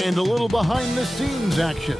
And a little behind-the-scenes action.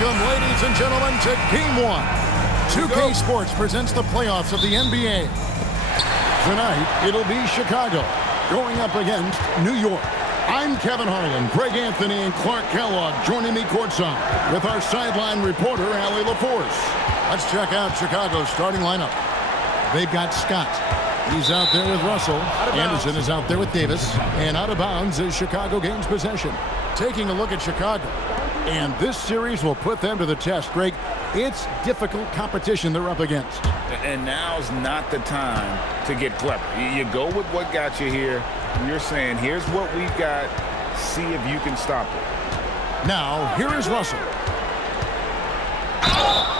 Welcome, ladies and gentlemen, to Game 1. 2K Sports presents the playoffs of the NBA. Tonight, it'll be Chicago going up against New York. I'm Kevin Harlan, Greg Anthony, and Clark Kellogg joining me courtside with our sideline reporter, Allie LaForce. Let's check out Chicago's starting lineup. They've got Scott. He's out there with Russell. Anderson is out there with Davis. And out of bounds as Chicago gains possession. Taking a look at Chicago. And this series will put them to the test, Greg. It's difficult competition they're up against. And now's not the time to get clever. You go with what got you here. You're saying, here's what we've got. See if you can stop it. Now, here is Russell.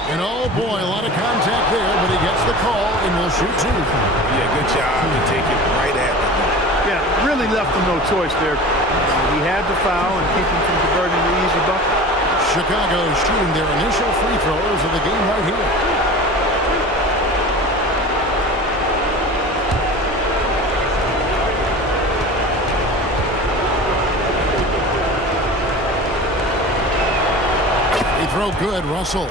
And oh boy, a lot of contact there, but he gets the call and will shoot two. Yeah, good job to take it right at the ball. Yeah, really left him no choice there. He had the foul and keep him from converting the easy bucket. Chicago shooting their initial free throws of the game right here. Free throw good, Russell.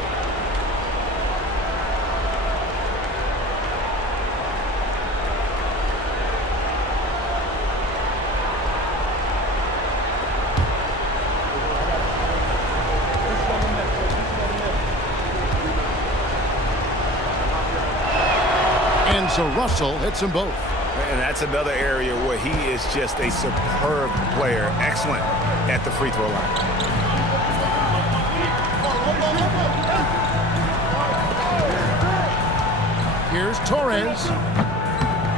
So Russell hits them both. And that's another area where he is just a superb player. Excellent at the free throw line. Here's Torres.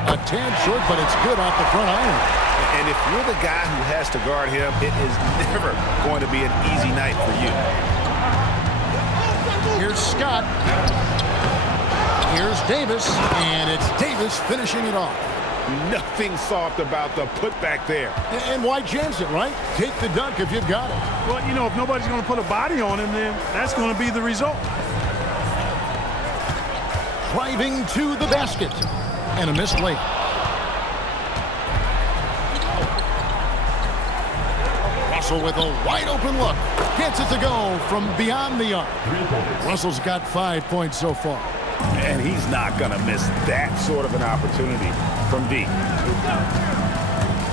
A tad short, but it's good off the front iron. And if you're the guy who has to guard him, it is never going to be an easy night for you. Here's Scott. Here's Davis, and it's Davis finishing it off. Nothing soft about the putback there. And why chance it, right? Take the dunk if you've got it. Well, you know, if nobody's going to put a body on him, then that's going to be the result. Driving to the basket. And a missed layup. Russell with a wide open look. Gets it to go from beyond the arc. Russell's got 5 points so far. And he's not going to miss that sort of an opportunity from deep.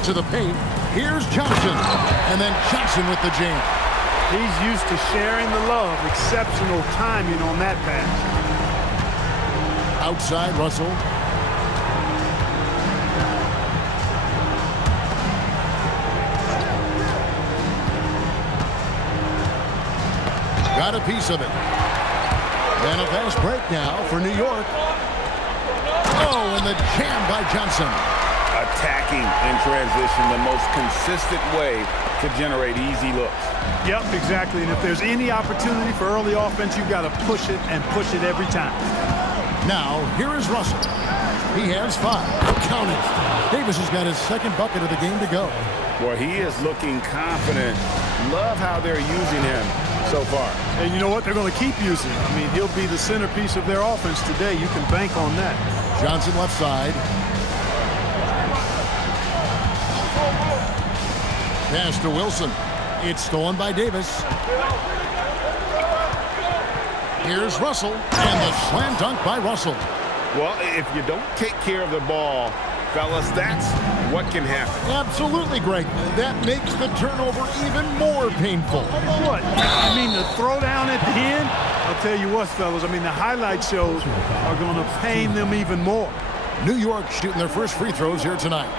To the paint. Here's Johnson. And then Johnson with the jam. He's used to sharing the love. Exceptional timing on that pass. Outside Russell. Got a piece of it. And a fast break now for New York. Oh, and the jam by Johnson. Attacking in transition, the most consistent way to generate easy looks. Yep, exactly. And if there's any opportunity for early offense, you've got to push it and push it every time. Now, here is Russell. He has 5. Count it. Davis has got his second bucket of the game to go. Boy, he is looking confident. Love how they're using him so far. And you know what? They're going to keep using him. I mean, he'll be the centerpiece of their offense today. You can bank on that. Johnson left side. Pass to Wilson. It's stolen by Davis. Here's Russell. And the slam dunk by Russell. Well, if you don't take care of the ball, fellas, that's what can happen. Absolutely, Greg. That makes the turnover even more painful. What? I mean, the throwdown at the end? I'll tell you what, fellas. I mean, the highlight shows are going to pain them even more. New York shooting their first free throws here tonight.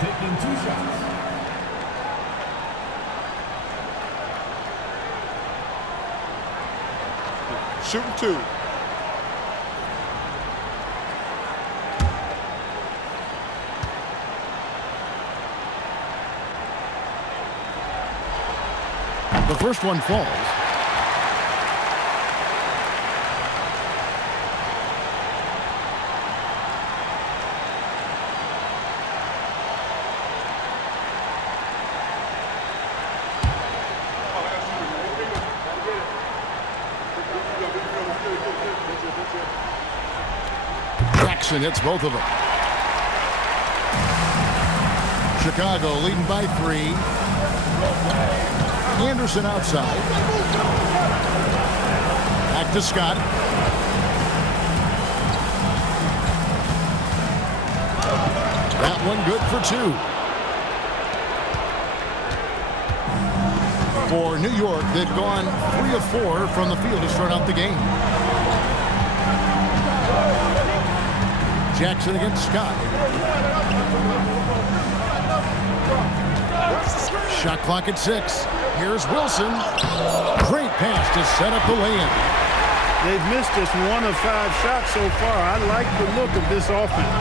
Taking 2 shots. Shooting 2. The first one falls. Jackson hits both of them. Chicago leading by 3. Anderson outside. Back to Scott. That one good for 2. For New York, they've gone 3 of 4 from the field to start out the game. Jackson against Scott. Shot clock at 6. Here's Wilson. Great pass to set up the lay-in. They've missed just 1 of 5 shots so far. I like the look of this offense.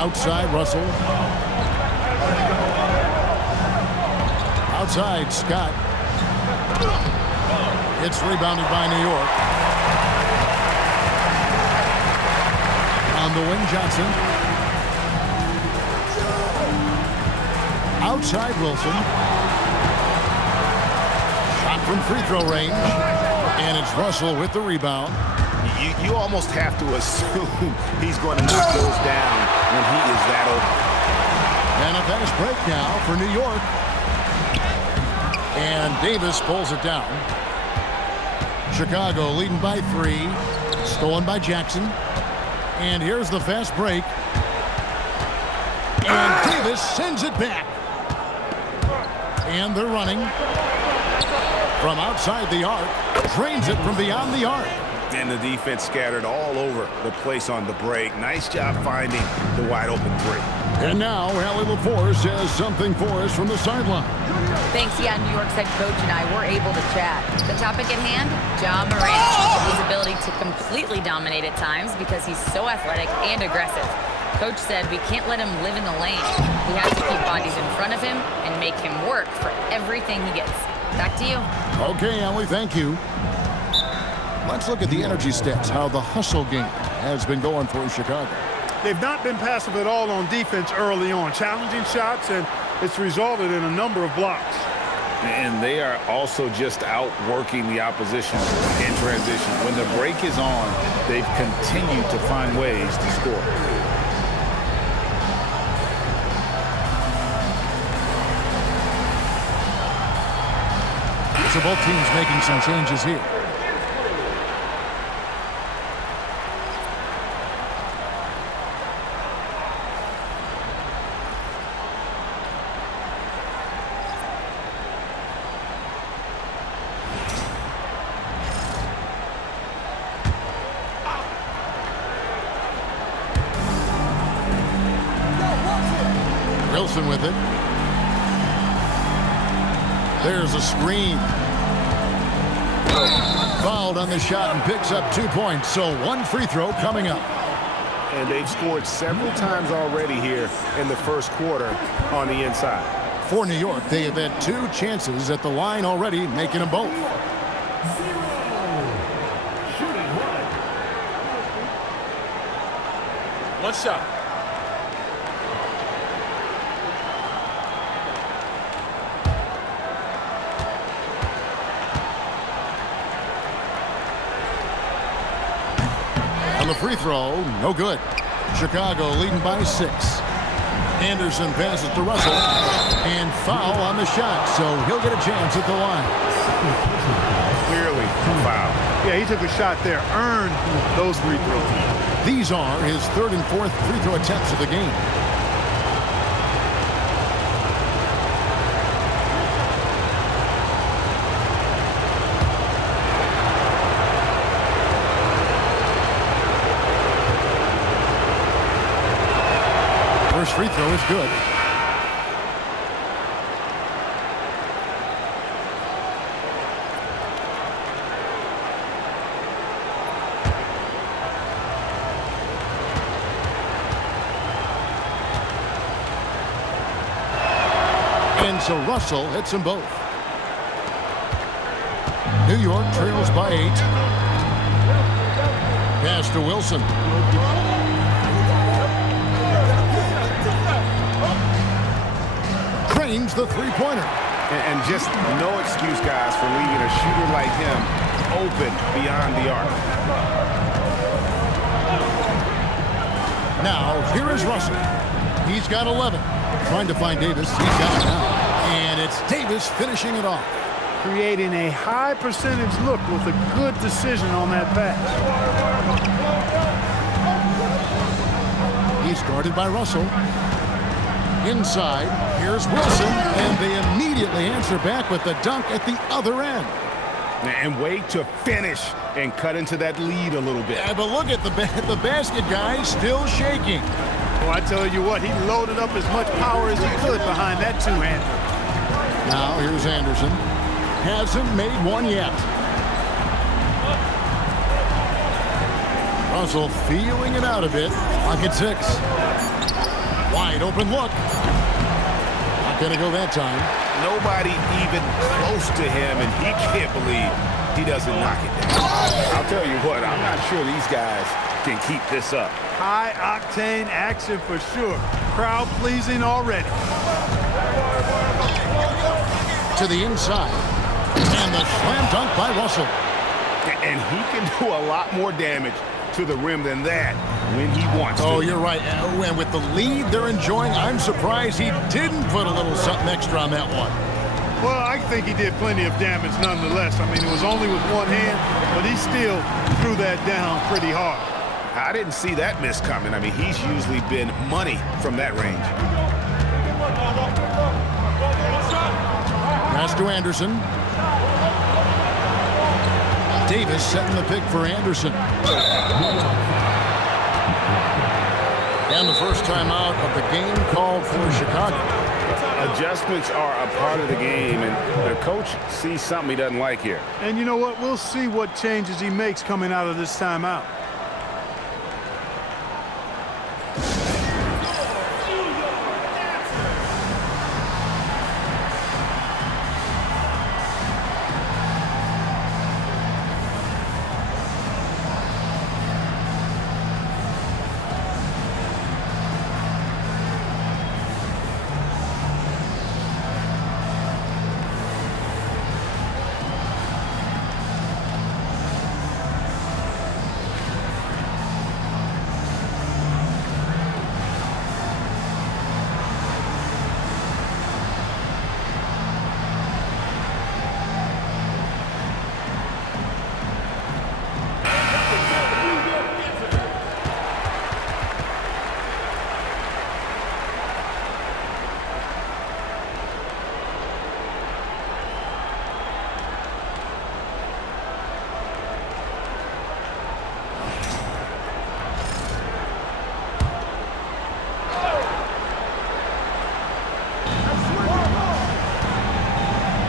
Outside Russell. Outside Scott. It's rebounded by New York. On the wing, Johnson. Outside Wilson. Shot from free throw range. And it's Russell with the rebound. You almost have to assume he's going to knock those down when he is that open. And a fast break now for New York. And Davis pulls it down. Chicago leading by 3. Stolen by Jackson. And here's the fast break. And Davis sends it back. And they're running from outside the arc. Drains it from beyond the arc. And the defense scattered all over the place on the break. Nice job finding the wide open 3. And now, Allie LaForce has something for us from the sideline. Thanks, New York's head coach and I were able to chat. The topic at hand, Ja Morant. His ability to completely dominate at times because he's so athletic and aggressive. Coach said we can't let him live in the lane. We have to keep bodies in front of him and make him work for everything he gets. Back to you. Okay, Allie, thank you. Let's look at the energy stats, how the hustle game has been going for Chicago. They've not been passive at all on defense early on. Challenging shots, and it's resulted in a number of blocks. And they are also just outworking the opposition in transition. When the break is on, they've continued to find ways to score. So both teams making some changes here. Wilson with it. There's a screen. Fouled on the shot and picks up 2 points. So one free throw coming up. And they've scored several times already here in the first quarter on the inside. For New York, they have had 2 chances at the line already, making them both. One shot. On the free throw, no good. Chicago leading by 6. Anderson passes to Russell. And foul on the shot, so he'll get a chance at the line. Clearly foul. Yeah, he took a shot there, earned those free throws. These are his 3rd and 4th free throw attempts of the game. First free throw is good. And so Russell hits them both. New York trails by 8. Pass to Wilson. Cranes the three-pointer. And just no excuse, guys, for leaving a shooter like him open beyond the arc. Now, here is Russell. He's got 11. Trying to find Davis. He's got it now. And it's Davis finishing it off. Creating a high percentage look with a good decision on that pass. He's guarded by Russell. Inside, here's Wilson, and they immediately answer back with the dunk at the other end. And wait to finish and cut into that lead a little bit. Yeah, but look at the basket, guys, still shaking. Well, I tell you what, he loaded up as much power as he could behind that two-hander. Now, here's Anderson. Hasn't made one yet. Russell feeling it out a bit. Clock at 6. Wide open look. Not going to go that time. Nobody even close to him, and he can't believe he doesn't knock it down. I'll tell you what, I'm not sure these guys can keep this up. High-octane action for sure. Crowd-pleasing already. To the inside. And the slam dunk by Russell. And he can do a lot more damage to the rim than that when he wants to. Oh, you're right. And with the lead they're enjoying, I'm surprised he didn't put a little something extra on that one. Well, I think he did plenty of damage nonetheless. I mean, it was only with one hand, but he still threw that down pretty hard. I didn't see that miss coming. I mean, he's usually been money from that range. Pass to Anderson. Davis setting the pick for Anderson. And the first timeout of the game called for Chicago. Adjustments are a part of the game, and the coach sees something he doesn't like here. And you know what? We'll see what changes he makes coming out of this timeout.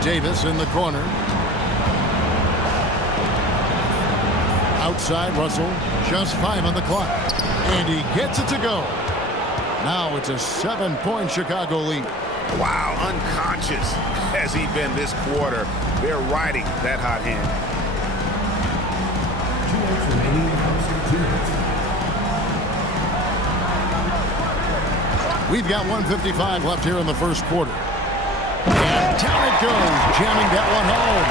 Davis in the corner. Outside Russell, just 5 on the clock. And he gets it to go. Now it's a 7-point Chicago lead. Wow, unconscious has he been this quarter. They're riding that hot hand. 2 minutes remaining in first 2 minutes. We've got 1:55 left here in the first quarter. And down it goes, jamming that one home.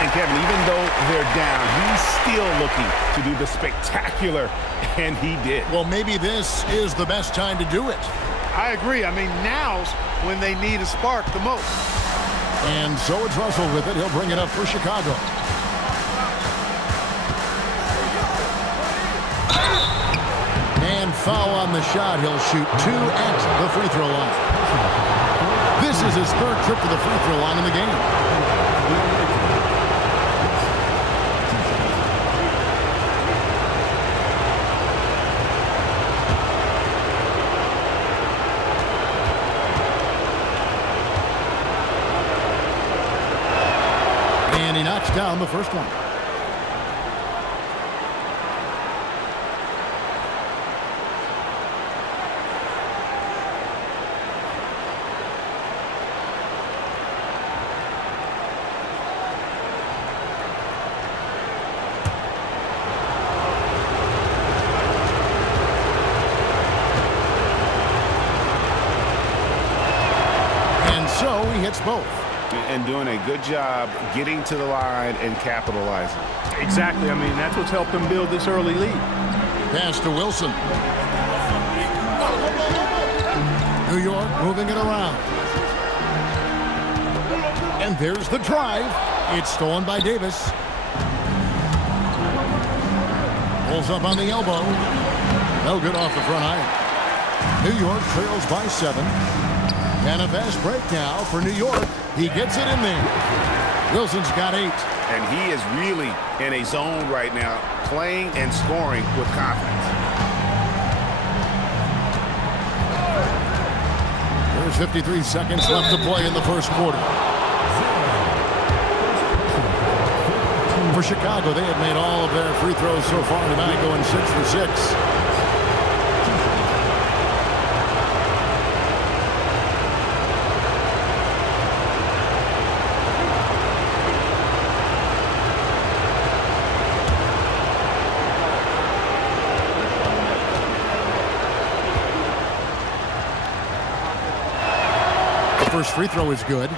And Kevin, even though they're down, he's still looking to do the spectacular, and he did. Well, maybe this is the best time to do it. I agree. I mean, now's when they need a spark the most. And so it's Russell with it. He'll bring it up for Chicago. And foul on the shot. He'll shoot 2 at the free throw line. This is his 3rd trip to the free throw line in the game. And he knocks down the first one. And so he hits both. And doing a good job getting to the line and capitalizing. Exactly. I mean, that's what's helped them build this early lead. Pass to Wilson. New York moving it around. And there's the drive. It's stolen by Davis. Pulls up on the elbow. No good off the front iron. New York trails by 7. And a fast break now for New York. He gets it in there. Wilson's got 8. And he is really in a zone right now, playing and scoring with confidence. There's 53 seconds left to play in the first quarter. For Chicago, they had made all of their free throws so far tonight, going 6 for 6. First free throw is good.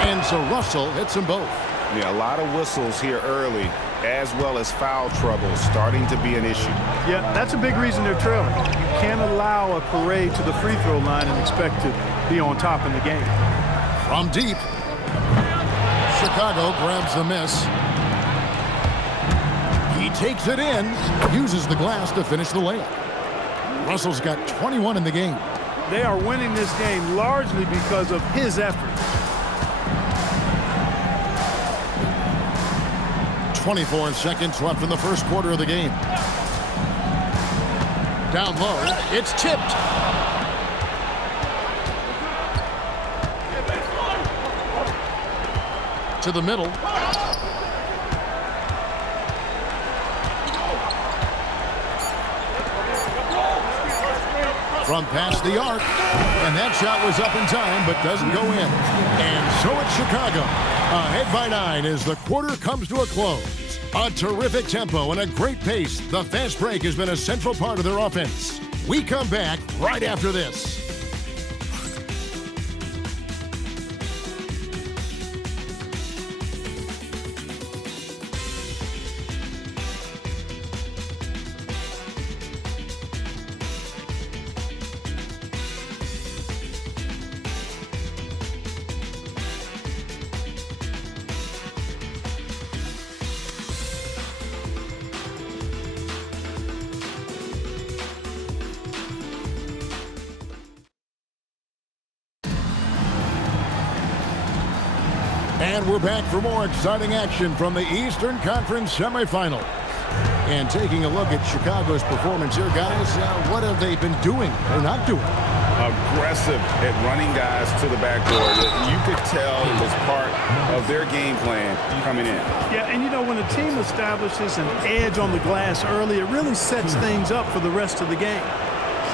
And so Russell hits them both. Yeah, a lot of whistles here early, as well as foul trouble starting to be an issue. Yeah, that's a big reason they're trailing. You can't allow a parade to the free throw line and expect to be on top in the game. From deep, Chicago grabs the miss. He takes it in, uses the glass to finish the layup. Russell's got 21 in the game. They are winning this game largely because of his effort. 24 seconds left in the first quarter of the game. Down low, it's tipped. To the middle. From past the arc, and that shot was up in time, but doesn't go in. And so it's Chicago, ahead by 9 as the quarter comes to a close. A terrific tempo and a great pace. The fast break has been a central part of their offense. We come back right after this. And we're back for more exciting action from the Eastern Conference semifinal. And taking a look at Chicago's performance here, guys, what have they been doing or not doing? Aggressive at running guys to the backdoor. You could tell it was part of their game plan coming in. Yeah, and you know, when a team establishes an edge on the glass early, it really sets things up for the rest of the game.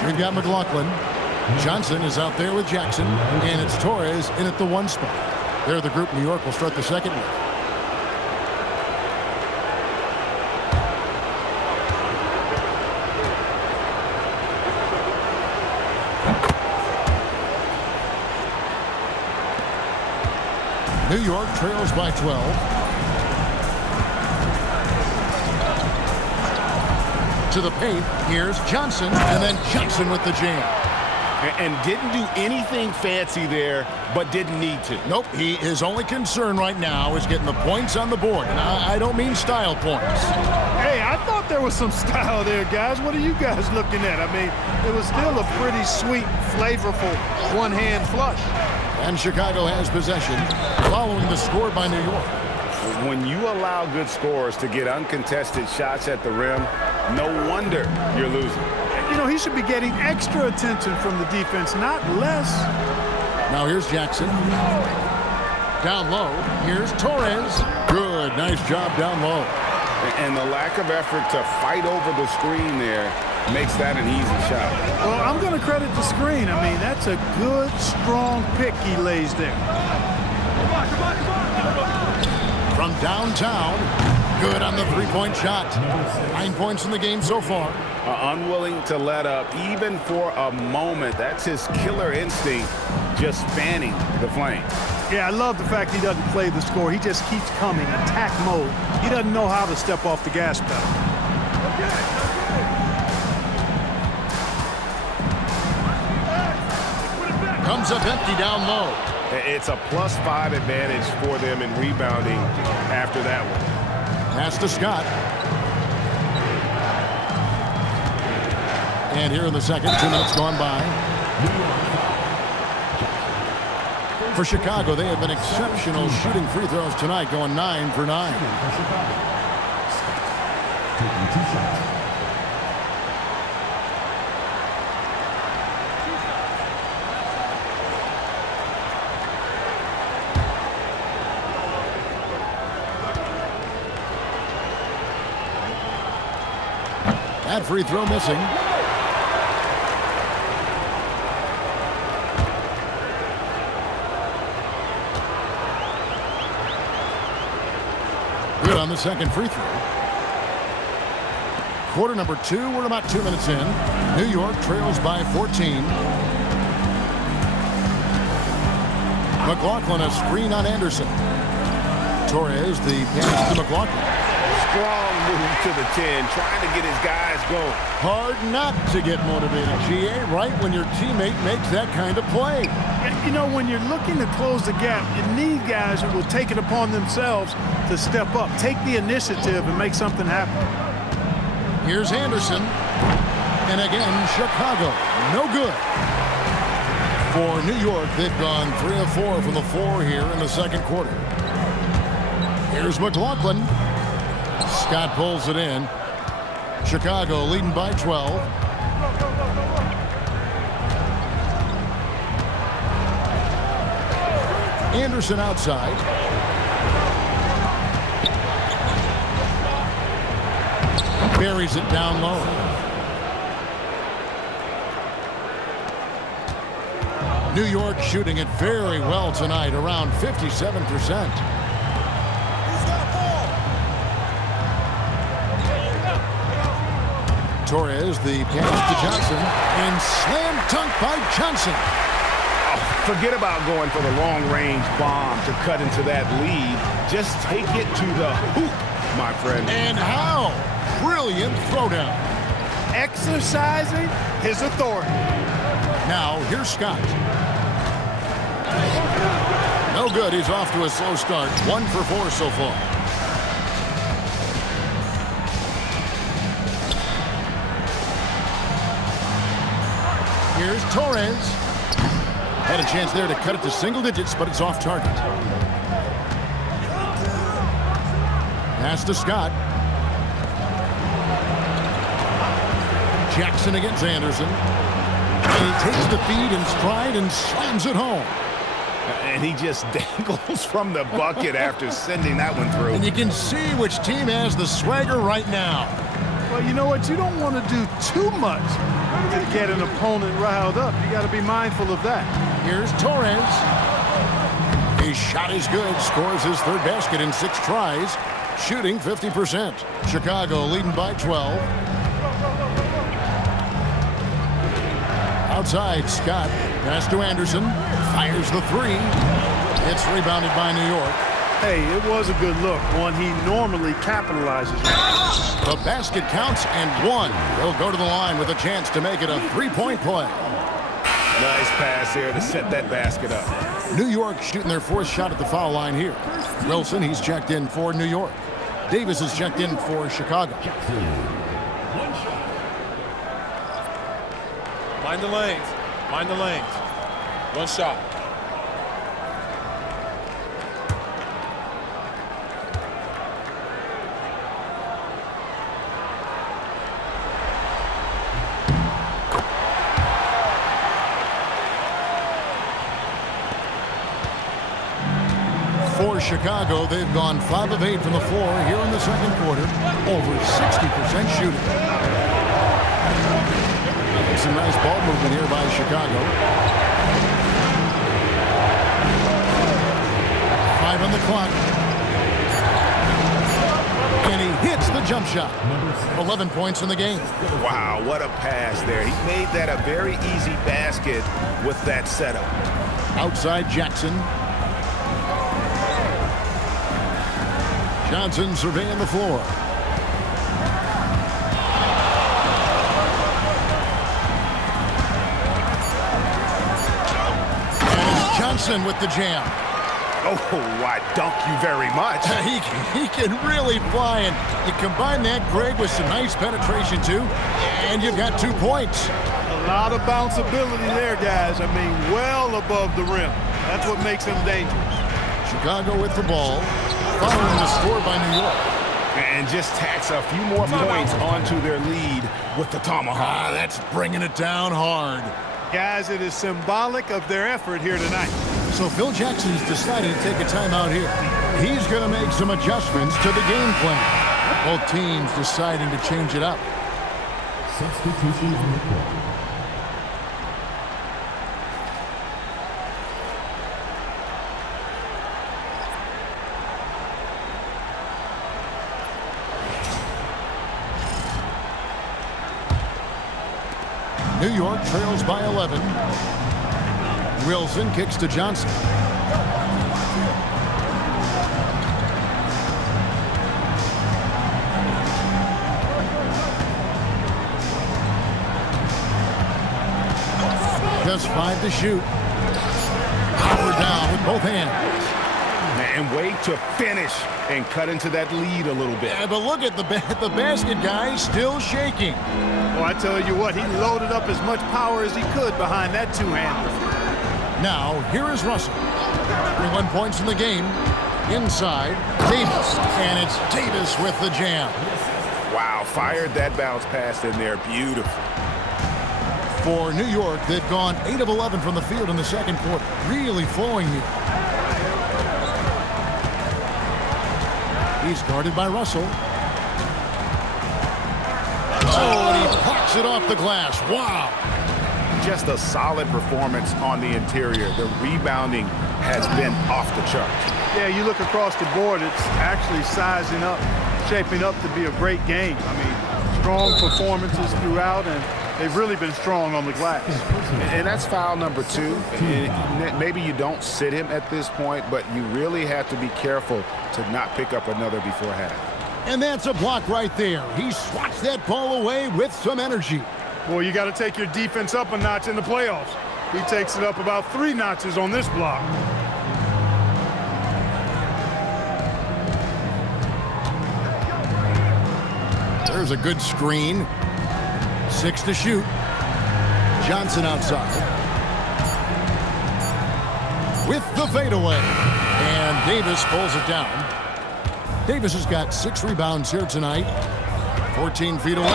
We've got McLaughlin. Johnson is out there with Jackson, and it's Torres in at the 1 spot. They're the group New York will start the second with. New York trails by 12. To the paint, here's Johnson, and then Johnson with the jam. And didn't do anything fancy there, but didn't need to. Nope, his only concern right now is getting the points on the board. And I don't mean style points. Hey, I thought there was some style there, guys. What are you guys looking at? I mean, it was still a pretty sweet, flavorful one-hand flush. And Chicago has possession following the score by New York. When you allow good scorers to get uncontested shots at the rim, no wonder you're losing. You know, he should be getting extra attention from the defense, not less. Now here's Jackson. Down low, here's Torres. Good, nice job down low. And the lack of effort to fight over the screen there makes that an easy shot. Well, I'm going to credit the screen. I mean, that's a good, strong pick he lays there. From downtown, good on the three-point shot. 9 points in the game so far. Unwilling to let up even for a moment. That's his killer instinct, just fanning the flame. Yeah, I love the fact he doesn't play the score. He just keeps coming, attack mode. He doesn't know how to step off the gas pedal. Comes up empty down low. It's a +5 advantage for them in rebounding after that one. Pass to Scott. And here in the second, 2 minutes gone by. For Chicago, they have been exceptional shooting free throws tonight, going 9 for 9. Taking 2 shots. That free throw missing. Good on the second free throw. Quarter number 2, we're about 2 minutes in. New York trails by 14. McLaughlin a screen on Anderson. Torres the pass to McLaughlin. Strong move to the 10, trying to get his guys going. Hard not to get motivated, GA, right when your teammate makes that kind of play. You know, when you're looking to close the gap, you need guys who will take it upon themselves to step up, take the initiative, and make something happen. Here's Anderson. And again, Chicago. No good. For New York, they've gone 3 of 4 from the floor here in the second quarter. Here's McLaughlin. Scott pulls it in. Chicago leading by 12. Anderson outside. Buries it down low. New York shooting it very well tonight, around 57%. Torres, the pass to Johnson, and slam dunk by Johnson. Forget about going for the long-range bomb to cut into that lead. Just take it to the hoop, my friend. And how? Brilliant throwdown. Exercising his authority. Now, here's Scott. No good. He's off to a slow start. 1 for 4 so far. Here's Torres. Had a chance there to cut it to single digits, but it's off target. Pass to Scott. Jackson against Anderson. And he takes the feed in stride and slams it home. And he just dangles from the bucket after sending that one through. And you can see which team has the swagger right now. Well, you know what? You don't want to do too much to get an opponent riled up. You got to be mindful of that. Here's Torres. His shot is good. Scores his third basket in 6 tries. Shooting 50%. Chicago leading by 12. Outside, Scott. Pass to Anderson. Fires the 3. It's rebounded by New York. Hey, it was a good look. One he normally capitalizes on. The basket counts and 1. They'll go to the line with a chance to make it a 3-point play. Nice pass there to set that basket up. New York shooting their 4th shot at the foul line here. Wilson, he's checked in for New York. Davis is checked in for Chicago. Mind the lanes. Mind the lanes. 1 shot. For Chicago, they've gone 5 of 8 from the floor here in the second quarter. Over 60% shooting. Some nice ball movement here by Chicago. 5 on the clock. And he hits the jump shot. 11 points in the game. Wow, what a pass there. He made that a very easy basket with that setup. Outside Jackson. Johnson surveying the floor. Johnson with the jam. Oh, I dunk you very much. He can really fly, and you combine that, Greg, with some nice penetration, too, and you've got 2 points. A lot of bounceability there, guys. I mean, well above the rim. That's what makes him dangerous. Chicago with the ball, following the score by New York. And just tacks a few more points onto their lead with the tomahawk. That's bringing it down hard. Guys, it is symbolic of their effort here tonight. So Phil Jackson's decided to take a timeout here. He's going to make some adjustments to the game plan. Both teams deciding to change it up. Substitution on the court. New York trails by 11. Wilson kicks to Johnson. Just 5 to shoot. Power down with both hands. And wait to finish and cut into that lead a little bit. Yeah, but look at the basket, guys, still shaking. Well, I tell you what, he loaded up as much power as he could behind that 2-hander. Now, here is Russell. 21 points in the game. Inside, Davis. And it's Davis with the jam. Wow, fired that bounce pass in there. Beautiful. For New York, they've gone 8 of 11 from the field in the second quarter. Really flowing here. He's guarded by Russell. Oh, and he pucks it off the glass. Wow. Just a solid performance on the interior. The rebounding has been off the charts. Yeah, you look across the board, it's actually sizing up, shaping up to be a great game. I mean, strong performances throughout, and they've really been strong on the glass. And that's foul number 2. And maybe you don't sit him at this point, but you really have to be careful to not pick up another before half. And that's a block right there. He swats that ball away with some energy. Well, you got to take your defense up a notch in the playoffs. He takes it up about 3 notches on this block. There's a good screen. 6 to shoot. Johnson outside. With the fadeaway. And Davis pulls it down. Davis has got 6 rebounds here tonight. 14 feet away,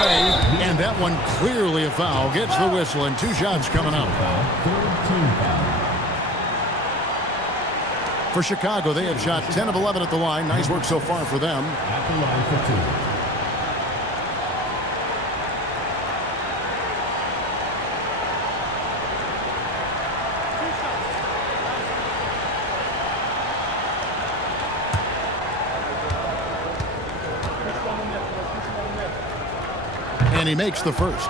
and that one clearly a foul. Gets the whistle, and 2 shots coming up. For Chicago, they have shot 10 of 11 at the line. Nice work so far for them. At the line for 2. And he makes the first.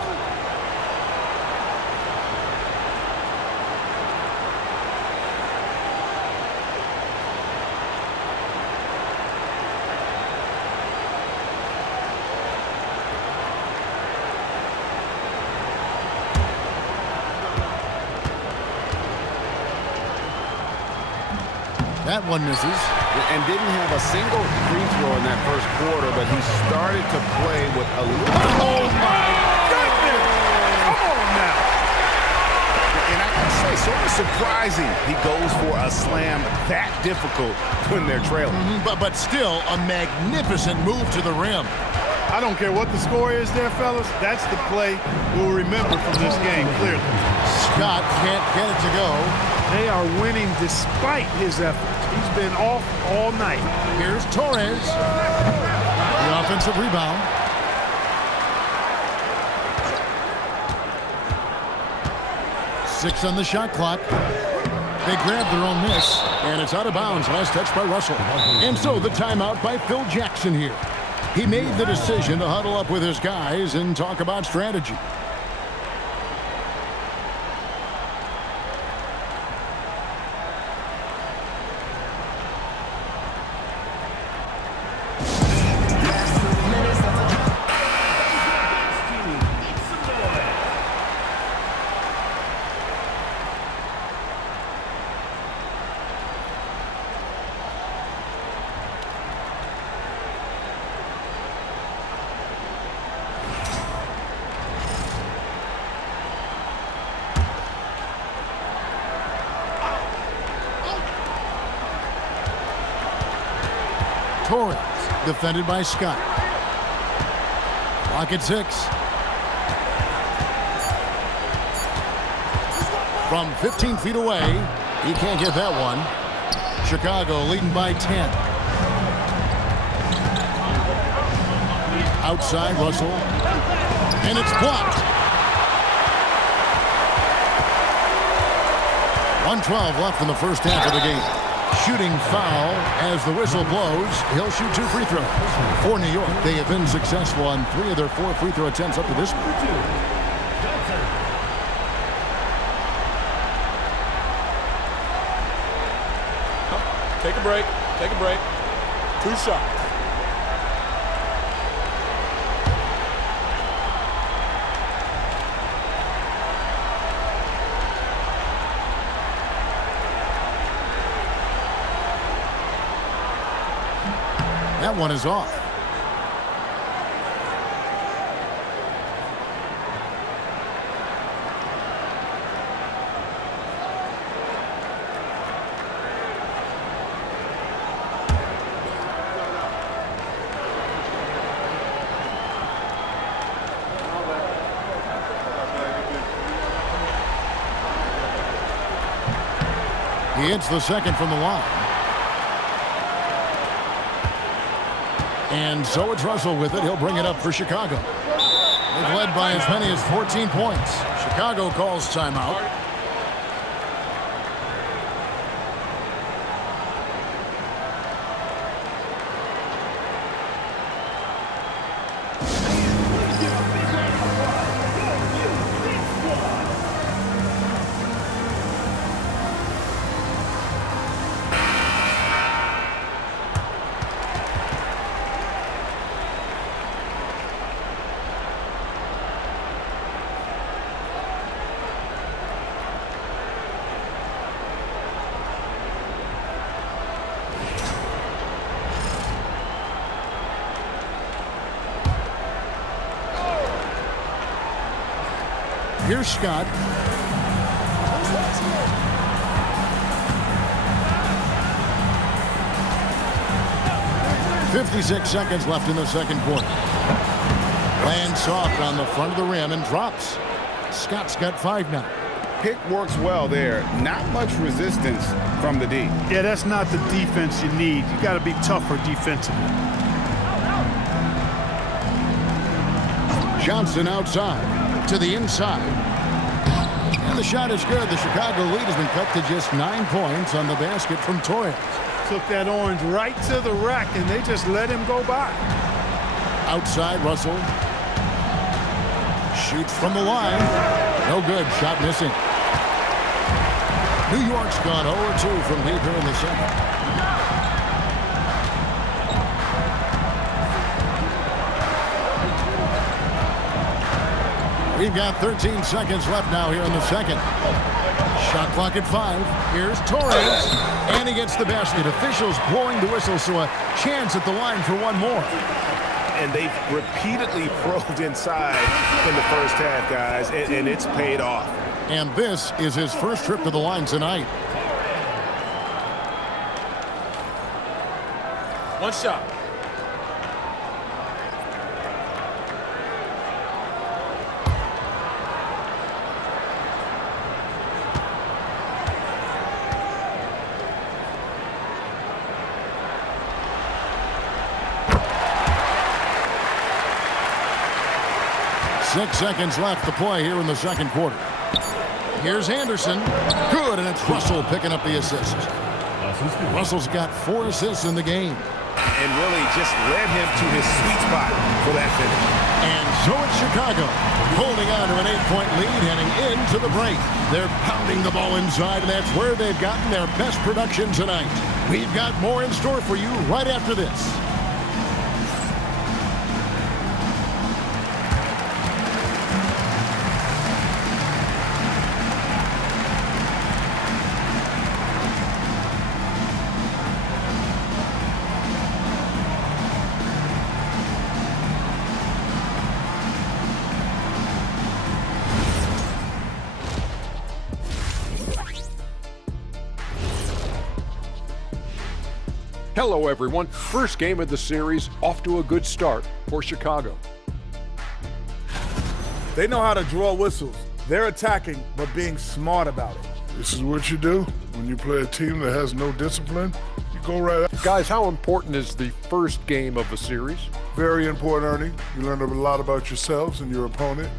That one misses. And didn't have a single free throw in that first quarter, but he started to play with a little... Oh, my goodness! Come on now! And I can say, sort of surprising he goes for a slam that difficult when they're trailing. But still, a magnificent move to the rim. I don't care what the score is there, fellas. That's the play we'll remember from this game, clearly. Scott can't get it to go. They are winning despite his efforts. He's been off all night. Here's Torres. The offensive rebound. Six on the shot clock. They grab their own miss, and it's out of bounds. Last touch by Russell. And so the timeout by Phil Jackson here. He made the decision to huddle up with his guys and talk about strategy. Torres, defended by Scott. Clock at 6. From 15 feet away, he can't get that one. Chicago leading by 10. Outside, Russell. And it's blocked. 1:12 left in the first half of the game. Shooting foul as the whistle blows. He'll shoot 2 free throws. For New York, they have been successful on 3 of their 4 free throw attempts up to this point. Take a break. Take a break. 2 shots. That one is off. He hits the second from the line. And so it's Russell with it. He'll bring it up for Chicago. They've led by as many as 14 points. Chicago calls timeout. Here's Scott. 56 seconds left in the second quarter. Lands soft on the front of the rim and drops. Scott's got 5 now. Pick works well there. Not much resistance from the D. Yeah, that's not the defense you need. You got to be tougher defensively. Johnson outside to the inside. And the shot is good. The Chicago lead has been cut to just 9 points on the basket from Torres. Took that orange right to the rack, and they just let him go by. Outside, Russell. Shoots from the line. No good. Shot missing. New York's gone 0-2 from deep here in the second. We've got 13 seconds left now here in the second. Shot clock at 5. Here's Torres. And he gets the basket. Officials blowing the whistle, so a chance at the line for one more. And they've repeatedly probed inside in the first half, guys, and it's paid off. And this is his first trip to the line tonight. One shot. Six seconds left to play here in the second quarter. Here's Anderson. Good, and it's Russell picking up the assist. Russell's got 4 assists in the game. And really just led him to his sweet spot for that finish. And so it's Chicago holding on to an 8-point lead heading into the break. They're pounding the ball inside, and that's where they've gotten their best production tonight. We've got more in store for you right after this. Hello, everyone. First game of the series, off to a good start for Chicago. They know how to draw whistles. They're attacking, but being smart about it. This is what you do when you play a team that has no discipline. You go right out. Guys, how important is the first game of the series? Very important, Ernie. You learn a lot about yourselves and your opponent.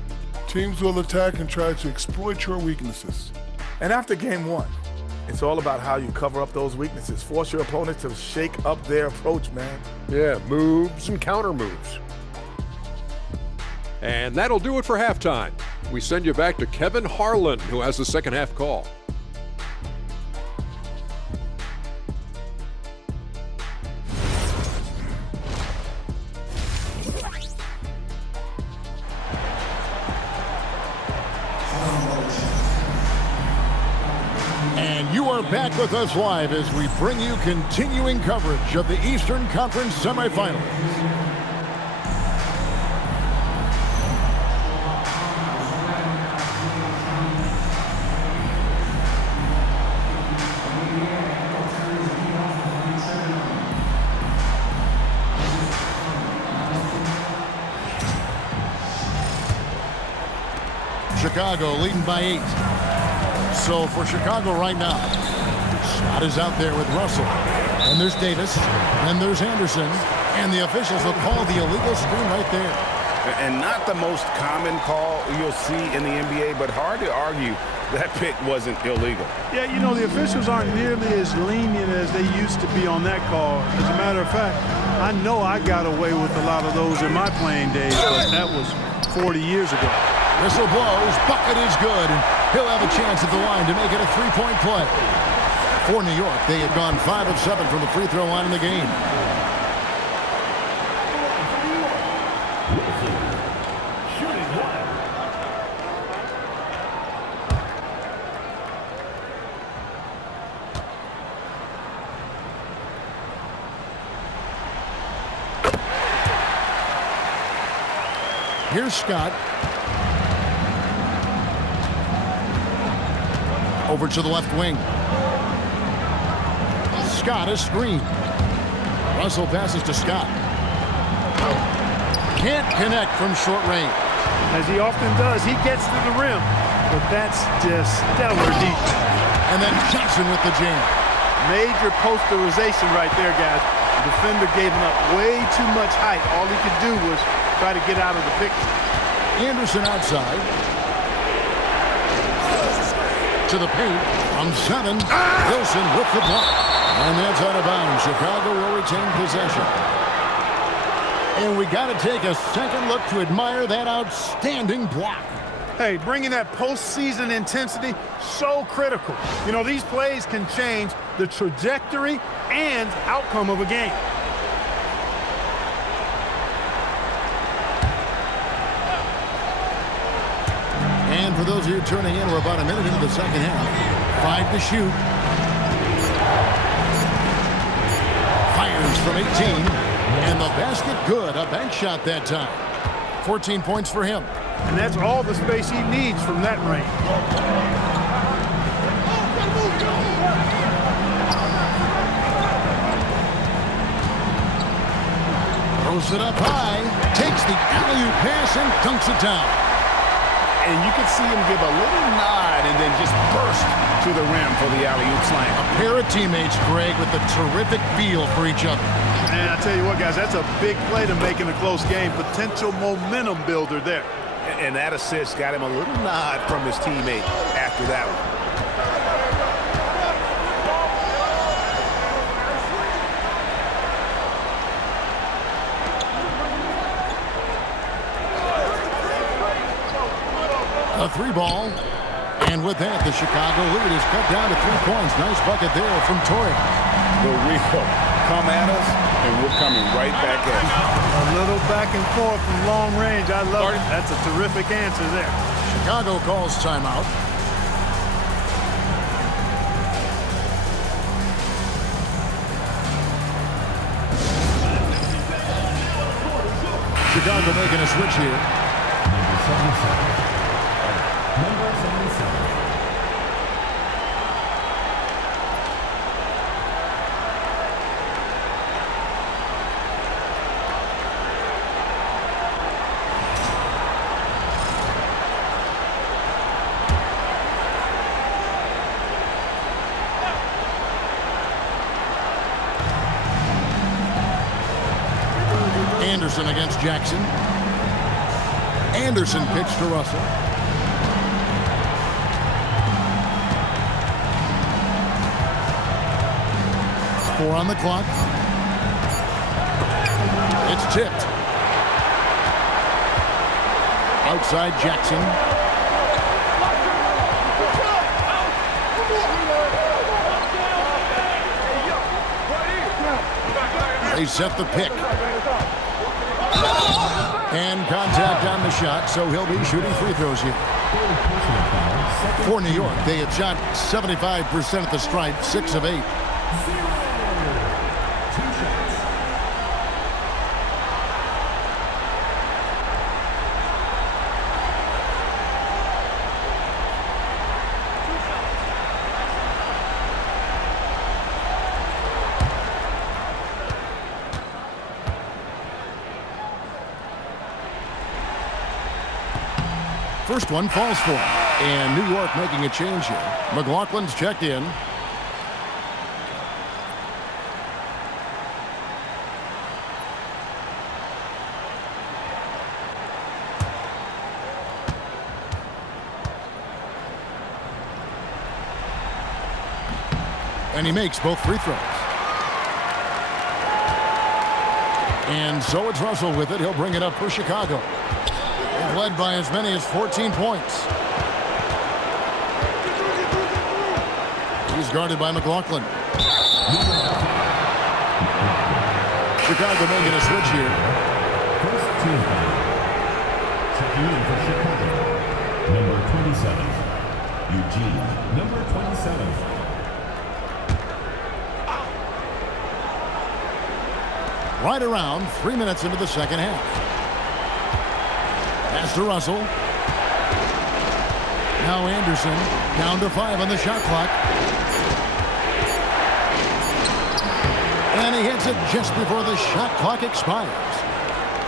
Teams will attack and try to exploit your weaknesses. And after game 1, it's all about how you cover up those weaknesses. Force your opponent to shake up their approach, man. Yeah, moves and counter moves. And that'll do it for halftime. We send you back to Kevin Harlan, who has the second half call. You are back with us live as we bring you continuing coverage of the Eastern Conference semifinals. Chicago leading by 8. So for Chicago right now, shot is out there with Russell. And there's Davis. And there's Anderson. And the officials will call the illegal screen right there. And not the most common call you'll see in the NBA, but hard to argue that pick wasn't illegal. Yeah, you know, the officials aren't nearly as lenient as they used to be on that call. As a matter of fact, I know I got away with a lot of those in my playing days, but that was 40 years ago. Whistle blows. Bucket is good. And he'll have a chance at the line to make it a 3-point play. For New York, they have gone 5 of 7 from the free throw line in the game. Here's Scott. Over to the left wing. Scott is screened. Russell passes to Scott. Can't connect from short range. As he often does, he gets to the rim, but that's just stellar defense. And then Johnson with the jam. Major posterization right there, guys. The defender gave him up way too much height. All he could do was try to get out of the picture. Anderson outside. To the paint. From 7. Wilson with the block. And that's out of bounds. Chicago will retain possession. And we got to take a second look to admire that outstanding block. Hey, bringing that postseason intensity, so critical. You know, these plays can change the trajectory and outcome of a game. And for those of you turning in, we're about a minute into the second half. 5 to shoot. Fires from 18. And the basket good. A bank shot that time. 14 points for him. And that's all the space he needs from that range. Throws it up high. Takes the alley-oop pass and dunks it down. And you can see him give a little nod and then just burst to the rim for the alley-oop slam. A pair of teammates, Greg, with a terrific feel for each other. And I tell you what, guys, that's a big play to make in a close game. Potential momentum builder there. And that assist got him a little nod from his teammate after that one. A 3-ball. And with that, the Chicago lead is cut down to 3 points. Nice bucket there from Torrey. The real come at us, and we're coming right back at you. A little back and forth from long range. I love it. That's a terrific answer there. Chicago calls timeout. Chicago making a switch here. Number 77. Number 77. Anderson against Jackson. Anderson pitched to Russell. Four on the clock. It's tipped. Outside Jackson. They set the pick. And contact on the shot, so he'll be shooting free throws here. For New York, they have shot 75% at the stripe, 6 of 8. First one falls for him. And New York making a change here. McLaughlin's checked in. And he makes both free throws. And so it's Russell with it. He'll bring it up for Chicago. They've led by as many as 14 points. He's guarded by McLaughlin. Chicago making a switch here. First team foul. Checking in for Chicago. Number 27. Eugene. Number 27. Right around 3 minutes into the second half. Pass to Russell. Now Anderson down to 5 on the shot clock. And he hits it just before the shot clock expires.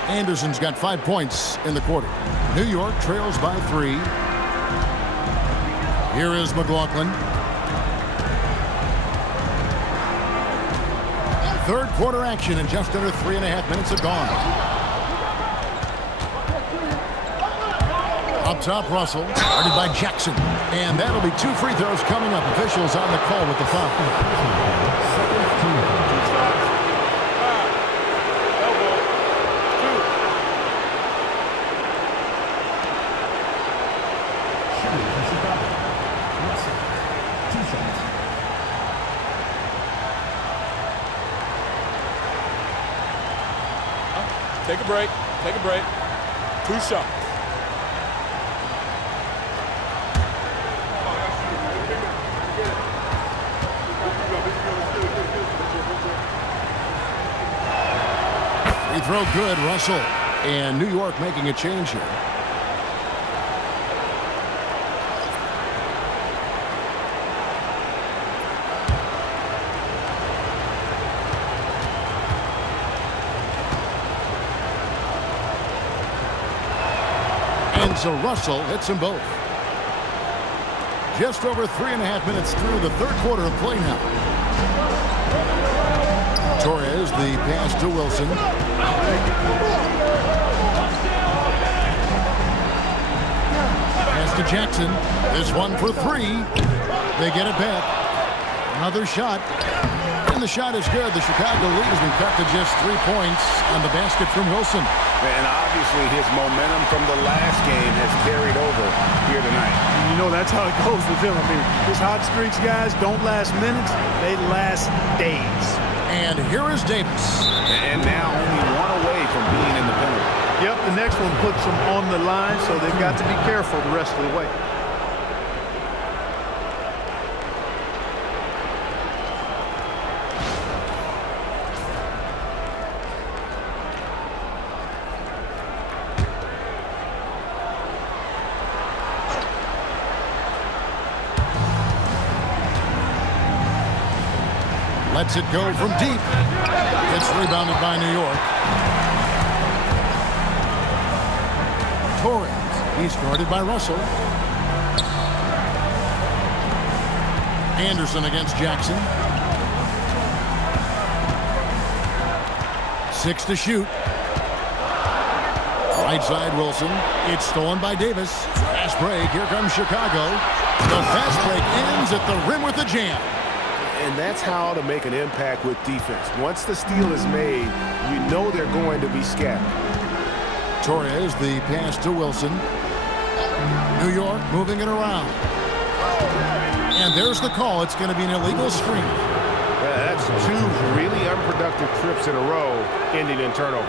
Anderson's got 5 points in the quarter. New York trails by 3. Here is McLaughlin. Third quarter action, and just under 3.5 minutes have gone. Up top, Russell, guarded by Jackson. And that'll be 2 free throws coming up. Officials on the call with the foul. Take a break. Take a break. 2 shots. Free throw good, Russell. And New York making a change here. And so Russell hits them both. Just over 3.5 minutes through the third quarter of play now. Torres, the pass to Wilson. Pass to Jackson. This one for 3. They get it back. Another shot. And the shot is good. The Chicago lead has been cut to just 3 points on the basket from Wilson. And obviously his momentum from the last game has carried over here tonight. You know, that's how it goes with him. I mean, his hot streaks, guys, don't last minutes. They last days. And here is Davis. And now only 1 away from being in the penalty. Yep, the next one puts them on the line, so they've got to be careful the rest of the way. Lets it go from deep. It's rebounded by New York. Torres. He's guarded by Russell. Anderson against Jackson. 6 to shoot. Right side, Wilson. It's stolen by Davis. Fast break. Here comes Chicago. The fast break ends at the rim with a jam. And that's how to make an impact with defense. Once the steal is made, you know they're going to be scattered. Torres, the pass to Wilson. New York moving it around. And there's the call. It's going to be an illegal screen. That's 2 really unproductive trips in a row, ending in turnover.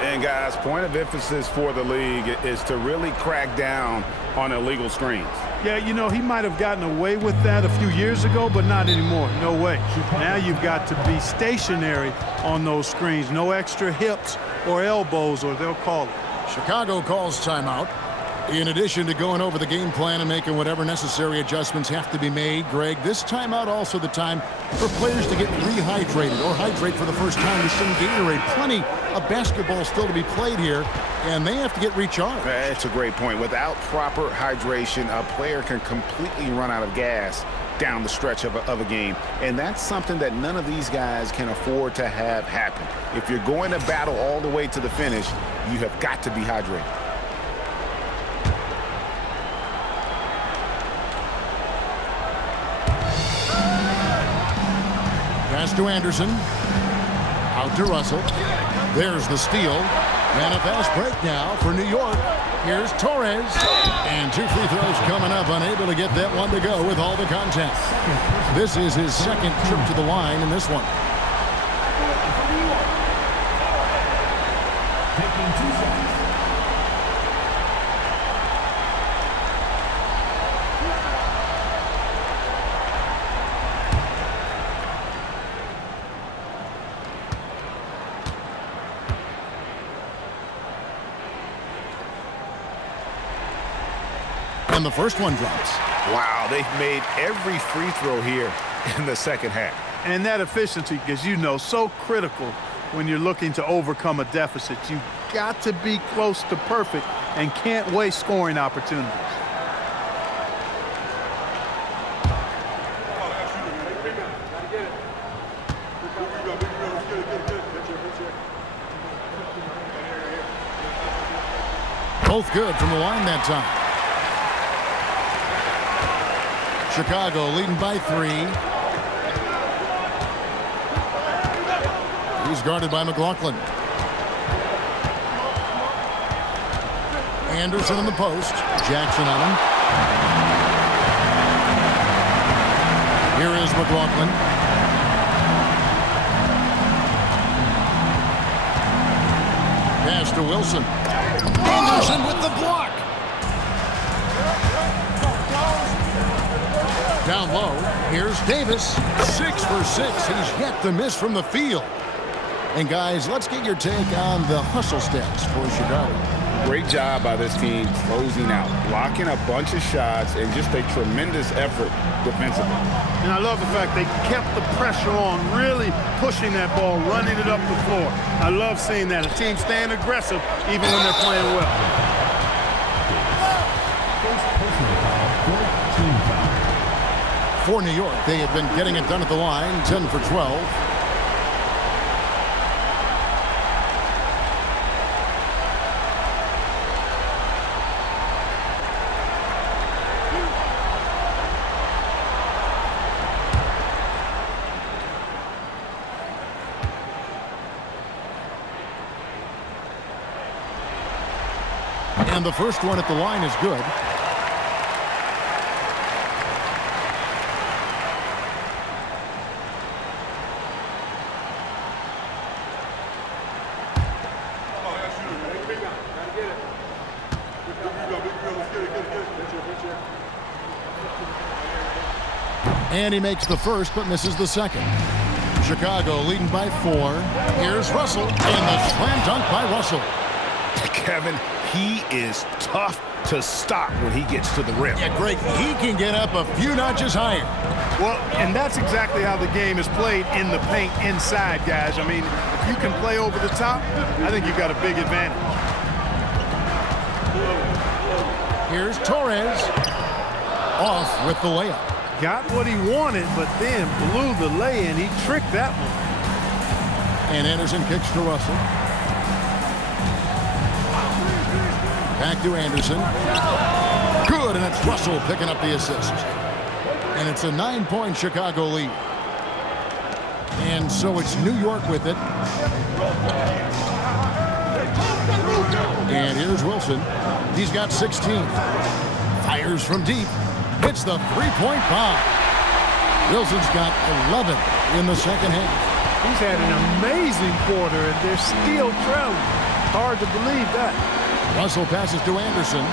And guys, point of emphasis for the league is to really crack down on illegal screens. Yeah, you know, he might have gotten away with that a few years ago, but not anymore. No way. Now you've got to be stationary on those screens. No extra hips or elbows, or they'll call it. Chicago calls timeout. In addition to going over the game plan and making whatever necessary adjustments have to be made, Greg, this timeout also the time for players to get rehydrated or hydrate for the first time with some Gatorade. Plenty of basketball still to be played here, and they have to get recharged. That's a great point. Without proper hydration, a player can completely run out of gas down the stretch of a game. And that's something that none of these guys can afford to have happen. If you're going to battle all the way to the finish, you have got to be hydrated. Pass to Anderson. Out to Russell. There's the steal. And a fast break now for New York. Here's Torres. And 2 free throws coming up. Unable to get that one to go with all the contact. This is his second trip to the line in this one. Taking 2 shots. And the first one drops. Wow, they've made every free throw here in the second half. And that efficiency, as you know, so critical when you're looking to overcome a deficit. You've got to be close to perfect and can't waste scoring opportunities. Both good from the line that time. Chicago leading by 3. He's guarded by McLaughlin. Anderson in the post. Jackson on him. Here is McLaughlin. Pass to Wilson. Anderson with the block. Down low, here's Davis. 6 for 6. He's yet to miss from the field. And guys, let's get your take on the hustle stats for Chicago. Great job by this team closing out, blocking a bunch of shots, and just a tremendous effort defensively. And I love the fact they kept the pressure on, really pushing that ball, running it up the floor. I love seeing that. A team staying aggressive even when they're playing well. For New York, they have been getting it done at the line, 10 for 12. And the first one at the line is good. And he makes the first but misses the second. Chicago leading by 4. Here's Russell, and the slam dunk by Russell. Kevin, he is tough to stop when he gets to the rim. Yeah, Greg, he can get up a few notches higher. Well, and that's exactly how the game is played in the paint inside, guys. I mean, if you can play over the top, I think you've got a big advantage. Here's Torres. Off with the layup. Got what he wanted, but then blew the lay-in. He tricked that one. And Anderson kicks to Russell. Back to Anderson. Good, and it's Russell picking up the assist. And it's a 9-point Chicago lead. And so it's New York with it. And here's Wilson. He's got 16. Fires from deep. Hits the three-point bomb. Wilson's got 11 in the second half. He's had an amazing quarter, and they're still trailing. Hard to believe that. Russell passes to Anderson.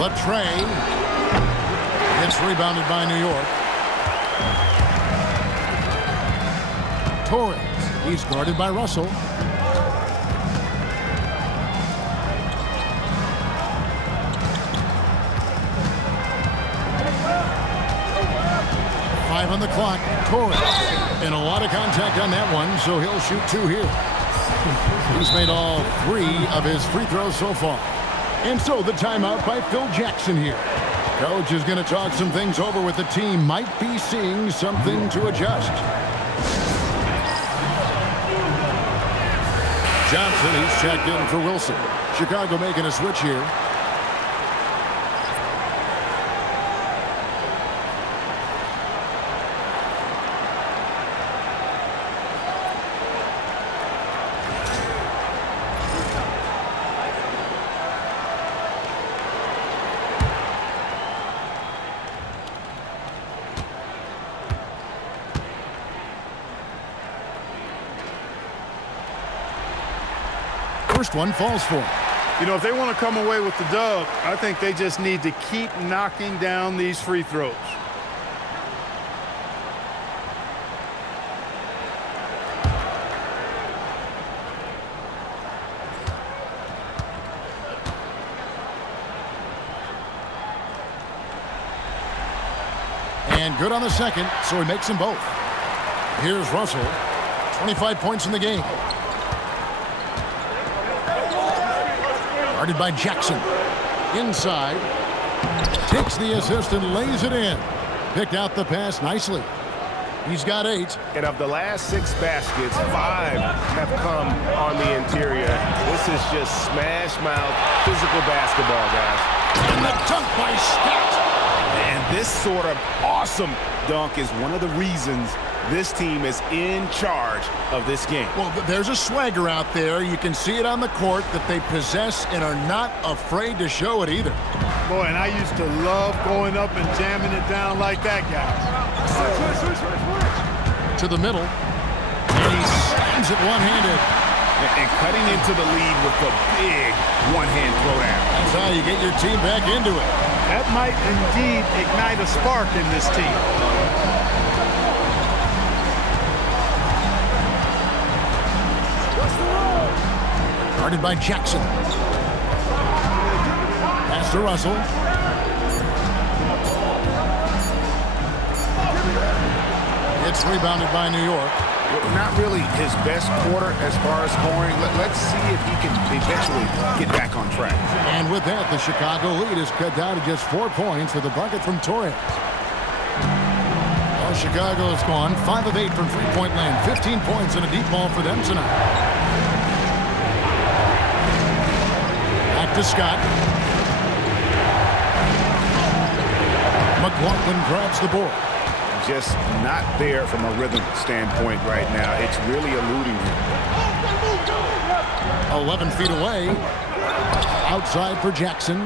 Latrey. It's rebounded by New York. Torres. He's guarded by Russell. On the clock, Torres, and a lot of contact on that one, so he'll shoot 2 here. He's made all 3 of his free throws so far. And so the timeout by Phil Jackson here. Coach is going to talk some things over with the team. Might be seeing something to adjust. Johnson, he's checked in for Wilson. Chicago making a switch here. First one falls for him. You know, if they want to come away with the dub, I think they just need to keep knocking down these free throws. And good on the second, so he makes them both. Here's Russell. 25 points in the game. Guarded by Jackson. Inside. Takes the assist and lays it in. Picked out the pass nicely. He's got 8. And of the last 6 baskets, 5 have come on the interior. This is just smash mouth physical basketball, guys. And the dunk by Stat. And this sort of awesome dunk is one of the reasons this team is in charge of this game. Well, there's a swagger out there. You can see it on the court that they possess and are not afraid to show it either. Boy, and I used to love going up and jamming it down like that, guys. To the middle. And he slams it one-handed. And cutting into the lead with the big one-hand throwdown. That's how you get your team back into it. That might indeed ignite a spark in this team. Guarded by Jackson. Pass to Russell. It's rebounded by New York. Not really his best quarter as far as scoring. Let's see if he can eventually get back on track. And with that, the Chicago lead is cut down to just 4 points with a bucket from Torres. Well, Chicago has gone 5 of 8 from three-point land. 15 points and a deep ball for them tonight. Back to Scott. McLaughlin grabs the board. Just not there from a rhythm standpoint right now. It's really eluding him. 11 feet away. Outside for Jackson.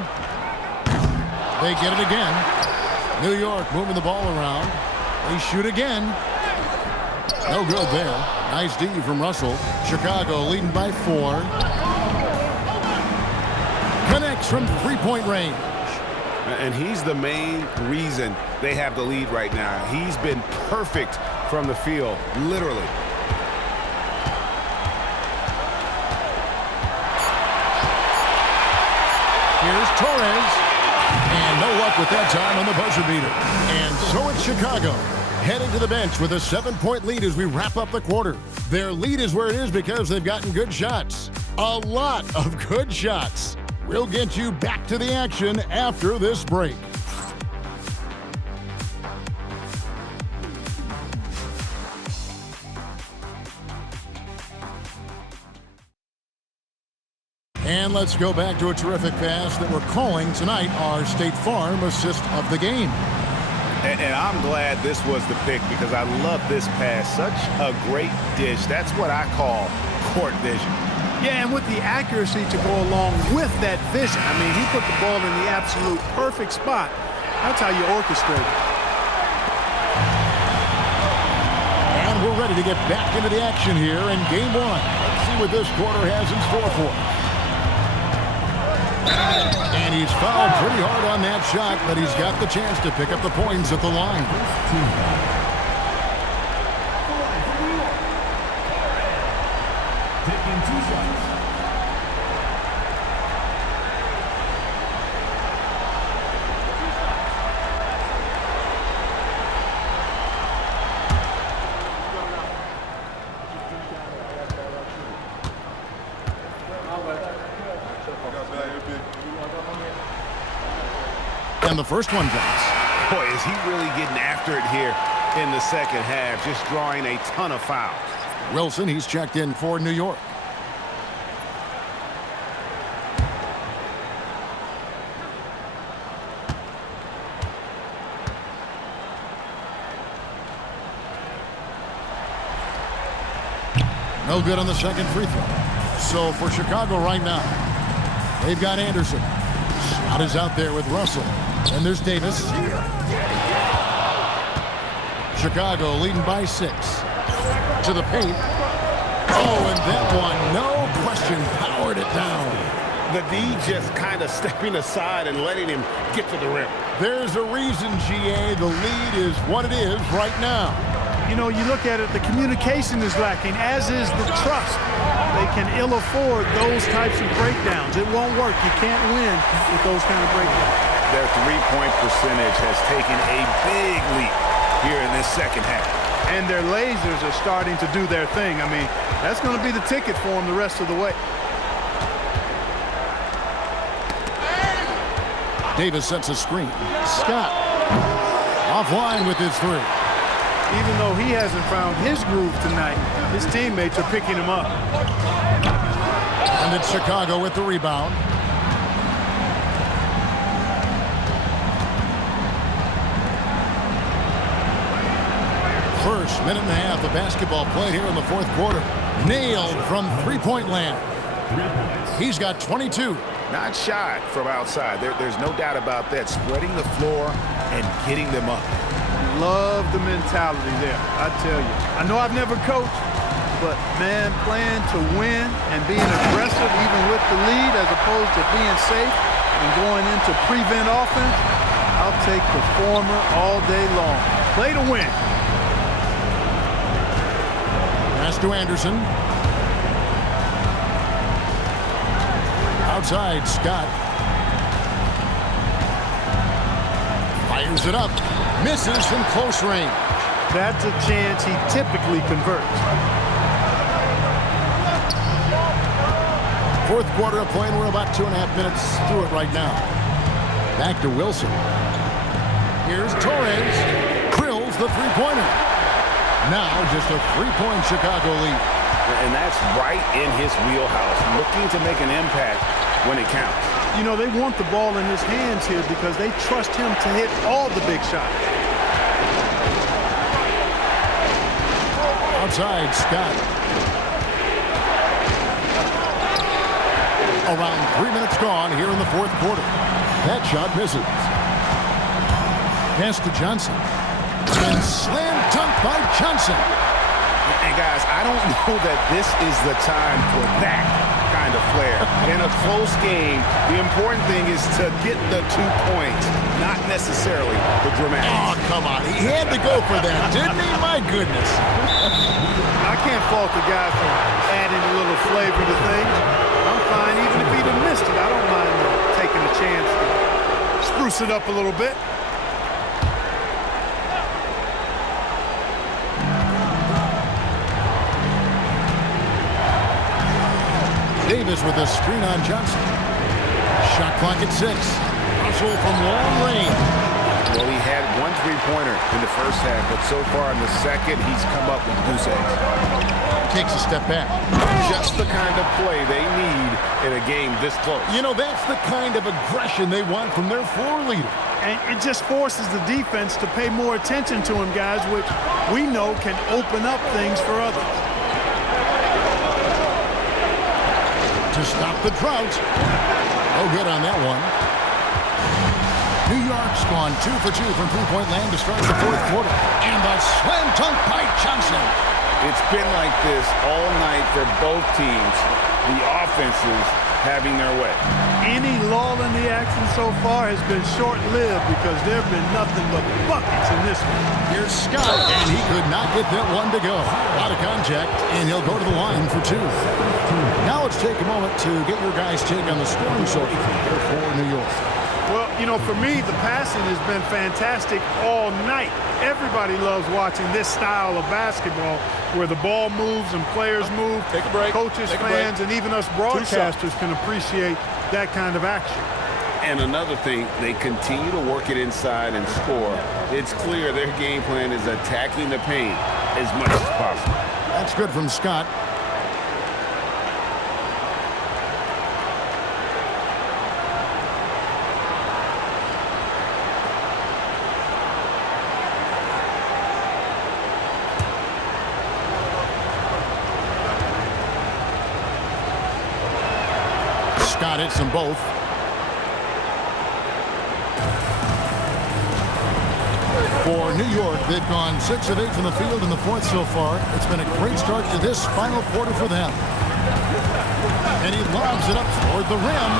They get it again. New York moving the ball around. They shoot again. No good there. Nice D from Russell. Chicago leading by 4. Connects from three-point range. And he's the main reason they have the lead right now. He's been perfect from the field, literally. Here's Torres. And no luck with that time on the buzzer beater. And so it's Chicago heading to the bench with a 7-point lead as we wrap up the quarter. Their lead is where it is because they've gotten good shots. A lot of good shots. We'll get you back to the action after this break. And let's go back to a terrific pass that we're calling tonight our State Farm assist of the game. And I'm glad this was the pick because I love this pass. Such a great dish. That's what I call court vision. Yeah, and with the accuracy to go along with that vision. I mean, he put the ball in the absolute perfect spot. That's how you orchestrate it. And we're ready to get back into the action here in game 1. Let's see what this quarter has in store for us. And he's fouled pretty hard on that shot, but he's got the chance to pick up the points at the line. Taking 2 shots. And the first one drops. Boy, is he really getting after it here in the second half, just drawing a ton of fouls. Wilson, he's checked in for New York. No good on the second free throw. So for Chicago right now, they've got Anderson. Shot is out there with Russell. And there's Davis. Chicago leading by 6. To the paint. Oh, and that one, no question, powered it down. The D just kind of stepping aside and letting him get to the rim. There's a reason, GA, the lead is what it is right now. You know, you look at it, the communication is lacking, as is the trust. They can ill afford those types of breakdowns. It won't work. You can't win with those kind of breakdowns. Their three-point percentage has taken a big leap here in this second half. and their lasers are starting to do their thing. I mean, that's going to be the ticket for them the rest of the way. Davis sets a screen. Scott offline with his three. Even though he hasn't found his groove tonight, his teammates are picking him up. And it's Chicago with the rebound. First minute and a half of basketball played here in the fourth quarter. Nailed from three-point land. He's got 22. Not shy from outside. There's no doubt about that. Spreading the floor and getting them up. Love the mentality there, I tell you. I know I've never coached, but, man, playing to win and being aggressive even with the lead as opposed to being safe and going into prevent offense, I'll take the former all day long. Play to win. Pass to Anderson. Outside, Scott. Fires it up. Misses from close range. That's a chance he typically converts. Fourth quarter of play, and we're about 2.5 minutes through it right now. Back to Wilson. Here's Torres. Drills the three-pointer. Now just a 3-point Chicago lead. And that's right in his wheelhouse. Looking to make an impact when it counts. You know, they want the ball in his hands here because they trust him to hit all the big shots. Outside, Scott. Around 3 minutes gone here in the fourth quarter. That shot misses. Pass to Johnson. And slam dunk by Johnson. And guys, I don't know that this is the time for that kind of flair. In a close game, the important thing is to get the 2 points, not necessarily the dramatics. Oh, come on. He had to go for that, didn't he? My goodness. I can't fault the guy for adding a little flavor to things. I'm fine. Even if he'd have missed it, I don't mind taking a chance to spruce it up a little bit. Davis with a screen on Johnson. Shot clock at 6. Russell from long range. Well, he had one three-pointer in the first half, but so far in the second, he's come up with goose eggs. Takes a step back. Just the kind of play they need in a game this close. You know, that's the kind of aggression they want from their floor leader. And it just forces the defense to pay more attention to him, guys, which we know can open up things for others. To stop the drought. No good on that one. New York's gone 2 for 2 from three-point land to start the fourth quarter. And the slam dunk by Johnson. It's been like this all night for both teams. The offenses having their way. Any lull in the action so far has been short-lived because there have been nothing but buckets in this one. Here's Scott, and he could not get that one to go. Out of contact, and he'll go to the line for 2. Now let's take a moment to get your guys' take on the scoring so far for New York. Well, you know, for me, the passing has been fantastic all night. Everybody loves watching this style of basketball where the ball moves and players move. Take a break. Coaches, fans, and even us broadcasters can appreciate that kind of action. And another thing, they continue to work it inside and score. It's clear their game plan is attacking the paint as much as possible. That's good from Scott. Scott hits them both. For New York, they've gone 6 of 8 from the field in the fourth so far. It's been a great start to this final quarter for them. And he lobs it up toward the rim.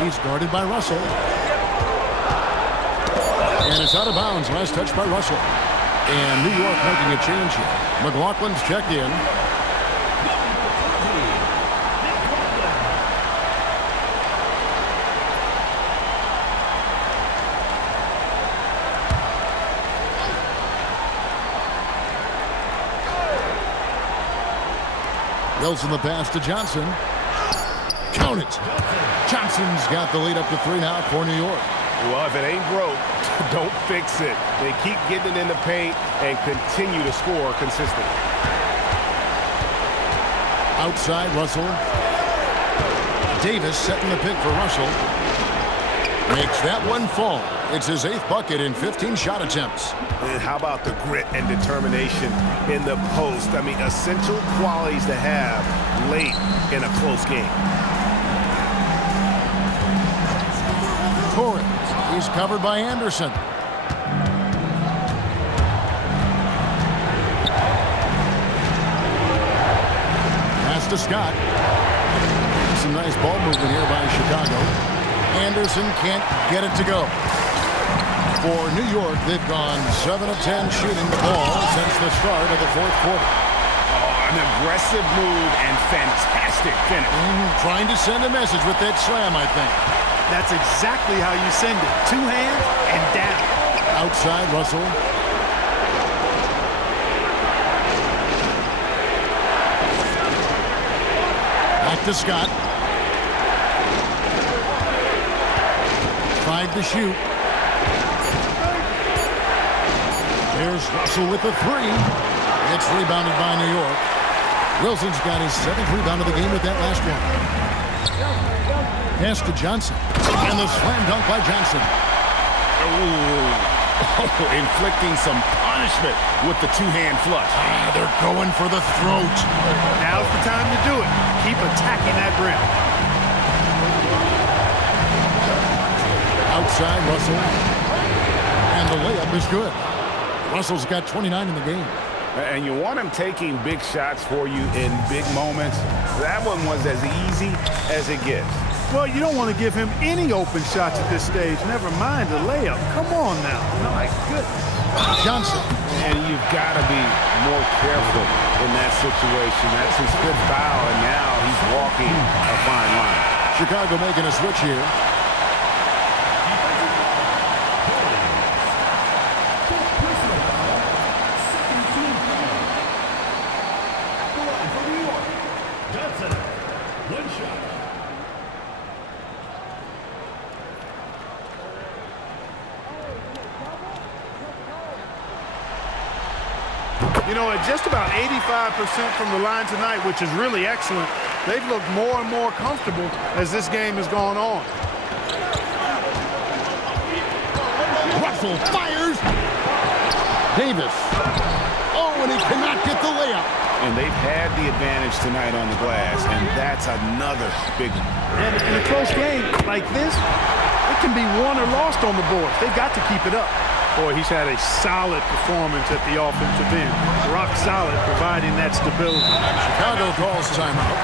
He's guarded by Russell. And it's out of bounds. Last touch by Russell. And New York making a change here. McLaughlin's checked in. Wilson the pass to Johnson. Count it. Johnson's got the lead up to 3 now for New York. Well, if it ain't broke, don't fix it. They keep getting it in the paint and continue to score consistently. Outside, Russell. Davis setting the pick for Russell. Makes that one fall. It's his 8th bucket in 15 shot attempts. And how about the grit and determination in the post? I mean, essential qualities to have late in a close game. Torres. He's covered by Anderson. Pass to Scott. Some nice ball movement here by Chicago. Anderson can't get it to go. For New York, they've gone 7 of 10 shooting the ball since the start of the 4th quarter. Oh, an aggressive move and fantastic finish. Trying to send a message with that slam, I think. That's exactly how you send it. 2 hands and down. Outside, Russell. Back to Scott. 5 to shoot. There's Russell with the 3. It's rebounded by New York. Wilson's got his 7th rebound of the game with that last one. Pass to Johnson. And the slam dunk by Johnson. Inflicting some punishment with the 2-hand flush. They're going for the throat. Now's the time to do it. Keep attacking that rim. Outside, Russell. And the layup is good. Russell's got 29 in the game. And you want him taking big shots for you in big moments. That one was as easy as it gets. Well, you don't want to give him any open shots at this stage. Never mind the layup. Come on now. My goodness. Johnson. And you've got to be more careful in that situation. That's his 5th foul, and now he's walking a fine line. Chicago making a switch here. You know, at just about 85% from the line tonight, which is really excellent, they've looked more and more comfortable as this game has gone on. Russell fires. Davis. Oh, and he cannot get the layup. And they've had the advantage tonight on the glass, and that's another big one. And in a close game like this, it can be won or lost on the board. They've got to keep it up. Boy, he's had a solid performance at the offensive end. Rock solid, providing that stability. Chicago calls timeout.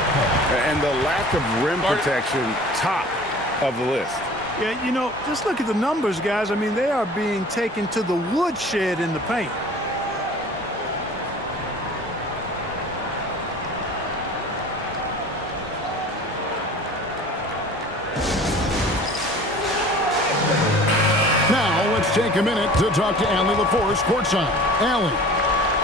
And the lack of rim protection, top of the list. Yeah, you know, just look at the numbers, guys. I mean, they are being taken to the woodshed in the paint. Take a minute to talk to Allie LaForce courtside. Allie.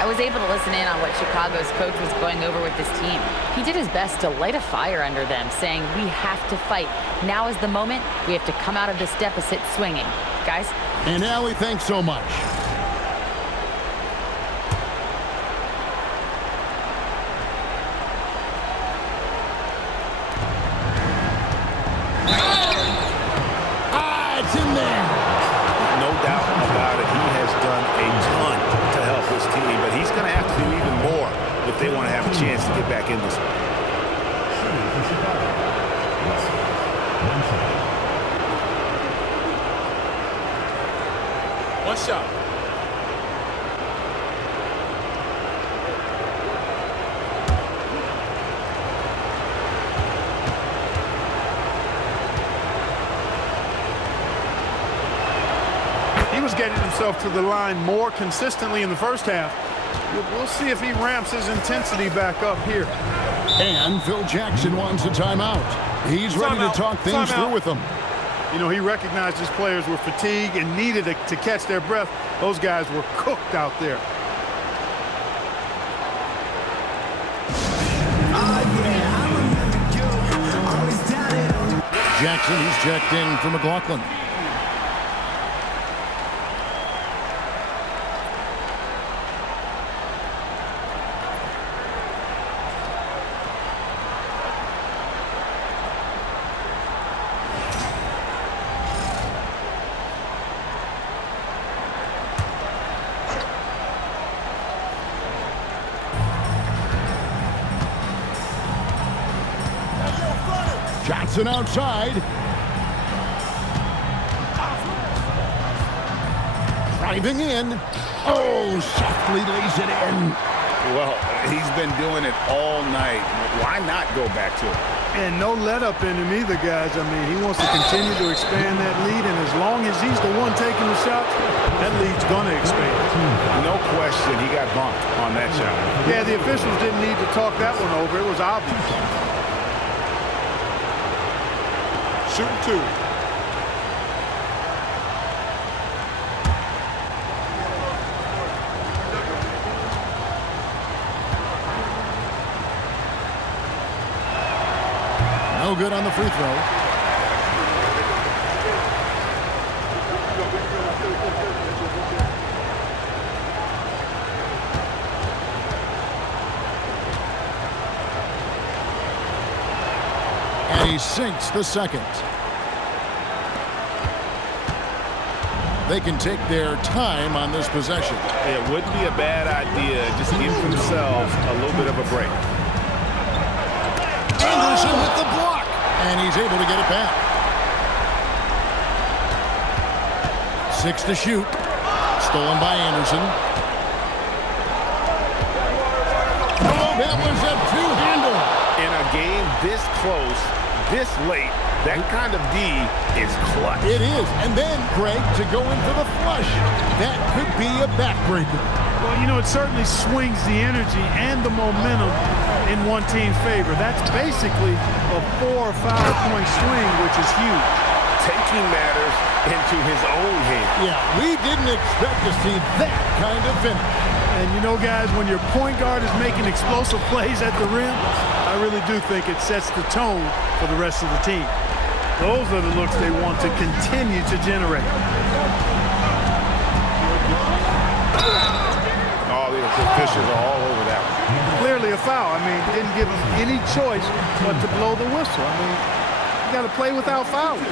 I was able to listen in on what Chicago's coach was going over with this team. He did his best to light a fire under them, saying, we have to fight. Now is the moment. We have to come out of this deficit swinging. Guys? And Allie, thanks so much. It's in there. No doubt about it. He has done a ton to help his team, but he's going to have to do even more if they want to have a chance to get back in this one. One shot. He was getting himself to the line more consistently in the first half. We'll see if he ramps his intensity back up here. And Phil Jackson wants a timeout. He's ready to talk things through with them. You know, he recognized his players were fatigued and needed to catch their breath. Those guys were cooked out there. Jackson, who's checked in for McLaughlin. Johnson outside. Driving in. Oh, softly lays it in. Well, he's been doing it all night. Why not go back to it? And no let up in him either, guys. I mean, he wants to continue to expand that lead, and as long as he's the one taking the shots, that lead's going to expand. No question, he got bumped on that shot. Yeah, the officials didn't need to talk that one over. It was obvious. Shooting 2. No good on the free throw. And he sinks the second. They can take their time on this possession. It wouldn't be a bad idea just to give themselves a little bit of a break. Anderson with the block, and he's able to get it back. 6 to shoot. Stolen by Anderson. Oh, that was a two-hander. In a game this close, this late, that kind of D is clutch. It is. And then, Greg, to go in for the flush. That could be a backbreaker. Well, you know, it certainly swings the energy and the momentum in one team's favor. That's basically a 4 or 5 point swing, which is huge. Taking matters into his own hands. Yeah, we didn't expect to see that kind of finish. And you know, guys, when your point guard is making explosive plays at the rim, I really do think it sets the tone for the rest of the team. Those are the looks they want to continue to generate. Oh, the officials are all over that one. Clearly a foul. I mean, didn't give him any choice but to blow the whistle. I mean, you got to play without fouling.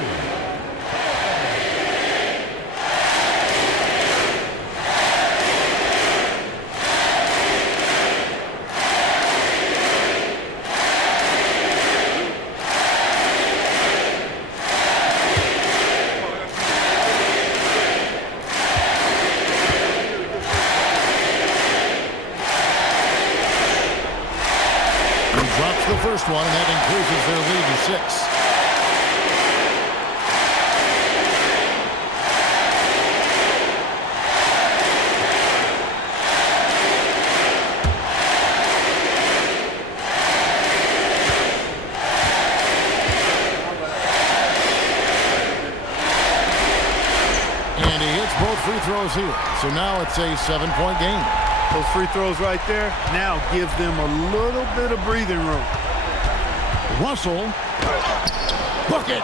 Drops the first one, and that increases their lead to 6. And he hits both free throws here. So now it's a 7-point game. Those free throws right there now give them a little bit of breathing room. Russell. Bucket.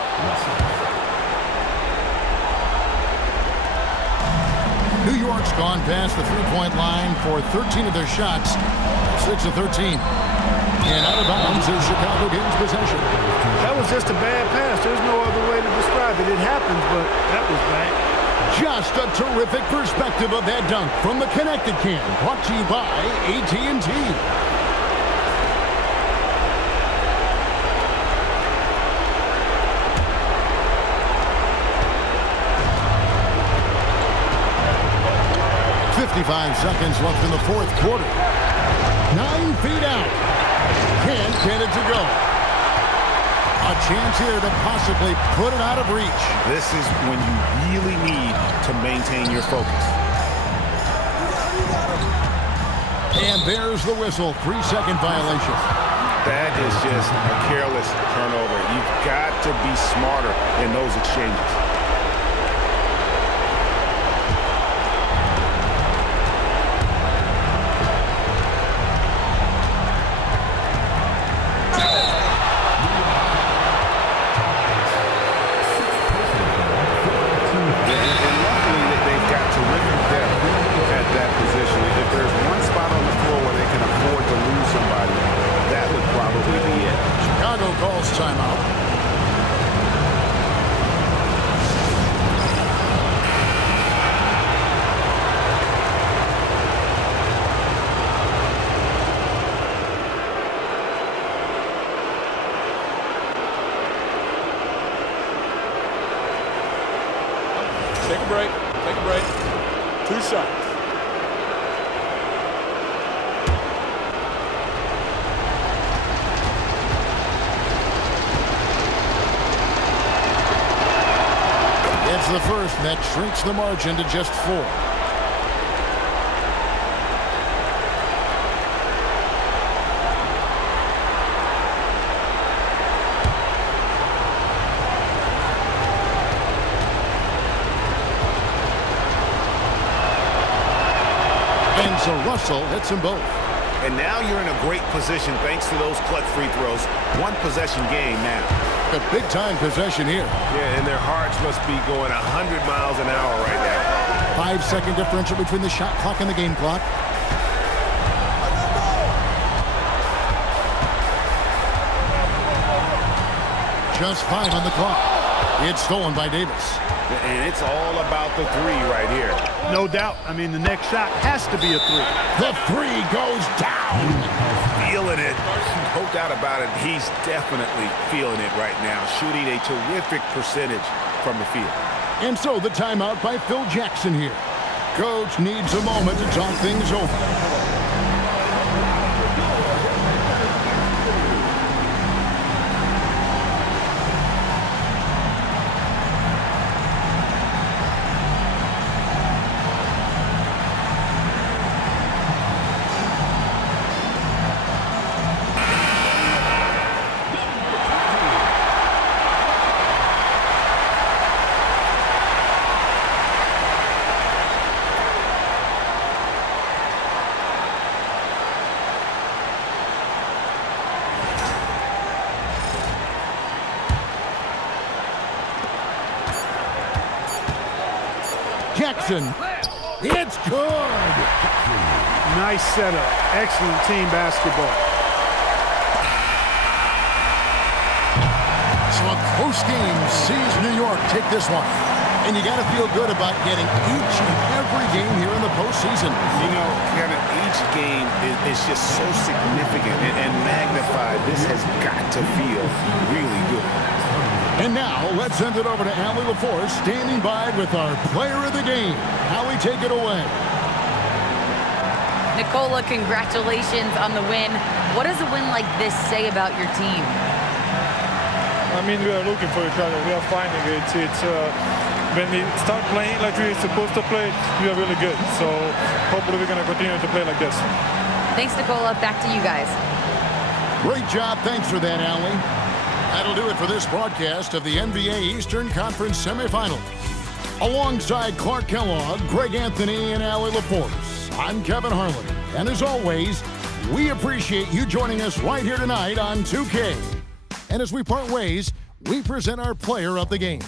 New York's gone past the three-point line for 13 of their shots. 6 of 13. And out of bounds as Chicago gains possession. That was just a bad pass. There's no other way to describe it. It happens, but that was bad. Just a terrific perspective of that dunk from the Connected Can, brought to you by AT&T. .55 seconds left in the fourth quarter. 9 feet out. Can't get it to go. A chance here to possibly put it out of reach. This is when you really need to maintain your focus. And there's the whistle. 3-second violation. That is just a careless turnover. You've got to be smarter in those exchanges. calls timeout. Take a break. Take a break. 2 shots. It's the first that shrinks the margin to just 4. And so Russell hits them both. And now you're in a great position thanks to those clutch free throws. One possession game now. A big-time possession here. Yeah, and their hearts must be going 100 miles an hour right now. 5-second differential between the shot clock and the game clock. Just 5 on the clock. It's stolen by Davis. And it's all about the 3 right here. No doubt. I mean, the next shot has to be a 3. The 3 goes down. Feeling it. No doubt about it. He's definitely feeling it right now. Shooting a terrific percentage from the field. And so the timeout by Phil Jackson here. Coach needs a moment to talk things over. Jackson. It's good. Nice setup. Excellent team basketball. So a close game sees New York take this one. And you got to feel good about getting each and every game here in the postseason. You know, Kevin, each game is just so significant and magnified. This has got to feel really good. And now, let's send it over to Allie LaForce, standing by with our player of the game. Allie, take it away. Nicola, congratulations on the win. What does a win like this say about your team? I mean, we are looking for each other. We are finding it. When we start playing like we're supposed to play, we are really good. So hopefully we're going to continue to play like this. Thanks, Nicola. Back to you guys. Great job. Thanks for that, Allie. That'll do it for this broadcast of the NBA Eastern Conference semifinals. Alongside Clark Kellogg, Greg Anthony, and Allie LaForce, I'm Kevin Harlan. And as always, we appreciate you joining us right here tonight on 2K. And as we part ways, we present our player of the game.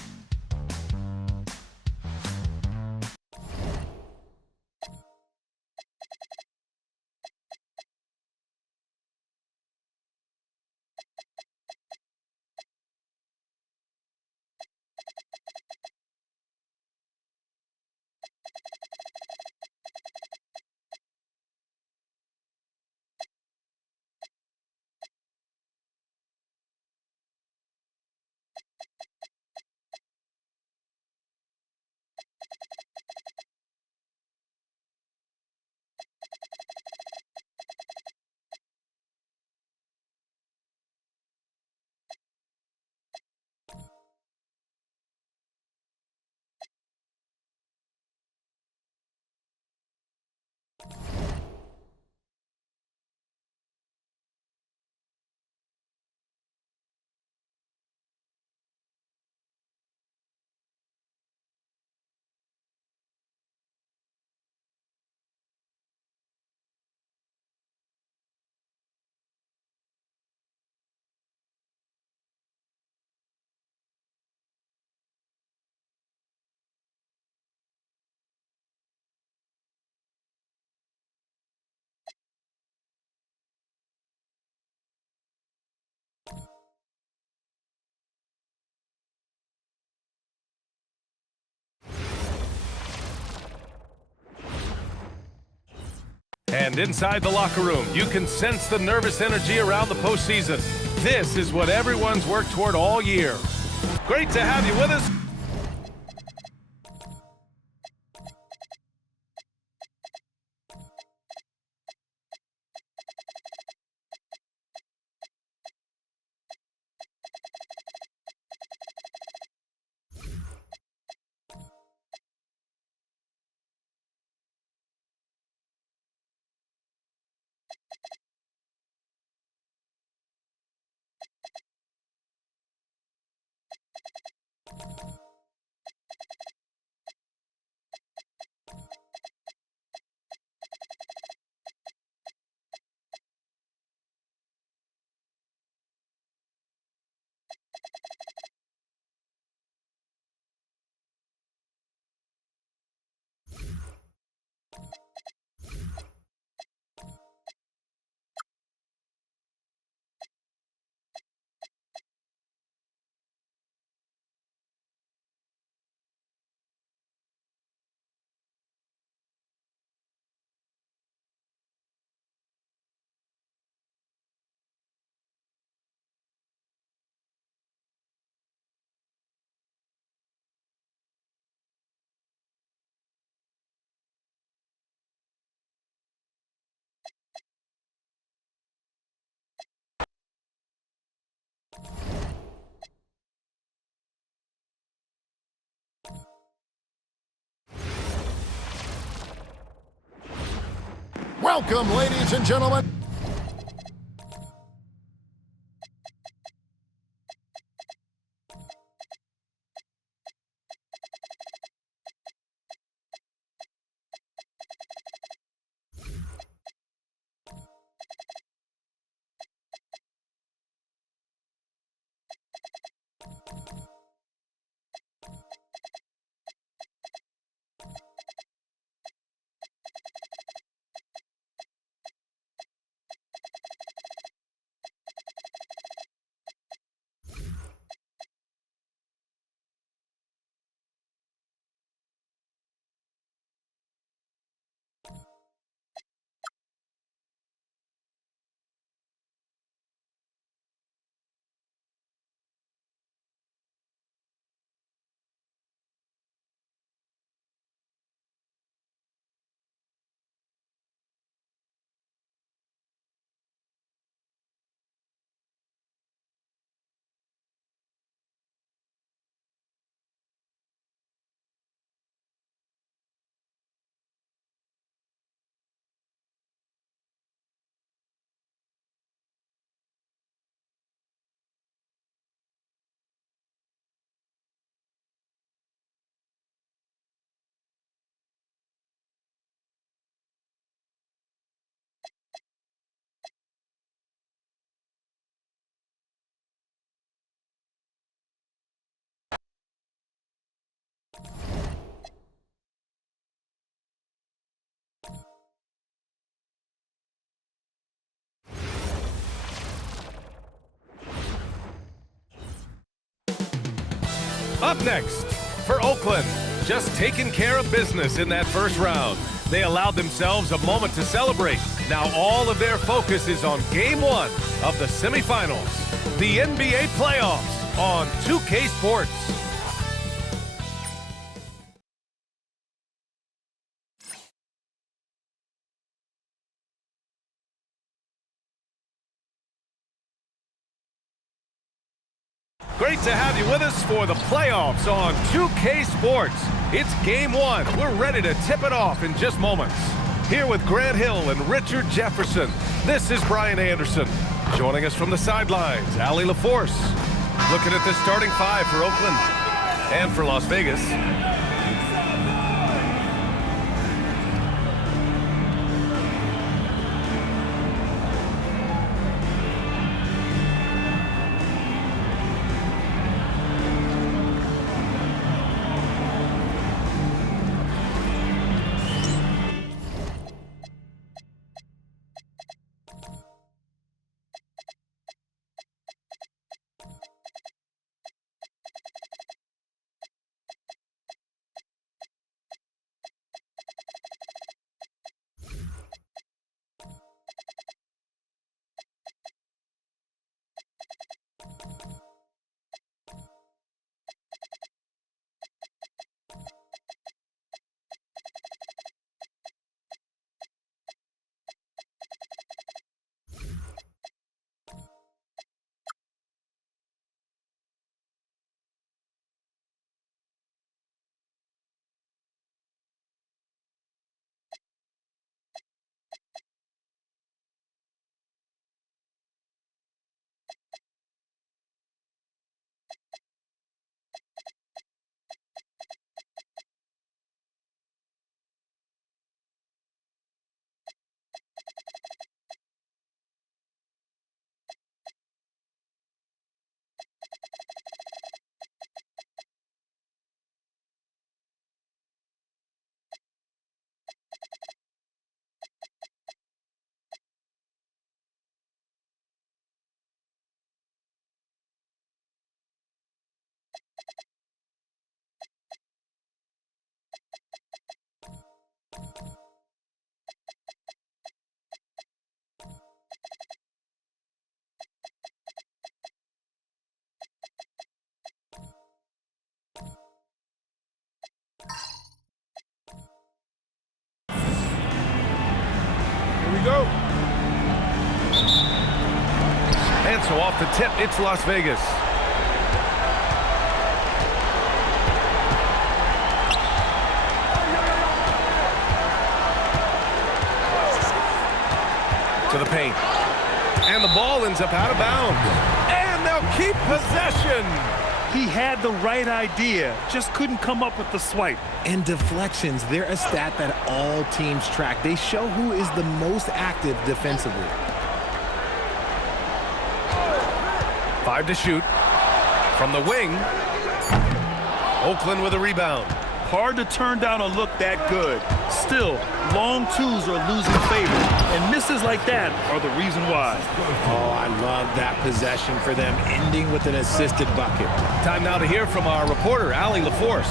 And inside the locker room, you can sense the nervous energy around the postseason. This is what everyone's worked toward all year. Great to have you with us. Welcome, ladies and gentlemen. Up next, for Oakland, just taking care of business in that first round. They allowed themselves a moment to celebrate. Now all of their focus is on Game 1 of the semifinals, the NBA playoffs on 2K Sports. Great to have you with us for the playoffs on 2K Sports. It's Game 1. We're ready to tip it off in just moments. Here with Grant Hill and Richard Jefferson, this is Brian Anderson. Joining us from the sidelines, Allie LaForce. Looking at the starting five for Oakland and for Las Vegas. we go. And so off the tip, it's Las Vegas. To the paint. And the ball ends up out of bounds. And they'll keep possession. He had the right idea, just couldn't come up with the swipe. And deflections, they're a stat that all teams track. They show who is the most active defensively. 5 to shoot. From the wing. Oakland with a rebound. Hard to turn down a look that good. Still, long twos are losing favor, and misses like that are the reason why. Oh, I love that possession for them, ending with an assisted bucket. Time now to hear from our reporter, Allie LaForce.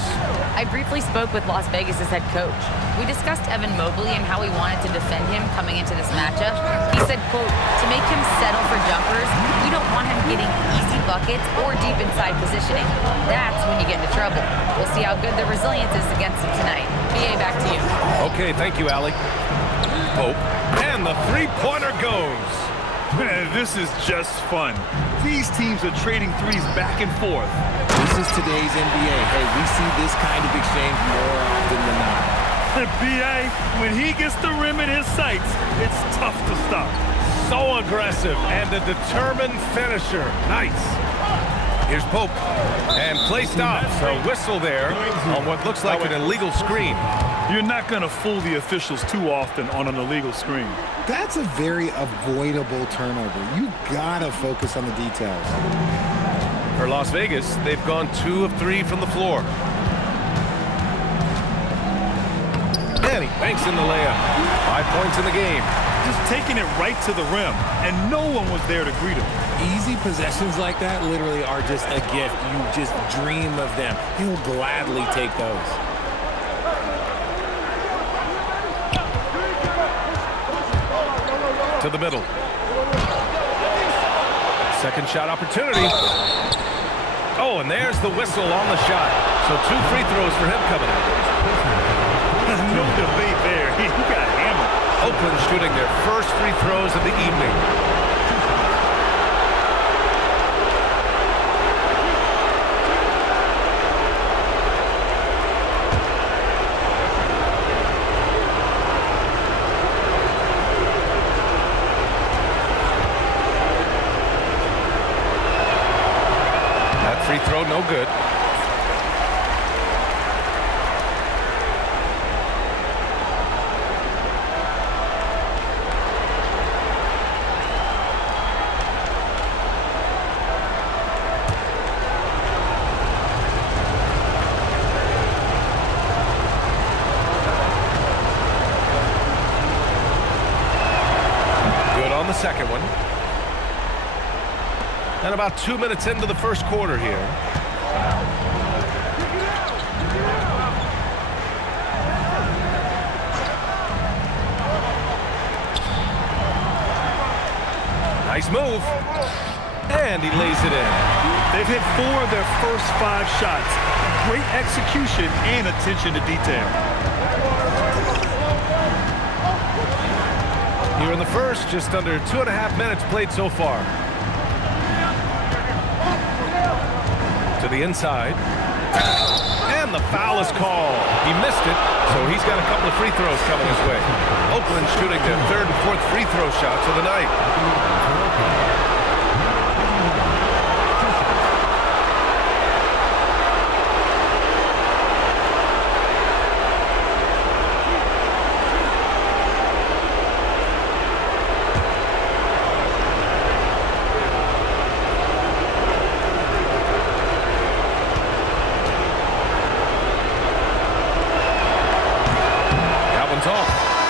I briefly spoke with Las Vegas' head coach. We discussed Evan Mobley and how he wanted to defend him coming into this matchup. He said, quote, to make him settle for jumpers, we don't want him getting easy buckets or deep inside positioning. That's when you get into trouble. We'll see how good the resilience is against him tonight. BA, back to you. Okay, thank you, Allie. Pope. And the three-pointer goes. Man, this is just fun. These teams are trading threes back and forth. This is today's NBA. Hey, we see this kind of exchange more often than not. BA, when he gets the rim in his sights, it's tough to stop. So aggressive and a determined finisher. Nice. Here's Pope. And play stops. A whistle there on what looks like an illegal screen. You're not going to fool the officials too often on an illegal screen. That's a very avoidable turnover. You gotta focus on the details. For Las Vegas, they've gone 2 of 3 from the floor. And he banks in the layup. 5 points in the game. Just taking it right to the rim, and no one was there to greet him. Easy possessions like that literally are just a gift. You just dream of them. He'll gladly take those. To the middle. Second shot opportunity. Oh, and there's the whistle on the shot. So 2 free throws for him coming up. No debate there. He got hammered. Oakland shooting their first free throws of the evening. Free throw, no good. Good on the second one. And about 2 minutes into the first quarter here. Nice move. And he lays it in. They've hit 4 of their first 5 shots. Great execution and attention to detail. Here in the first, just under 2.5 minutes played so far. To the inside. And the foul is called. He missed it, so he's got a couple of free throws coming his way. Oakland shooting their 3rd and 4th free throw shots of the night.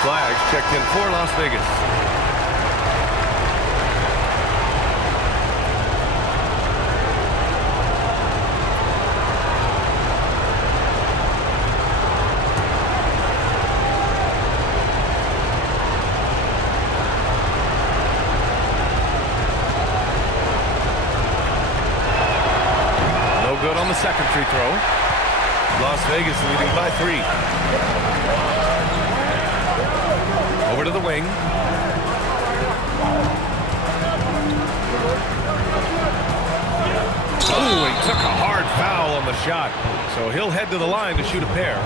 Flags checked in for Las Vegas. No good on the second free throw. Las Vegas leading by 3. Over to the wing. Oh, he took a hard foul on the shot. So he'll head to the line to shoot a pair.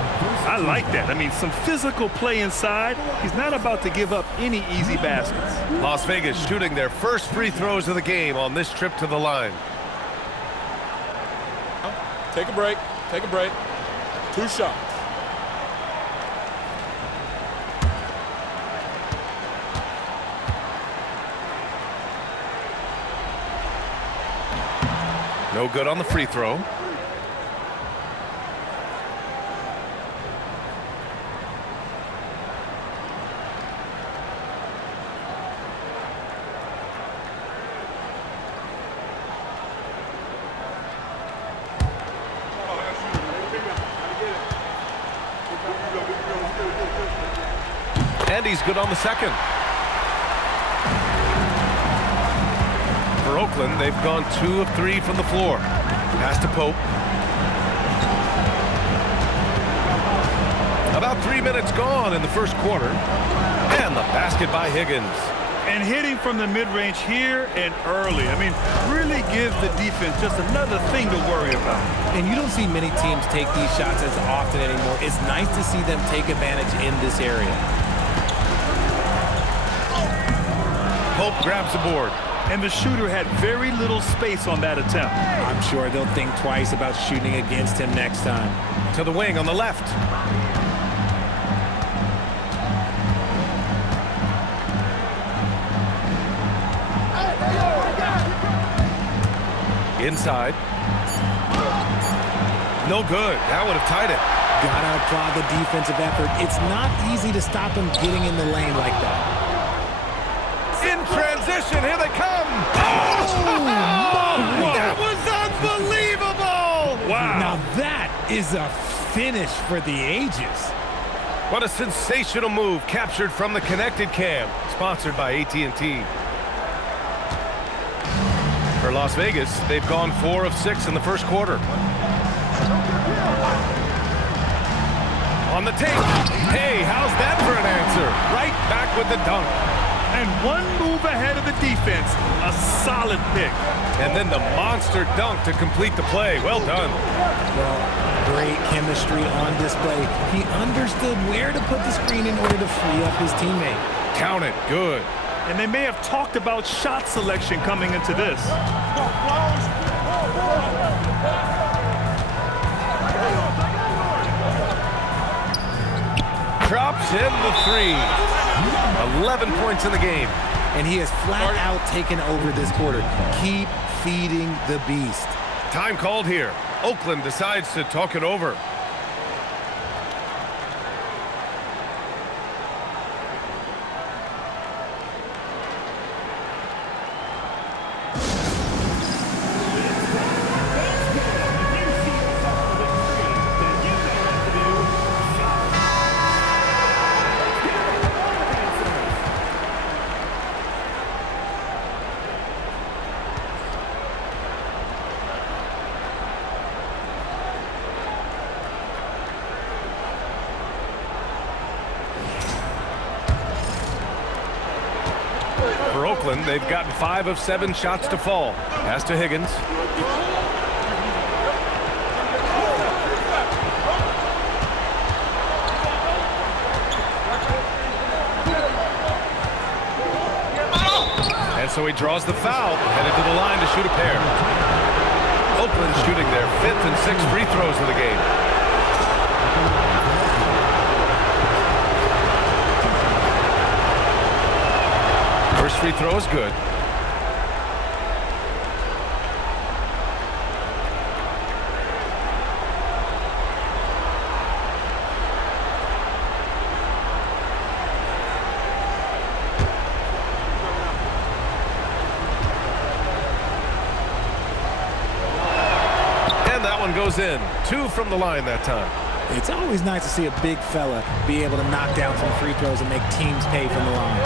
I like that. I mean, some physical play inside. He's not about to give up any easy baskets. Las Vegas shooting their first free throws of the game on this trip to the line. Take a break. Take a break. 2 shots. No good on the free throw. And he's good on the second. For Oakland, they've gone 2 of 3 from the floor. Pass to Pope. About 3 minutes gone in the first quarter. And the basket by Higgins. And hitting from the mid-range here and early. I mean, really gives the defense just another thing to worry about. And you don't see many teams take these shots as often anymore. It's nice to see them take advantage in this area. Pope grabs the board. And the shooter had very little space on that attempt. I'm sure they'll think twice about shooting against him next time. To the wing on the left. Inside. No good. That would have tied it. Gotta applaud the defensive effort. It's not easy to stop him getting in the lane like that. In transition, here they come. Oh, that was unbelievable. Wow. Now that is a finish for the ages. What a sensational move captured from the connected cam, sponsored by AT&T. For Las Vegas, they've gone 4 of 6 in the first quarter. On the tape. Hey, how's that for an answer? Right back with the dunk. And one move ahead of the defense. A solid pick. And then the monster dunk to complete the play. Well done. Well, great chemistry on display. He understood where to put the screen in order to free up his teammate. Count it. Good. And they may have talked about shot selection coming into this. Drops in the 3. 11 points in the game. And he has flat out taken over this quarter. Keep feeding the beast. Time called here. Oakland decides to talk it over. For Oakland, they've gotten 5 of 7 shots to fall. Pass to Higgins. And so he draws the foul, headed to the line to shoot a pair. Oakland shooting their 5th and 6th free throws of the game. First free throw is good. And that one goes in. 2 from the line that time. It's always nice to see a big fella be able to knock down some free throws and make teams pay from the line.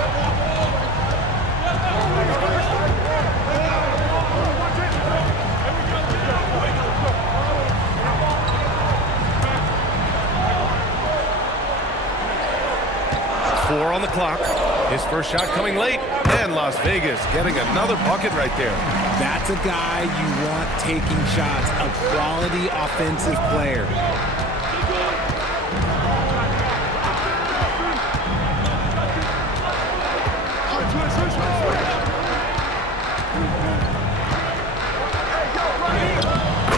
Four on the clock. His first shot coming late, and Las Vegas getting another bucket right there. That's a guy you want taking shots, a quality offensive player.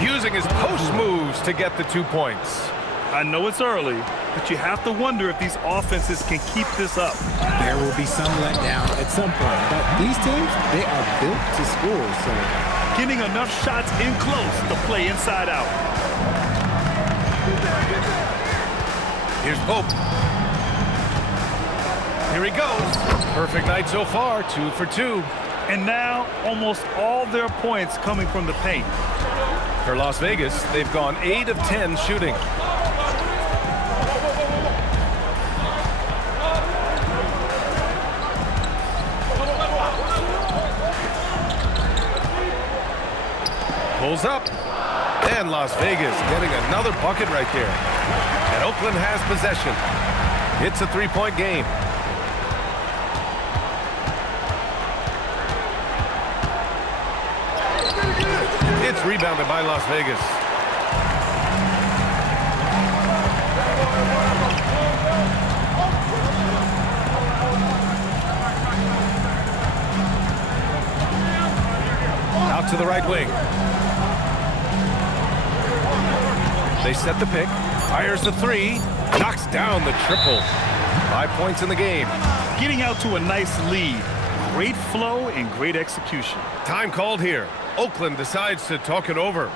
Using his post moves to get the 2 points. I know it's early, but you have to wonder if these offenses can keep this up. There will be some letdown at some point, but these teams, they are built to score, so. Getting enough shots in close to play inside out. Here's Pope. Here he goes. Perfect night so far, 2 for 2. And now, almost all their points coming from the paint. For Las Vegas, they've gone 8 of 10 shooting. Pulls up, and Las Vegas getting another bucket right there. And Oakland has possession. It's a 3-point game. It's rebounded by Las Vegas. Out to the right wing. They set the pick. Fires the 3. Knocks down the triple. 5 points in the game. Getting out to a nice lead. Great flow and great execution. Time called here. Oakland decides to talk it over.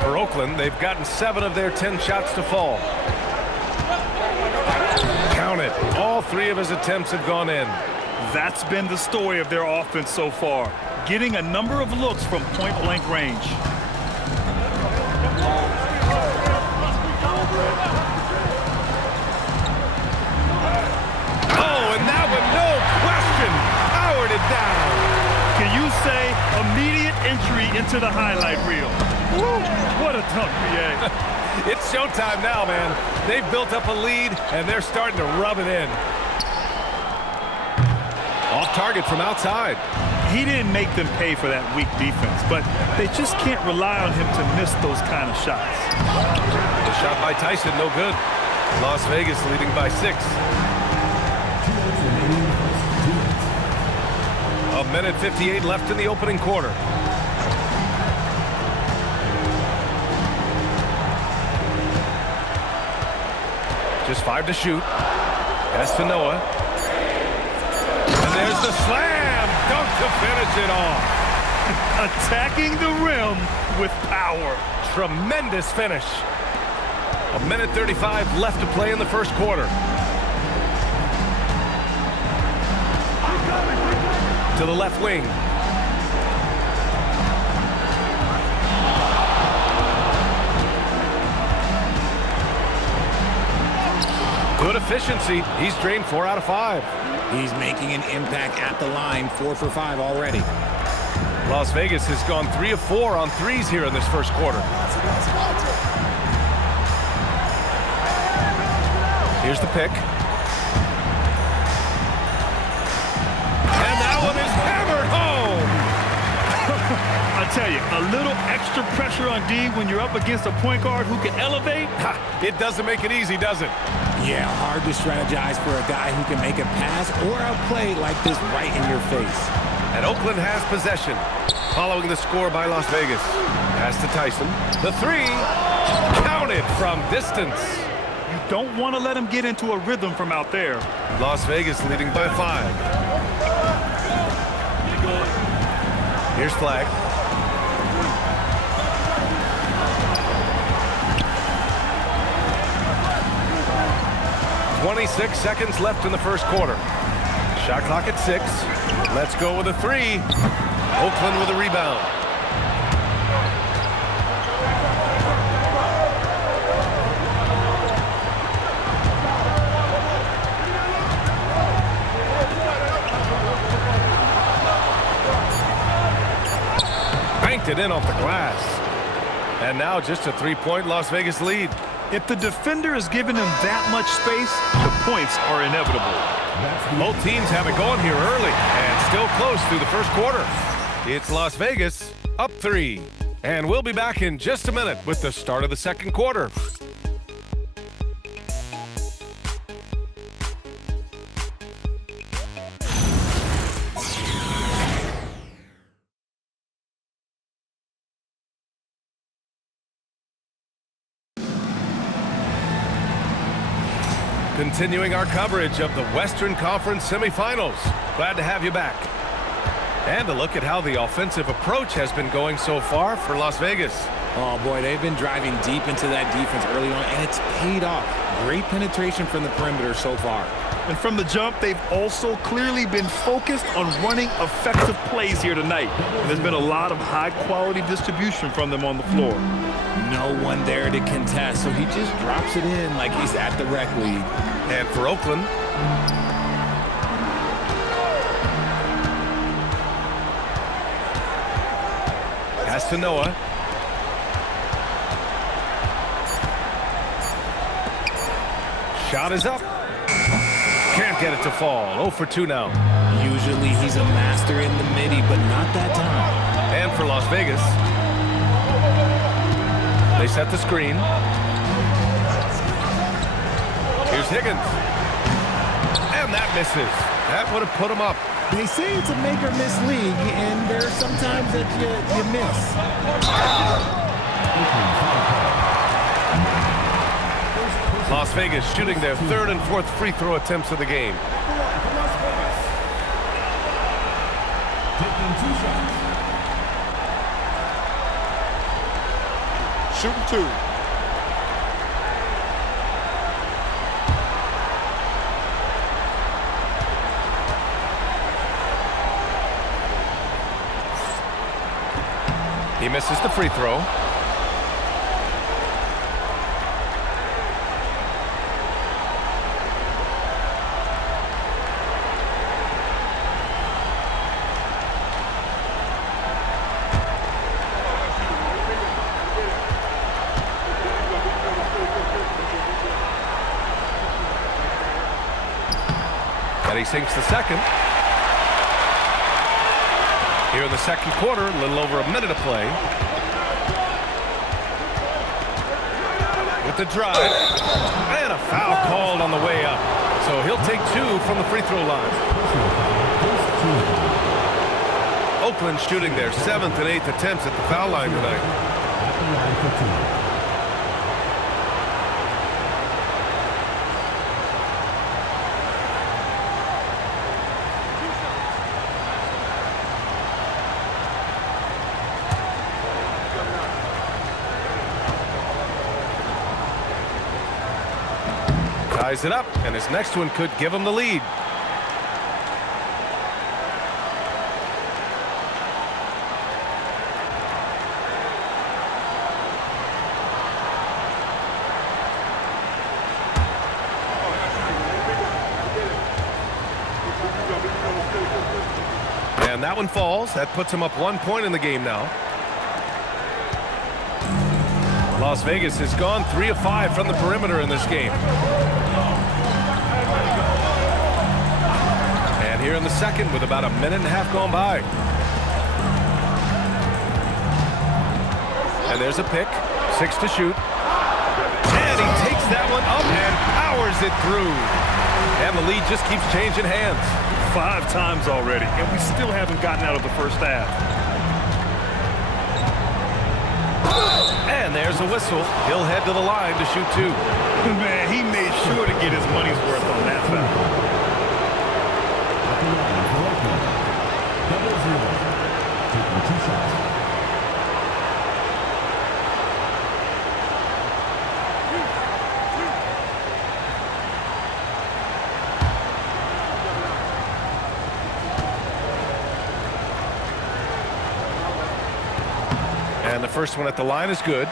For Oakland, they've gotten 7 of their 10 shots to fall. Count it. All 3 of his attempts have gone in. That's been the story of their offense so far. Getting a number of looks from point-blank range. Oh, and that one, no question, powered it down. Can you say immediate entry into the highlight reel? Woo, what a dunk, BA. It's showtime now, man. They've built up a lead, and they're starting to rub it in. Off target from outside. He didn't make them pay for that weak defense, but they just can't rely on him to miss those kind of shots. The shot by Tyson, no good. Las Vegas leading by 6. A minute 58 left in the opening quarter. Just 5 to shoot. Pass to Noah. And there's the slam. Dunk to finish it off. Attacking the rim with power. Tremendous finish. A minute 35 left to play in the first quarter. To the left wing. Good efficiency. He's drained 4 out of 5. He's making an impact at the line, 4 for 5 already. Las Vegas has gone 3 of 4 on threes here in this first quarter. Here's the pick. And that one is hammered home. I tell you, a little extra pressure on D when you're up against a point guard who can elevate. It doesn't make it easy, does it? Yeah, hard to strategize for a guy who can make a pass or a play like this right in your face. And Oakland has possession. Following the score by Las Vegas. Pass to Tyson. The 3. Counted from distance. You don't want to let him get into a rhythm from out there. Las Vegas leading by 5. Here's Flag. 26 seconds left in the first quarter. Shot clock at 6. Let's go with a 3. Oakland with a rebound. Banked it in off the glass. And now just a 3-point Las Vegas lead. If the defender is giving him that much space, the points are inevitable. Both teams have it going here early and still close through the first quarter. It's Las Vegas up 3. And we'll be back in just a minute with the start of the second quarter. Continuing our coverage of the Western Conference semifinals. Glad to have you back. And a look at how the offensive approach has been going so far for Las Vegas. Oh, boy, they've been driving deep into that defense early on, and it's paid off. Great penetration from the perimeter so far. And from the jump, they've also clearly been focused on running effective plays here tonight. And there's been a lot of high-quality distribution from them on the floor. No one there to contest, so he just drops it in like he's at the rec league. And for Oakland, pass to Noah. Shot is up. Can't get it to fall. 0 for 2 now. Usually he's a master in the midi, but not that time. And for Las Vegas, they set the screen. Here's Higgins. And that misses. That would have put him up. They say it's a make or miss league, and there are some times that you miss. Las Vegas shooting their 3rd and 4th free throw attempts of the game. Taking 2 shots. Shooting 2. He misses the free throw. And he sinks the second. Here in the second quarter, a little over a minute of play. With the drive. And a foul called on the way up. So he'll take 2 from the free throw line. Oakland shooting their 7th and 8th attempts at the foul line tonight. Ties it up, and his next one could give him the lead. And that one falls. That puts him up 1 point in the game now. Las Vegas has gone 3 of 5 from the perimeter in this game. And here in the second with about a minute and a half gone by. And there's a pick. 6 to shoot. And he takes that one up and powers it through. And the lead just keeps changing hands. 5 times already, and we still haven't gotten out of the first half. And there's a whistle. He'll head to the line to shoot 2. Man, he made sure to get his money's worth on that foul. Taking 2 shots. And the first one at the line is good.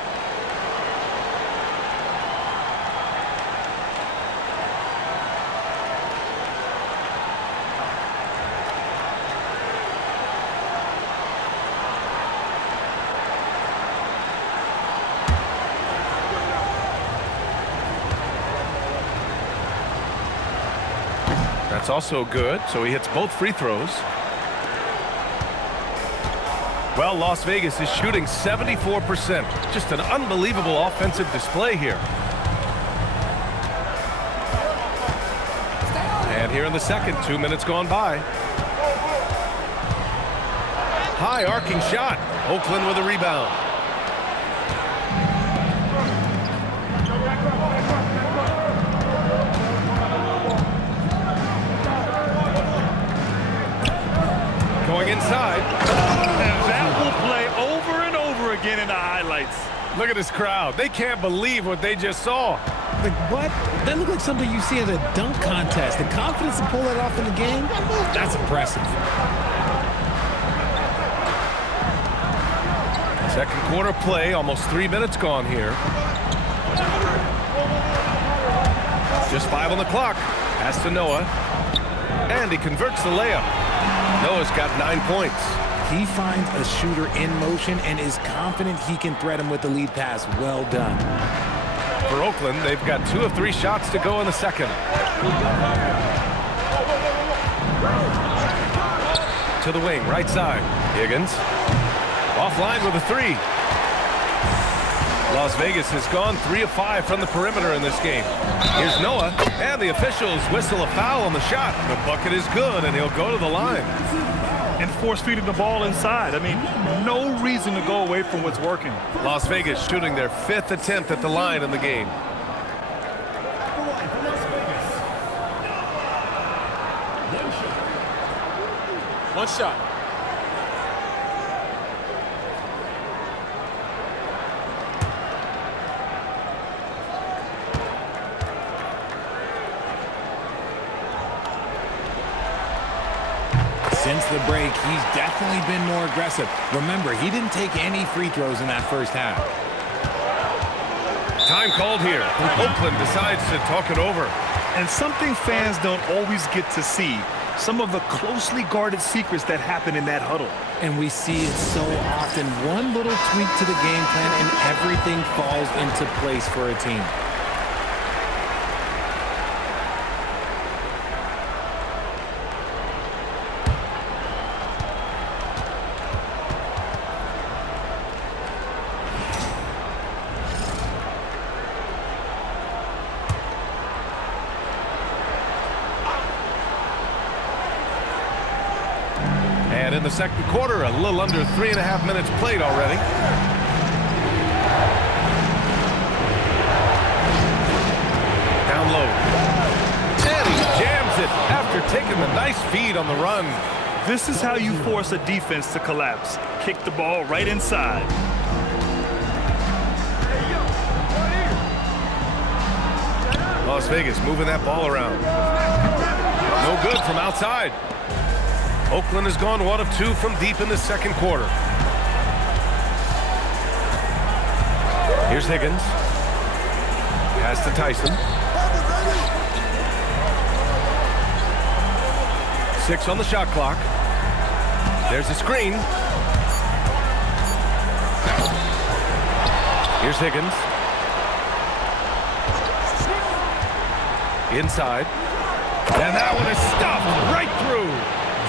That's also good, so he hits both free throws. Well, Las Vegas is shooting 74%. Just an unbelievable offensive display here. And here in the second, 2 minutes gone by. High arcing shot. Oakland with a rebound. Going inside. And that will play over and over again in the highlights. Look at this crowd. They can't believe what they just saw. Like, what? That looked like something you see at a dunk contest. The confidence to pull that off in the game, that's impressive. Second quarter play, almost 3 minutes gone here. Just 5 on the clock. Pass to Noah. And he converts the layup. Noah's got 9 points. He finds a shooter in motion and is confident he can thread him with the lead pass. Well done. For Oakland, they've got 2 of 3 shots to go in the second. To the wing, right side. Higgins. Offline with a 3. Las Vegas has gone 3 of 5 from the perimeter in this game. Here's Noah, and the officials whistle a foul on the shot. The bucket is good, and he'll go to the line. And force-feeding the ball inside. I mean, no reason to go away from what's working. Las Vegas shooting their 5th attempt at the line in the game. One shot. Since the break, he's definitely been more aggressive. Remember, he didn't take any free throws in that first half. Time called here. Oakland decides to talk it over. And something fans don't always get to see, some of the closely guarded secrets that happen in that huddle. And we see it so often. One little tweak to the game plan and everything falls into place for a team. And in the second quarter, a little under 3.5 minutes played already. Down low. And he jams it after taking the nice feed on the run. This is how you force a defense to collapse. Kick the ball right inside. Las Vegas moving that ball around. No good from outside. Oakland has gone 1 of 2 from deep in the second quarter. Here's Higgins. Pass to Tyson. 6 on the shot clock. There's a screen. Here's Higgins. Inside. And that one is stuffed right through.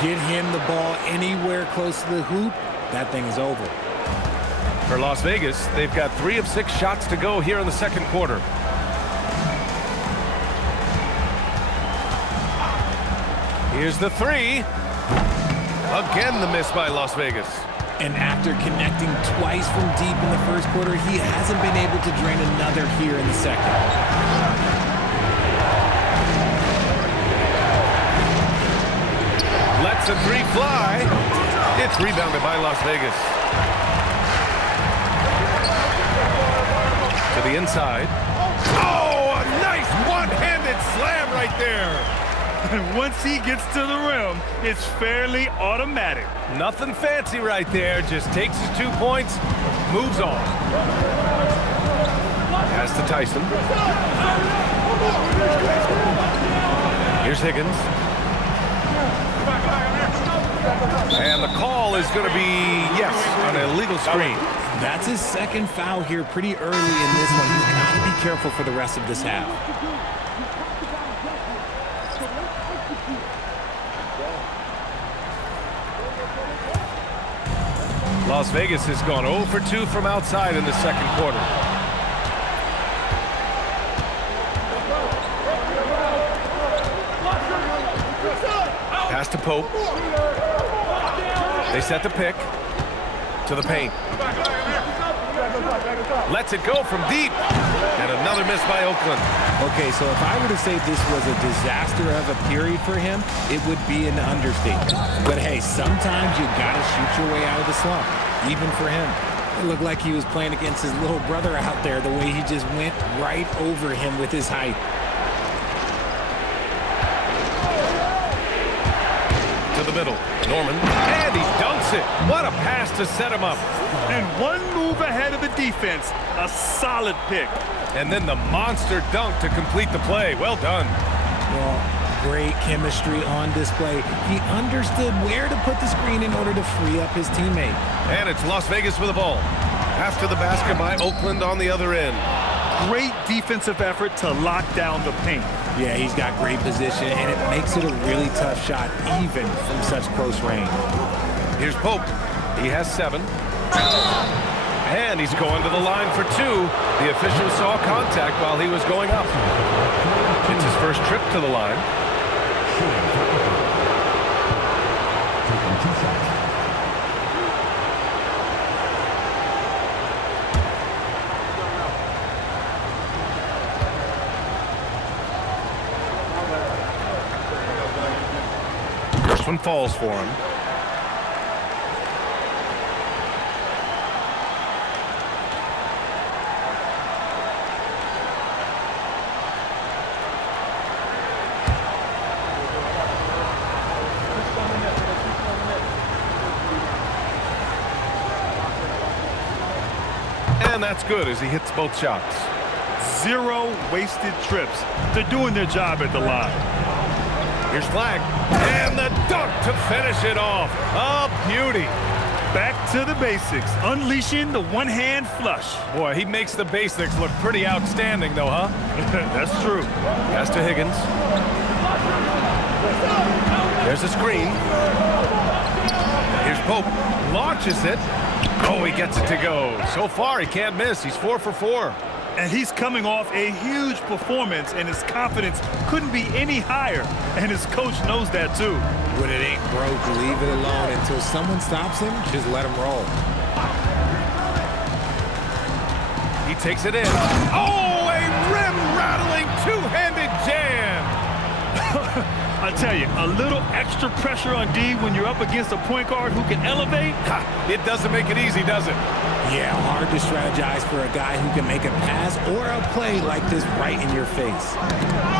Get him the ball anywhere close to the hoop, that thing is over. For Las Vegas, they've got 3 of 6 shots to go here in the second quarter. Here's the 3. Again, the miss by Las Vegas. And after connecting twice from deep in the first quarter, he hasn't been able to drain another here in the second. Lets a 3 fly. It's rebounded by Las Vegas. To the inside. Oh, a nice one-handed slam right there. And once he gets to the rim, it's fairly automatic. Nothing fancy right there. Just takes his 2 points, moves on. Pass to Tyson. Here's Higgins. And the call is going to be, yes, an illegal screen. That's his second foul here pretty early in this one. He's got to be careful for the rest of this half. Las Vegas has gone 0 for 2 from outside in the second quarter. Pass to Pope. They set the pick to the paint. Lets it go from deep. And another miss by Oakland. Okay, so if I were to say this was a disaster of a period for him, it would be an understatement. But hey, sometimes you gotta shoot your way out of the slump, even for him. It looked like he was playing against his little brother out there, the way he just went right over him with his height. To the middle, Norman, and he dunks it. What a pass to set him up. And one move ahead of the defense, a solid pick. And then the monster dunk to complete the play. Well done. Well, great chemistry on display. He understood where to put the screen in order to free up his teammate. And it's Las Vegas with the ball. After the basket by Oakland on the other end. Great defensive effort to lock down the paint. Yeah, he's got great position, and it makes it a really tough shot, even from such close range. Here's Pope. He has 7. And he's going to the line for 2. The official saw contact while he was going up. It's his first trip to the line. Taking 2 shots. First one falls for him. And that's good as he hits both shots. 0 wasted trips. They're doing their job at the line. Here's Flag. And the dunk to finish it off. A beauty. Back to the basics, unleashing the one-hand flush. Boy, he makes the basics look pretty outstanding, though, huh? That's true. Pass to Higgins. There's a screen. Here's Pope. Launches it. Oh, he gets it to go. So far, he can't miss. He's 4 for 4. And he's coming off a huge performance, and his confidence couldn't be any higher. And his coach knows that, too. When it ain't broke, leave it alone. Until someone stops him, just let him roll. He takes it in. Oh, a rim-rattling two-handed jam. I tell you, a little extra pressure on D when you're up against a point guard who can elevate. It doesn't make it easy, does it? Yeah, hard to strategize for a guy who can make a pass or a play like this right in your face.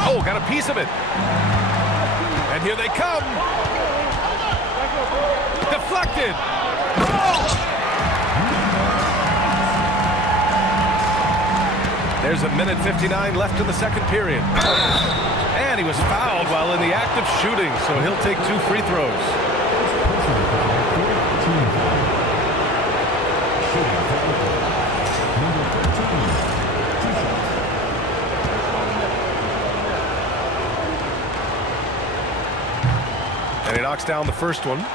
Oh, got a piece of it. And here they come. Deflected. There's a minute 59 left in the second period. And he was fouled while in the act of shooting, so he'll take 2 free throws. And he knocks down the first one.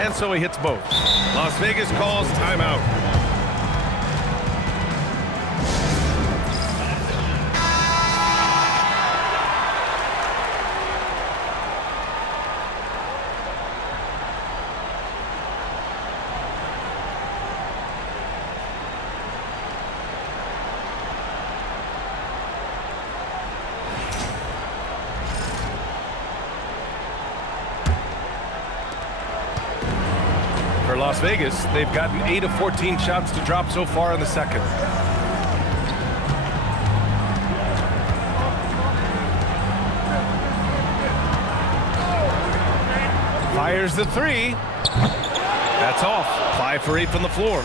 And so he hits both. Las Vegas calls timeout. Las Vegas, they've gotten 8 of 14 shots to drop so far in the second. Fires the three. That's off. 5 for 8 from the floor.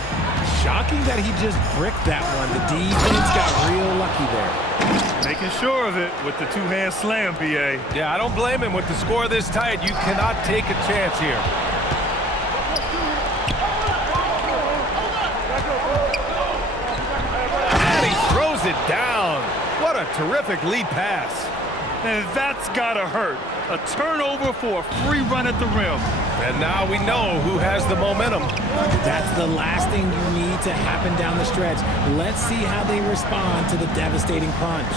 Shocking that he just bricked that one. The defense got real lucky there. Making sure of it with the two-hand slam, BA. Yeah, I don't blame him. With the score this tight, you cannot take a chance here. And he throws it down. What a terrific lead pass. And that's gotta hurt. A turnover for a free run at the rim. And now we know who has the momentum. That's the last thing you need to happen down the stretch. Let's see how they respond to the devastating punch.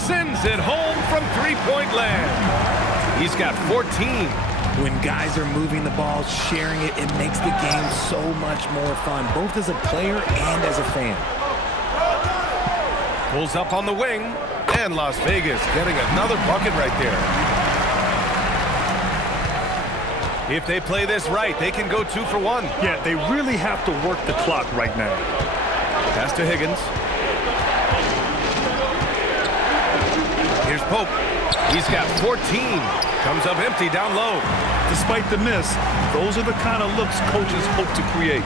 Sends it home from three-point land. He's got 14. When guys are moving the ball, sharing it, it makes the game so much more fun, both as a player and as a fan. Pulls up on the wing, and Las Vegas getting another bucket right there. If they play this right, they can go 2 for 1. Yeah, they really have to work the clock right now. Pass to Higgins. Here's Pope. He's got 14. Comes up empty down low. Despite the miss, those are the kind of looks coaches hope to create.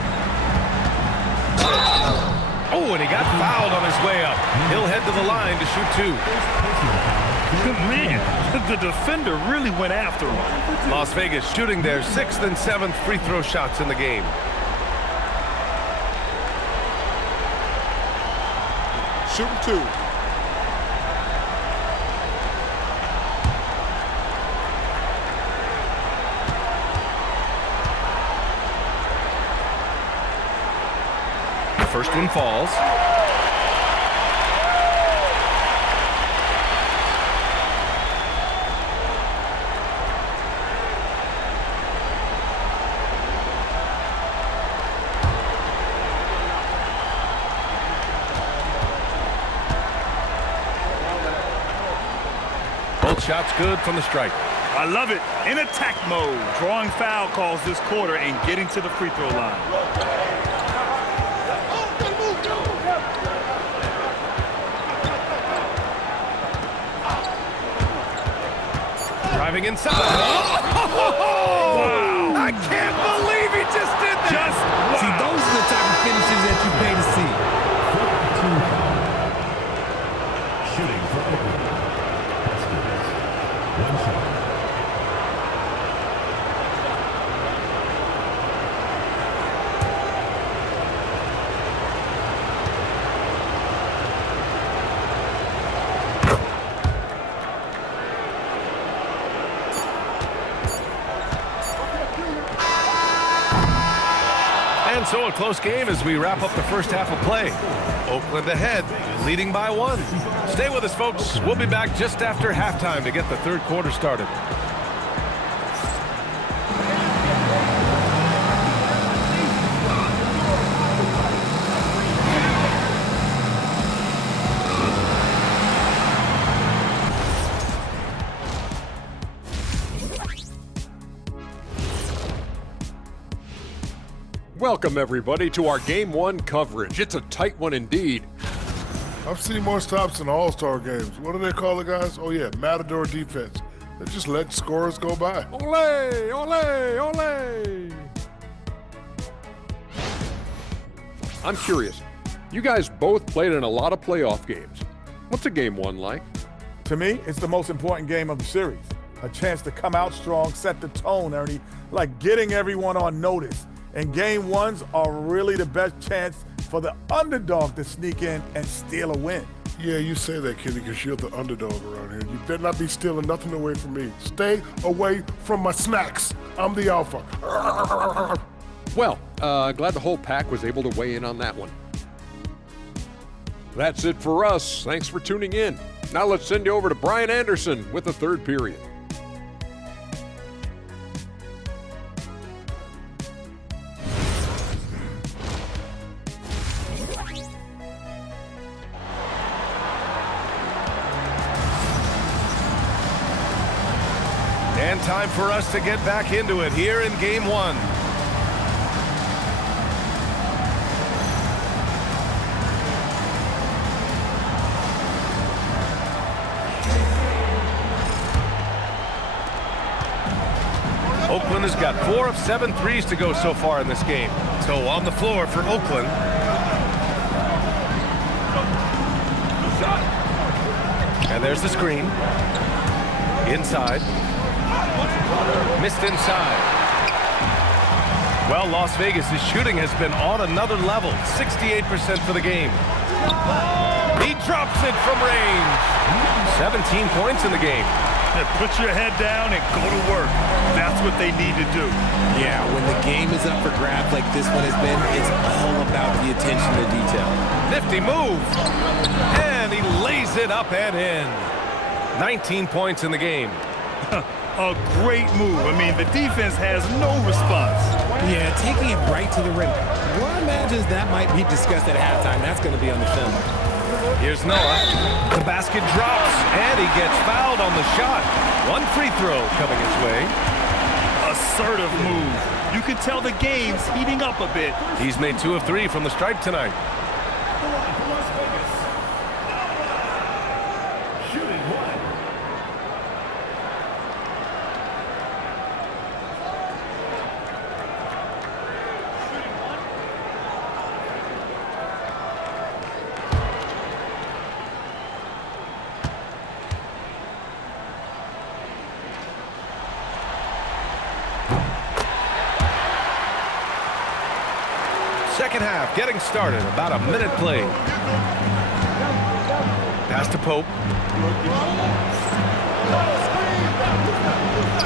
Oh, and he got fouled on his way up. He'll head to the line to shoot 2. Man, the defender really went after him. Las Vegas shooting their 6th and 7th free throw shots in the game. Shooting 2. First one falls. Both shots good from the stripe. I love it. In attack mode. Drawing foul calls this quarter and getting to the free throw line. Driving inside. Oh! Wow. I can't believe he just did that. Wow. See, those are the type of finishes that you pay to see. Shooting for Oakland. One shot. So a close game as we wrap up the first half of play. Oakland ahead, leading by 1. Stay with us, folks. We'll be back just after halftime to get the third quarter started. Welcome, everybody, to our Game 1 coverage. It's a tight one indeed. I've seen more stops in All-Star games. What do they call it, guys? Oh, yeah, Matador defense. They just let scorers go by. Ole, ole, ole. I'm curious. You guys both played in a lot of playoff games. What's a Game 1 like? To me, it's the most important game of the series. A chance to come out strong, set the tone, Ernie, like getting everyone on notice. And Game 1s are really the best chance for the underdog to sneak in and steal a win. Yeah, you say that, Kenny, because you're the underdog around here. You better not be stealing nothing away from me. Stay away from my snacks. I'm the alpha. Well, glad the whole pack was able to weigh in on that one. That's it for us. Thanks for tuning in. Now let's send you over to Brian Anderson with the third period. And time for us to get back into it here in game one. Oakland has got 4 of 7 threes to go so far in this game. So on the floor for Oakland. And there's the screen. Inside. Missed inside. Well, Las Vegas' shooting has been on another level. 68% for the game. He drops it from range. 17 points in the game. Put your head down and go to work. That's what they need to do. Yeah, when the game is up for grabs like this one has been, it's all about the attention to detail. Nifty move. And he lays it up and in. 19 points in the game. A great move. I mean, the defense has no response. Yeah, taking it right to the rim. One imagines that might be discussed at halftime. That's going to be on the film. Here's Noah. The basket drops, and he gets fouled on the shot. One free throw coming his way. Assertive move. You can tell the game's heating up a bit. He's made 2 of 3 from the stripe tonight. Shooting 1. Second half getting started. About a minute played. Pass to Pope.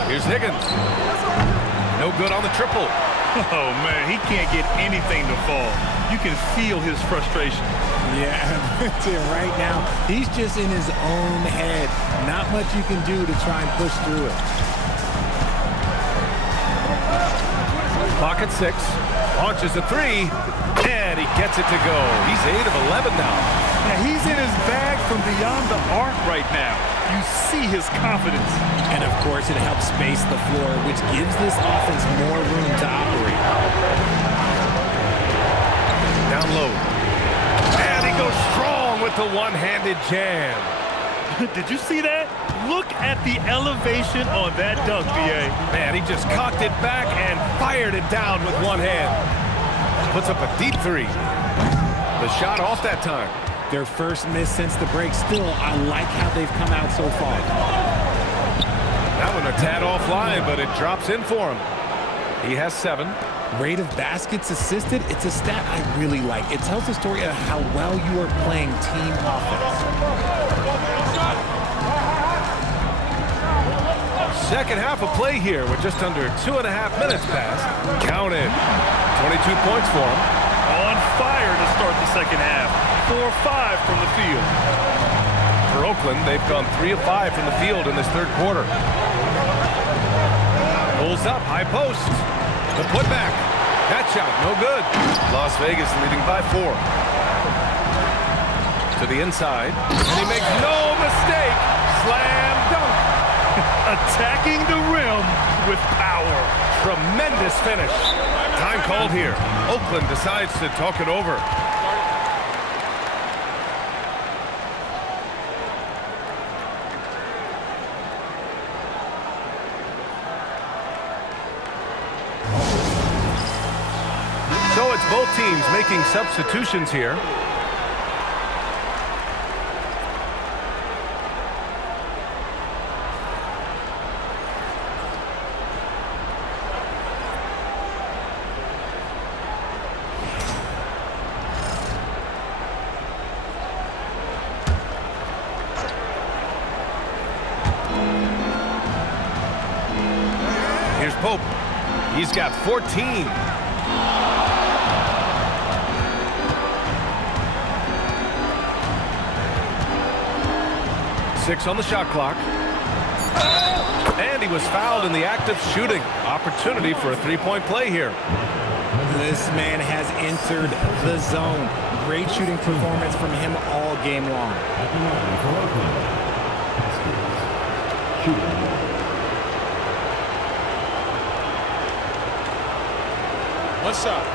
Here's Higgins. No good on the triple. Oh, man, he can't get anything to fall. You can feel his frustration. Yeah, right now, he's just in his own head. Not much you can do to try and push through it. Clock at 6. Launches a 3. And he gets it to go. He's 8 of 11 now. Yeah, he's in his bag from beyond the arc right now. You see his confidence. And, of course, it helps space the floor, which gives this offense more room to operate. Down low. And he goes strong with the one-handed jam. Did you see that? Look at the elevation on that dunk, B.A. Man, he just cocked it back and fired it down with one hand. Puts up a deep 3. The shot off that time. Their first miss since the break. Still, I like how they've come out so far. That one a tad offline, but it drops in for him. He has 7. Rate of baskets assisted, it's a stat I really like. It tells the story of how well you are playing team offense. Second half of play here with just under 2.5 minutes passed. Counted. 22 points for him. On fire to start the second half. 4-5 from the field. For Oakland, they've gone 3 of 5 from the field in this third quarter. Pulls up, high post. The putback. That shot, no good. Las Vegas leading by 4. To the inside. And he makes no mistake. Slam dunk. Attacking the rim with power. Tremendous finish. Time called here. Oakland decides to talk it over. So it's both teams making substitutions here. Here's Pope. He's got 14. Six on the shot clock. And he was fouled in the act of shooting. Opportunity for a three-point play here. This man has entered the zone. Great shooting performance from him all game long. One shot.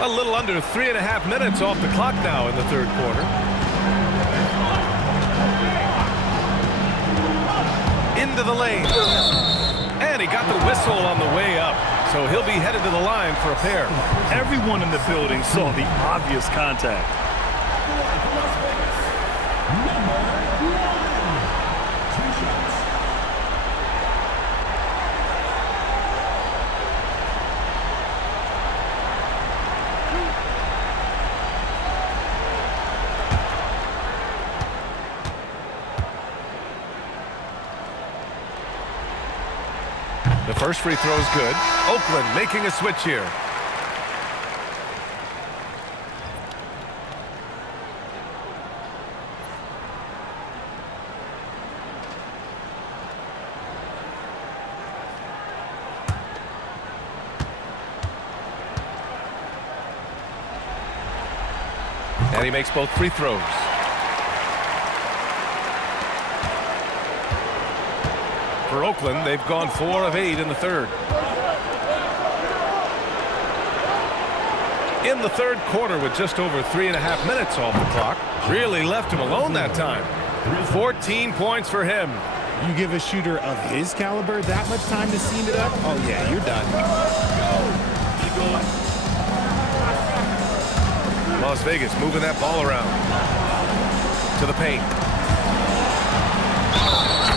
A little under 3.5 minutes off the clock now in the third quarter. Into the lane. And he got the whistle on the way up. So he'll be headed to the line for a pair. Everyone in the building saw the obvious contact. The first free throw is good. Oakland making a switch here. And he makes both free throws. For Oakland, they've gone 4 of 8 in the third. In the third quarter with just over 3.5 minutes off the clock. Really left him alone that time. 14 points for him. You give a shooter of his caliber that much time to seam it up? Oh, yeah, you're done. Las Vegas moving that ball around. To the paint.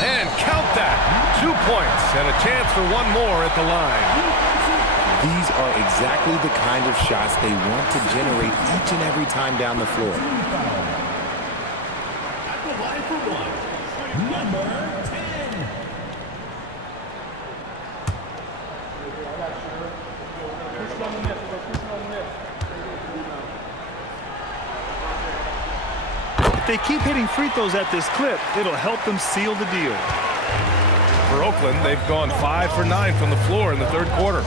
And count that. 2 points and a chance for one more at the line. These are exactly the kind of shots they want to generate each and every time down the floor. At the line for one, number 10. If they keep hitting free throws at this clip, it'll help them seal the deal. For Oakland, they've gone 5 for 9 from the floor in the third quarter.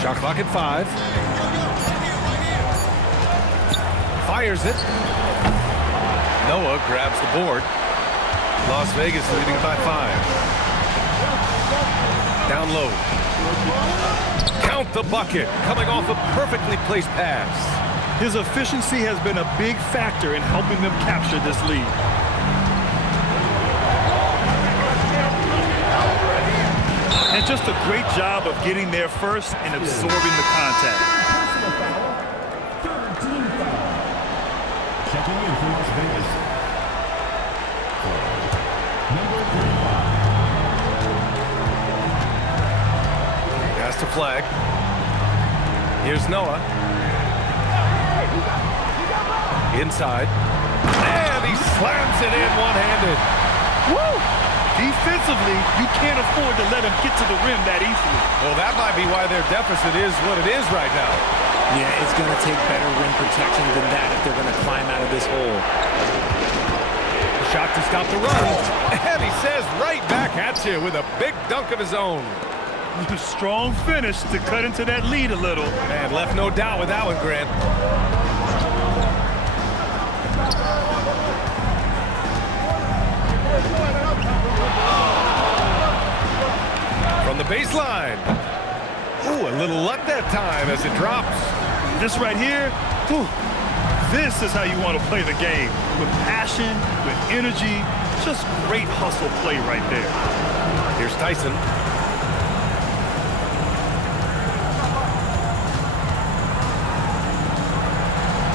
Shot clock at 5. Fires it. Noah grabs the board. Las Vegas leading by 5. Down low. Count the bucket, coming off a perfectly placed pass. His efficiency has been a big factor in helping them capture this lead. And just a great job of getting there first and absorbing the contact. Checking in for Las Vegas. Number 35. Has to flag. Here's Noah. Inside. And he slams it in one-handed. Woo! Defensively, you can't afford to let him get to the rim that easily. Well, that might be why their deficit is what it is right now. Yeah, it's going to take better rim protection than that if they're going to climb out of this hole. Shot to stop the run. And he says right back at you with a big dunk of his own. Strong finish to cut into that lead a little. Man, left no doubt with that one, Grant. From the baseline. Ooh, a little luck that time as it drops. This right here, whew, this is how you want to play the game. With passion, with energy, just great hustle play right there. Here's Tyson.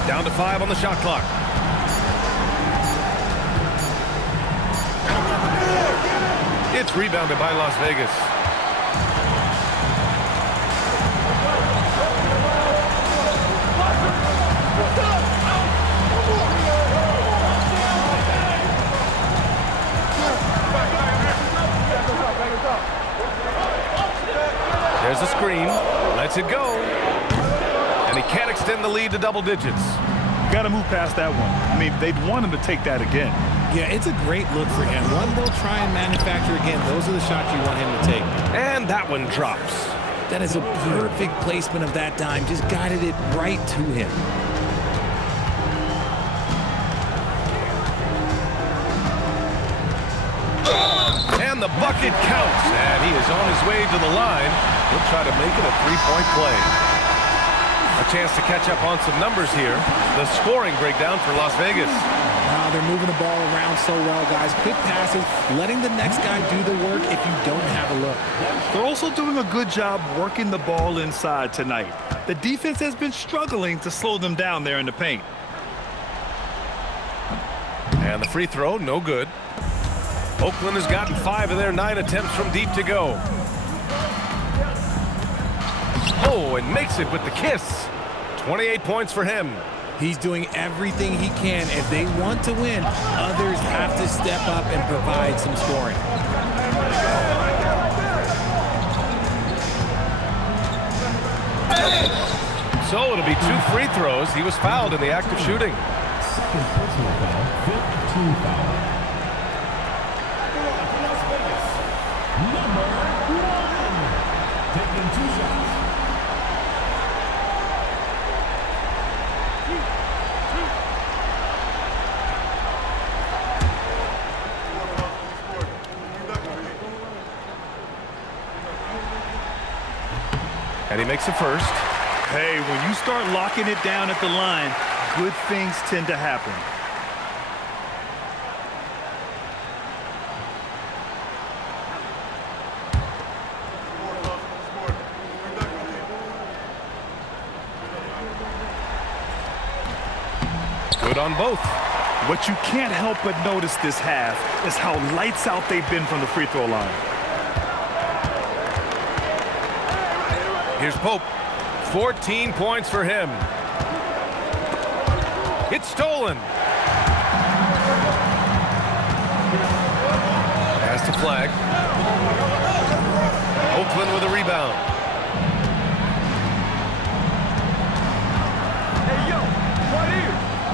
Down to 5 on the shot clock. It's rebounded by Las Vegas. There's a screen. Lets it go. And he can't extend the lead to double digits. You got to move past that one. I mean, they'd want him to take that again. Yeah, it's a great look for him. One they'll try and manufacture again. Those are the shots you want him to take. And that one drops. That is a perfect placement of that dime. Just guided it right to him. And the bucket counts. And he is on his way to the line. He'll try to make it a three-point play. A chance to catch up on some numbers here. The scoring breakdown for Las Vegas. Wow, they're moving the ball around so well, guys. Quick passes, letting the next guy do the work if you don't have a look. They're also doing a good job working the ball inside tonight. The defense has been struggling to slow them down there in the paint. And the free throw, no good. Oakland has gotten 5 of their 9 attempts from deep to go. Oh, and makes it with the kiss. 28 points for him. He's doing everything he can. If they want to win, others have to step up and provide some scoring. So it'll be 2 free throws. He was fouled in the act of shooting. Second personal foul, 5th team foul. Number 1. Taking 2 shots. And he makes the first. Hey, when you start locking it down at the line, good things tend to happen. Good on both. What you can't help but notice this half is how lights out they've been from the free throw line. Here's Pope. 14 points for him. It's stolen. Pass to Flag. Oakland with a rebound.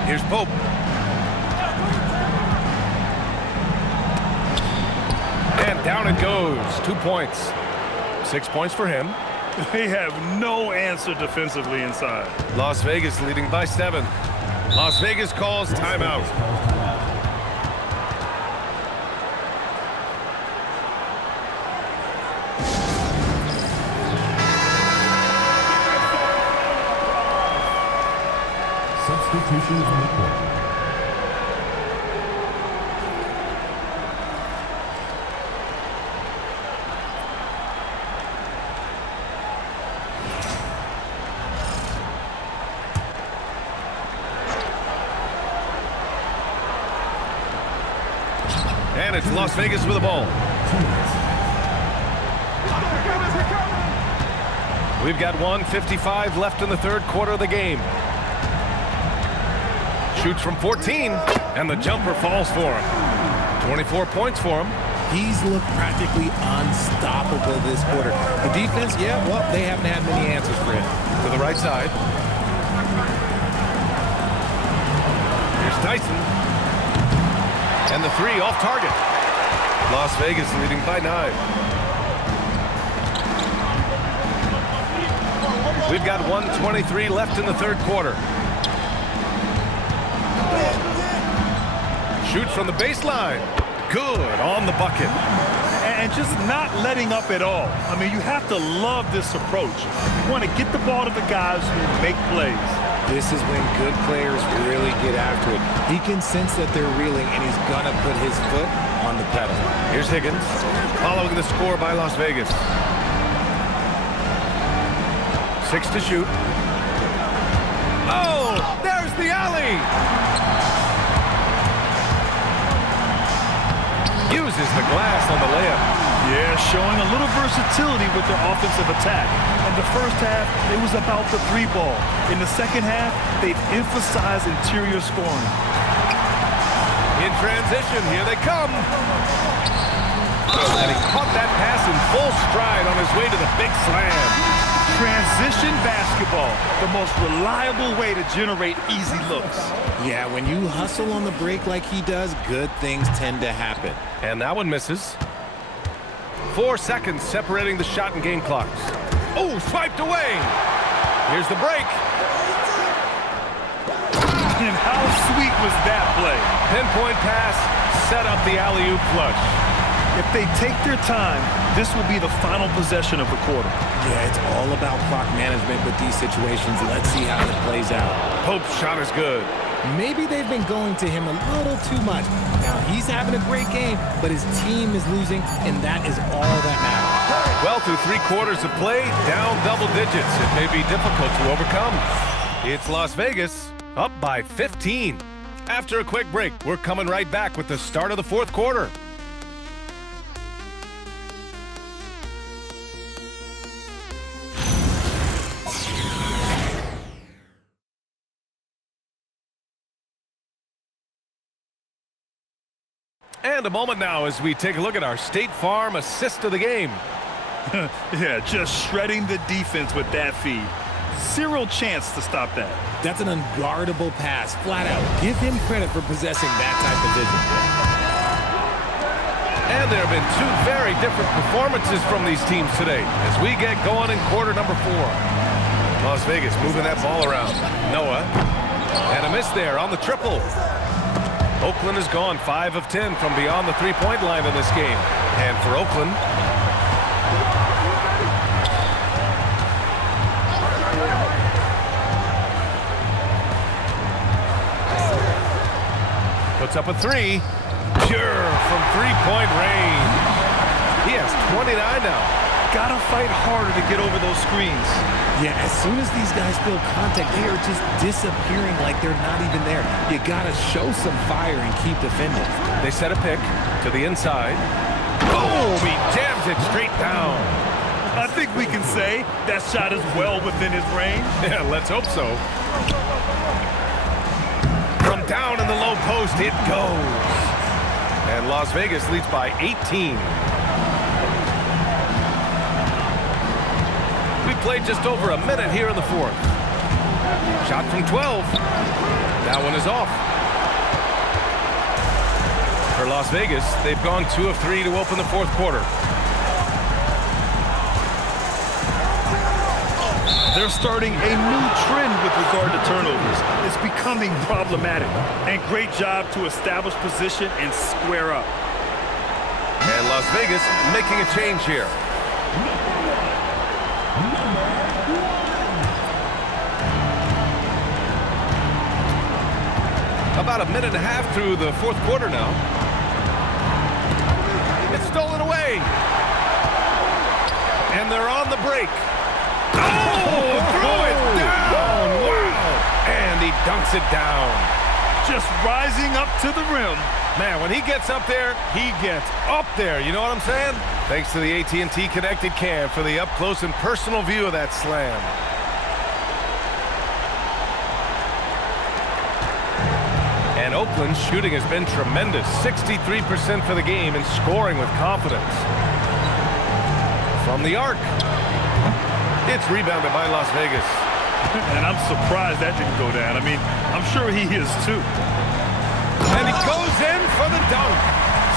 Here's Pope. And down it goes. 2 points. 6 points for him. They have no answer defensively inside. Las Vegas leading by 7. Las Vegas calls timeout. Substitutions on the court. And it's Las Vegas with the ball. We've got 1:55 left in the third quarter of the game. Shoots from 14, and the jumper falls for him. 24 points for him. He's looked practically unstoppable this quarter. The defense, yeah, well, they haven't had many answers for him. To the right side. Here's Tyson. And the 3 off target. Las Vegas leading by 9. We've got 1:23 left in the third quarter. Shoots from the baseline. Good on the bucket. And just not letting up at all. I mean, you have to love this approach. You want to get the ball to the guys who make plays. This is when good players really get after it. He can sense that they're reeling, and he's going to put his foot on the pedal. Here's Higgins, following the score by Las Vegas. 6 to shoot. Oh, there's the alley. Uses the glass on the layup. Yeah, showing a little versatility with their offensive attack. In the first half, it was about the 3 ball. In the second half, they've emphasized interior scoring. In transition, here they come. And he caught that pass in full stride on his way to the big slam. Transition basketball, the most reliable way to generate easy looks. Yeah, when you hustle on the break like he does, good things tend to happen. And that one misses. 4 seconds separating the shot and game clocks. Oh, swiped away. Here's the break. And how sweet was that play? Pinpoint pass, set up the alley-oop flush. If they take their time, this will be the final possession of the quarter. Yeah, it's all about clock management with these situations. Let's see how it plays out. Pope's shot is good. Maybe they've been going to him a little too much. Now, he's having a great game, but his team is losing, and that is all that matters. Well, through 3 quarters of play, down double digits. It may be difficult to overcome. It's Las Vegas, up by 15. After a quick break, we're coming right back with the start of the 4th quarter. And a moment now as we take a look at our State Farm assist of the game. Yeah, just shredding the defense with that feed. Zero chance to stop that. That's an unguardable pass, flat out. Give him credit for possessing that type of vision. And there have been 2 very different performances from these teams today as we get going in quarter number 4. Las Vegas moving that ball around. Noah. And a miss there on the triple. Oakland has gone 5 of 10 from beyond the 3-point line in this game. And for Oakland, puts up a 3. Pure from 3-point range. He has 29 now. Gotta fight harder to get over those screens. Yeah, as soon as these guys feel contact, they are just disappearing like they're not even there. You gotta show some fire and keep defending. They set a pick to the inside. Boom! He jams it straight down. I think we can say that shot is well within his range. Yeah, let's hope so. From down in the low post, it goes. And Las Vegas leads by 18. We played just over a minute here in the 4th. Shot from 12. That one is off. For Las Vegas, they've gone 2 of 3 to open the 4th quarter. They're starting a new trend with regard to turnovers. It's becoming problematic. And great job to establish position and square up. And Las Vegas making a change here. About a minute and a half through the 4th quarter now. It's stolen away. And they're on the break. Oh, threw it down. Wow. And he dunks it down. Just rising up to the rim. Man, when he gets up there, he gets up there. You know what I'm saying? Thanks to the AT&T Connected Cam for the up-close and personal view of that slam. And Oakland's shooting has been tremendous. 63% for the game and scoring with confidence. From the arc. It's rebounded by Las Vegas. And I'm surprised that didn't go down. I mean, I'm sure he is too. And he goes in for the dunk.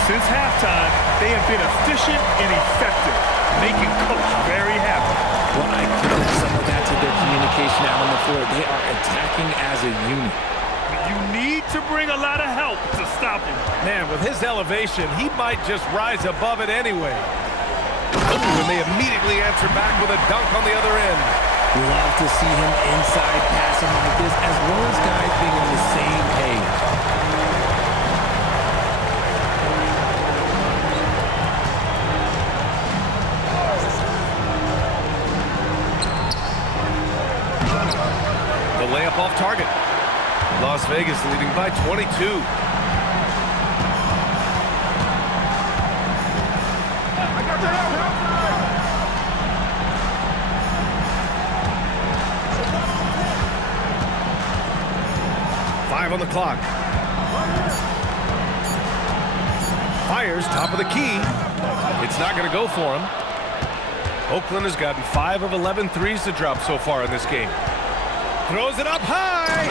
Since halftime, they have been efficient and effective, making Coach very happy. Well, I credit some of that to their communication out on the floor. They are attacking as a unit. You need to bring a lot of help to stop him. Man, with his elevation, he might just rise above it anyway. Ooh, and they immediately answer back with a dunk on the other end. Love to see him inside passing like this, as well as guys being on the same page. The layup off target. Las Vegas leading by 22. On the clock. Fires top of the key. It's not going to go for him. Oakland has gotten 5 of 11 threes to drop so far in this game. Throws it up high.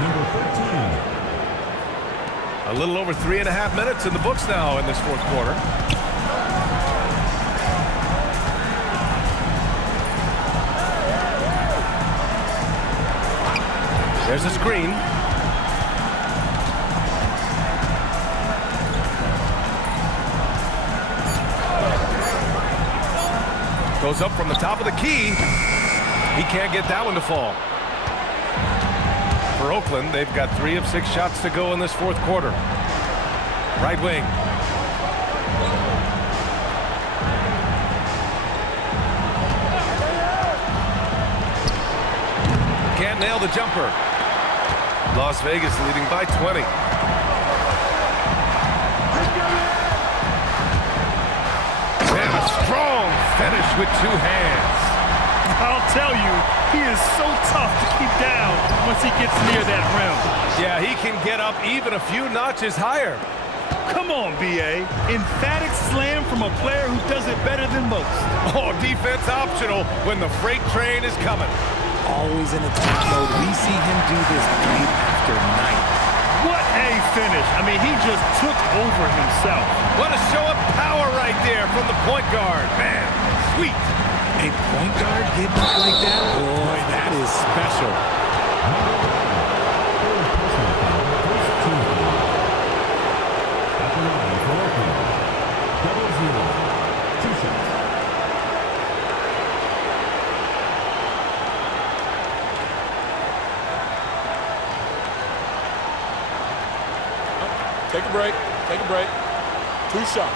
Number 13. A little over 3.5 minutes in the books now in this fourth quarter. There's a screen. Goes up from the top of the key. He can't get that one to fall. For Oakland, they've got 3 of 6 shots to go in this fourth quarter. Right wing. Can't nail the jumper. Las Vegas leading by 20. And a strong finish with 2 hands. I'll tell you, he is so tough to keep down once he gets near that rim. Yeah, he can get up even a few notches higher. Come on, B.A. Emphatic slam from a player who does it better than most. Oh, defense optional when the freight train is coming. Always in attack mode. We see him do this night after night. What a finish. I mean, he just took over himself. What a show of power right there from the point guard. Man, sweet. A point guard getting up like that? Boy, that is special. Take a break. Take a break. 2 shots.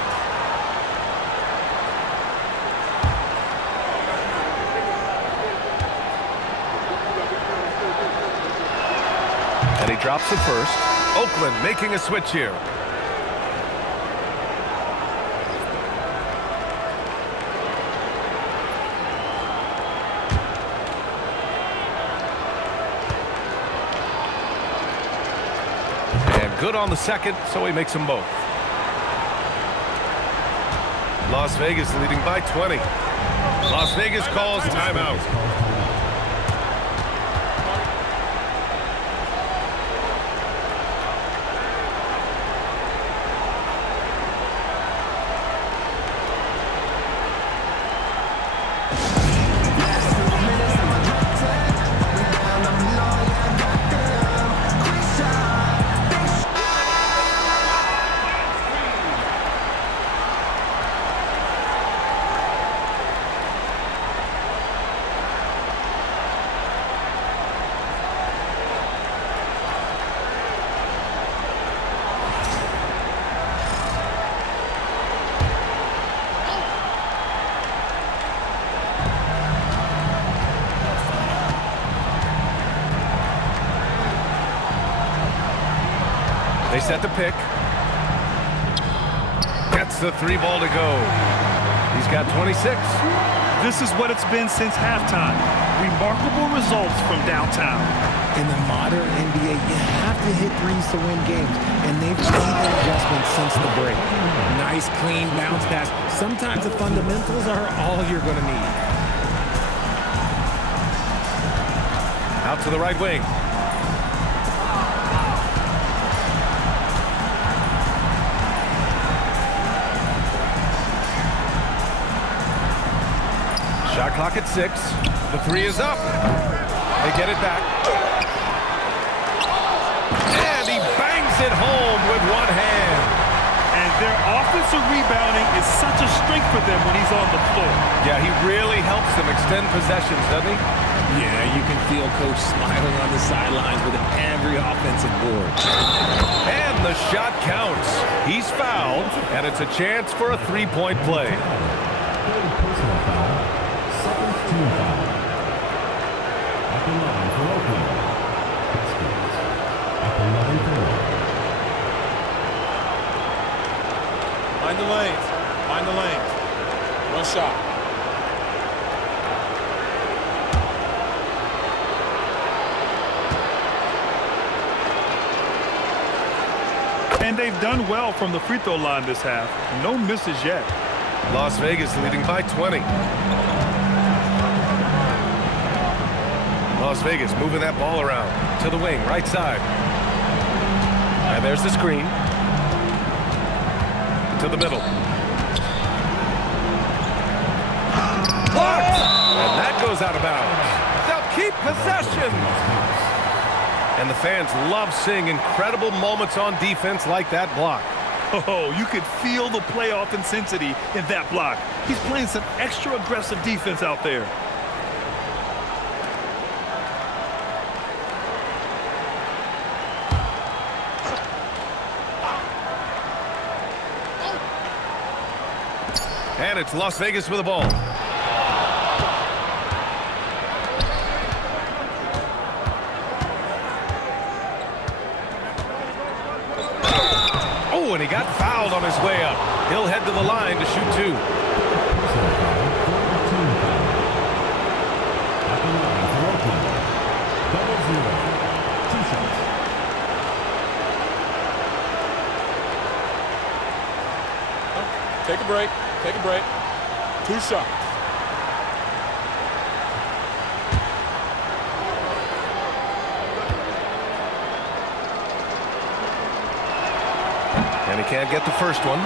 And he drops the first. Oakland making a switch here. Good on the second, so he makes them both. Las Vegas leading by 20. Las Vegas calls timeout. They set the pick. Gets the 3 ball to go. He's got 26. This is what it's been since halftime. Remarkable results from downtown. In the modern NBA, you have to hit threes to win games, and they've made that adjustment since the break. Nice, clean bounce pass. Sometimes the fundamentals are all you're going to need. Out to the right wing. Shot clock at 6. The 3 is up. They get it back. And he bangs it home with 1 hand. And their offensive rebounding is such a strength for them when he's on the floor. Yeah, he really helps them extend possessions, doesn't he? Yeah, you can feel Coach smiling on the sidelines with every offensive board. And the shot counts. He's fouled, and it's a chance for a 3-point play. Personal foul. Second team foul. At the line for Oakland. Baskets. At the line for Oakland. Mind the lanes. Mind the lanes. 1 shot. And they've done well from the free throw line this half. No misses yet. Las Vegas leading by 20. Las Vegas moving that ball around to the wing, right side. And there's the screen. To the middle. Blocked! And that goes out of bounds. They'll keep possession. And the fans love seeing incredible moments on defense like that block. Oh, you could feel the playoff intensity in that block. He's playing some extra aggressive defense out there. And it's Las Vegas with the ball. Oh, and he got fouled on his way up. He'll head to the line to shoot two. Take a break. Take a break. 2 shots. And he can't get the first one.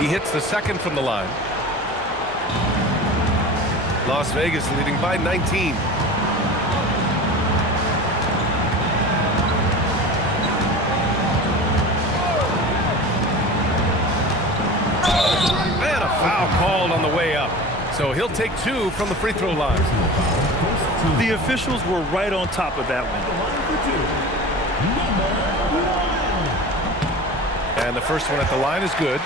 He hits the second from the line. Las Vegas leading by 19. And a foul called on the way up. So he'll take 2 from the free throw line. The officials were right on top of that one. And the first one at the line is good.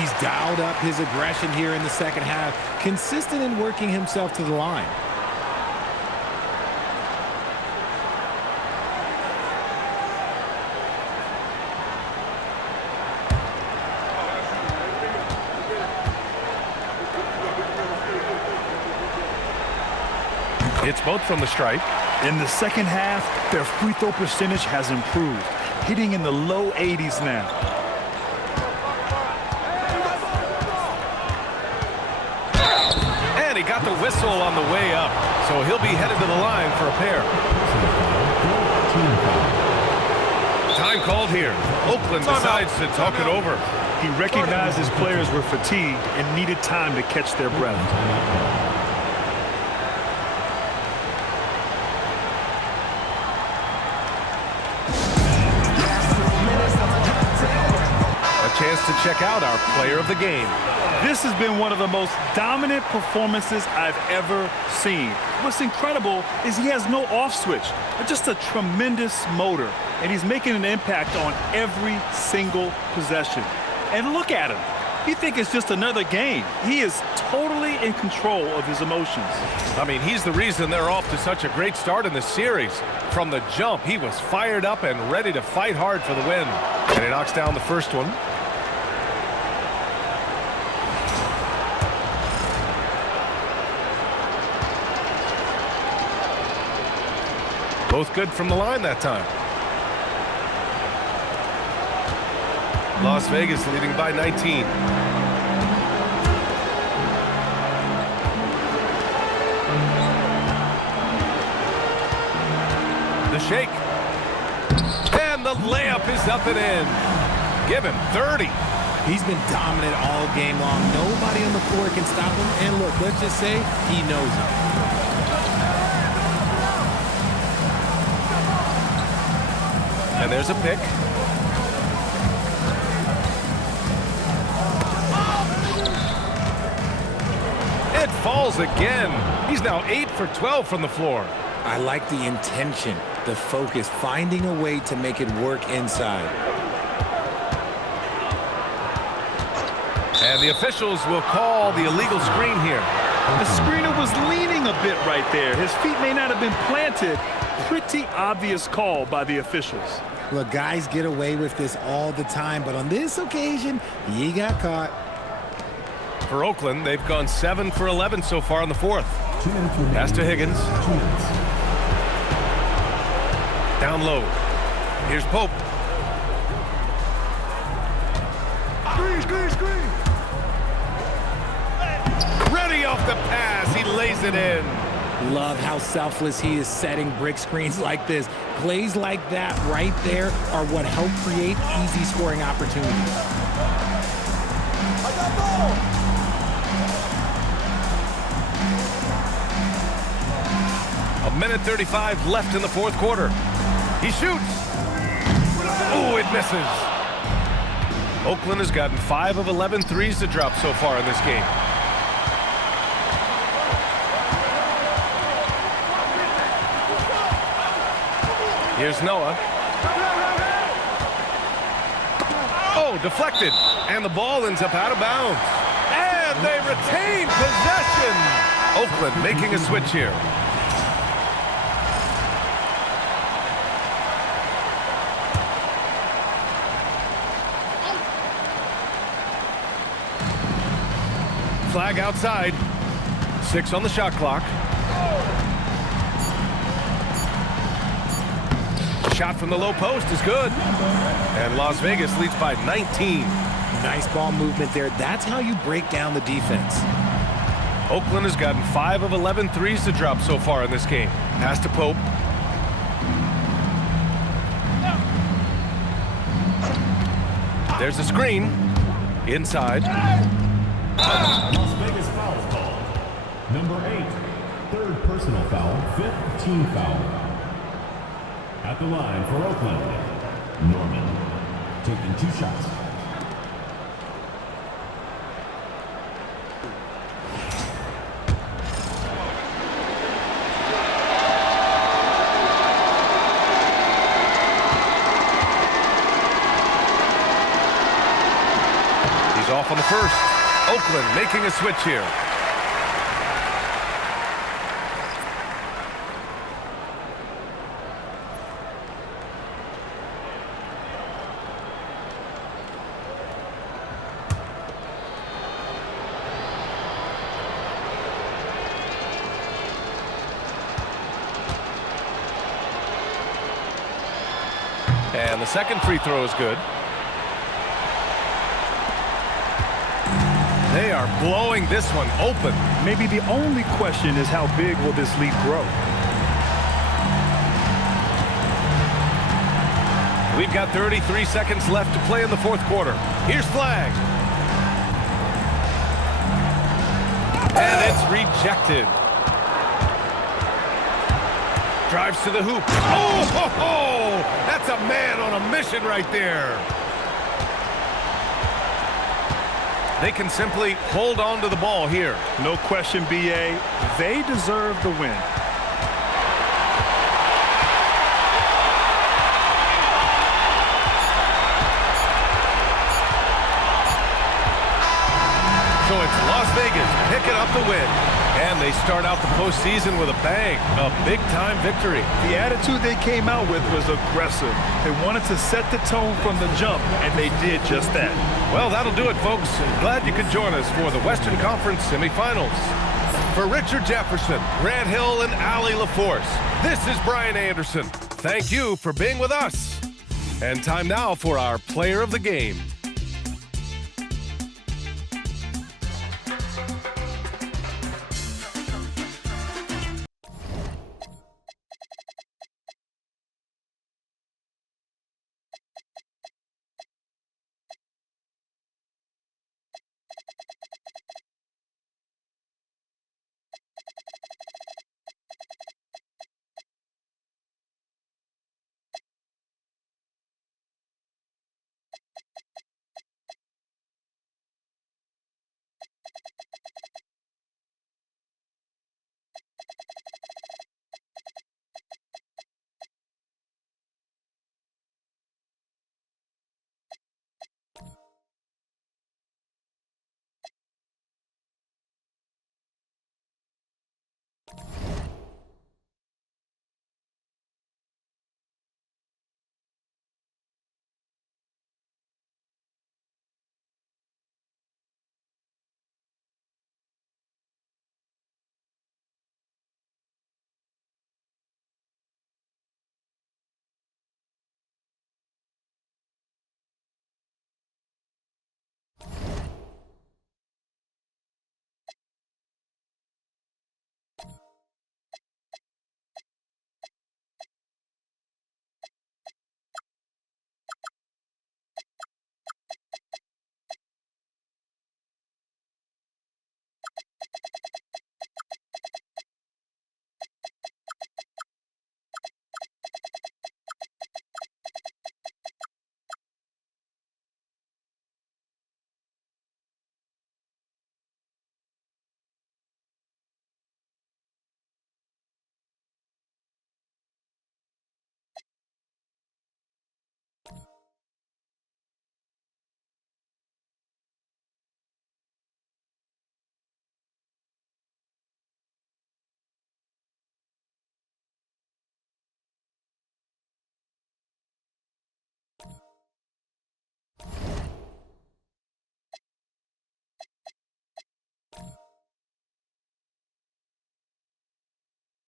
He's dialed up his aggression here in the second half, consistent in working himself to the line. It's both from the stripe. In the second half, their free throw percentage has improved, hitting in the low 80s now. And he got the whistle on the way up, so he'll be headed to the line for a pair. Time called here. Oakland decides to talk it over. He recognized his players were fatigued and needed time to catch their breath. Chance to check out our player of the game. This has been one of the most dominant performances I've ever seen. What's incredible is he has no off switch, just a tremendous motor, and he's making an impact on every single possession. And look at him. You think it's just another game. He is totally in control of his emotions. I mean, he's the reason they're off to such a great start in the series. From the jump, he was fired up and ready to fight hard for the win. And he knocks down the first one. Both good from the line that time. Las Vegas leading by 19. The shake. And the layup is up and in. Give him 30. He's been dominant all game long. Nobody on the floor can stop him. And look, let's just say he knows it. And there's a pick. It falls again. He's now 8 for 12 from the floor. I like the intention, the focus, finding a way to make it work inside. And the officials will call the illegal screen here. The screener was leaning a bit right there. His feet may not have been planted. Pretty obvious call by the officials. Look, guys get away with this all the time, but on this occasion, he got caught. For Oakland, they've gone 7 for 11 so far in the fourth. Pass to Higgins. Down low. Here's Pope. Screen. Ready off the pass. He lays it in. Love how selfless he is setting brick screens like this. Plays like that right there are what help create easy scoring opportunities. A minute 35 left in the fourth quarter. He shoots. Oh, it misses. Oakland has gotten 5 of 11 threes to drop so far in this game. Here's Noah. Oh, deflected. And the ball ends up out of bounds. And they retain possession. Oakland making a switch here. Flag outside. 6 on the shot clock. Shot from the low post is good. And Las Vegas leads by 19. Nice ball movement there. That's how you break down the defense. Oakland has gotten 5 of 11 threes to drop so far in this game. Pass to Pope. There's a screen. Inside. Las Vegas foul call. Number 8, third personal foul, 5th team foul. At the line for Oakland, Norman, taking 2 shots. He's off on the first. Oakland making a switch here. And the second free throw is good. They are blowing this one open. Maybe the only question is how big will this lead grow? We've got 33 seconds left to play in the fourth quarter. Here's Flag. And it's rejected. Drives to the hoop. Oh, ho, ho! That's a man on a mission right there. They can simply hold on to the ball here. No question, BA. They deserve the win. So it's Las Vegas picking up the win. And they start out the postseason with a bang, a big-time victory. The attitude they came out with was aggressive. They wanted to set the tone from the jump, and they did just that. Well, that'll do it, folks. Glad you could join us for the Western Conference semifinals. For Richard Jefferson, Grant Hill, and Allie LaForce, this is Brian Anderson. Thank you for being with us. And time now for our player of the game.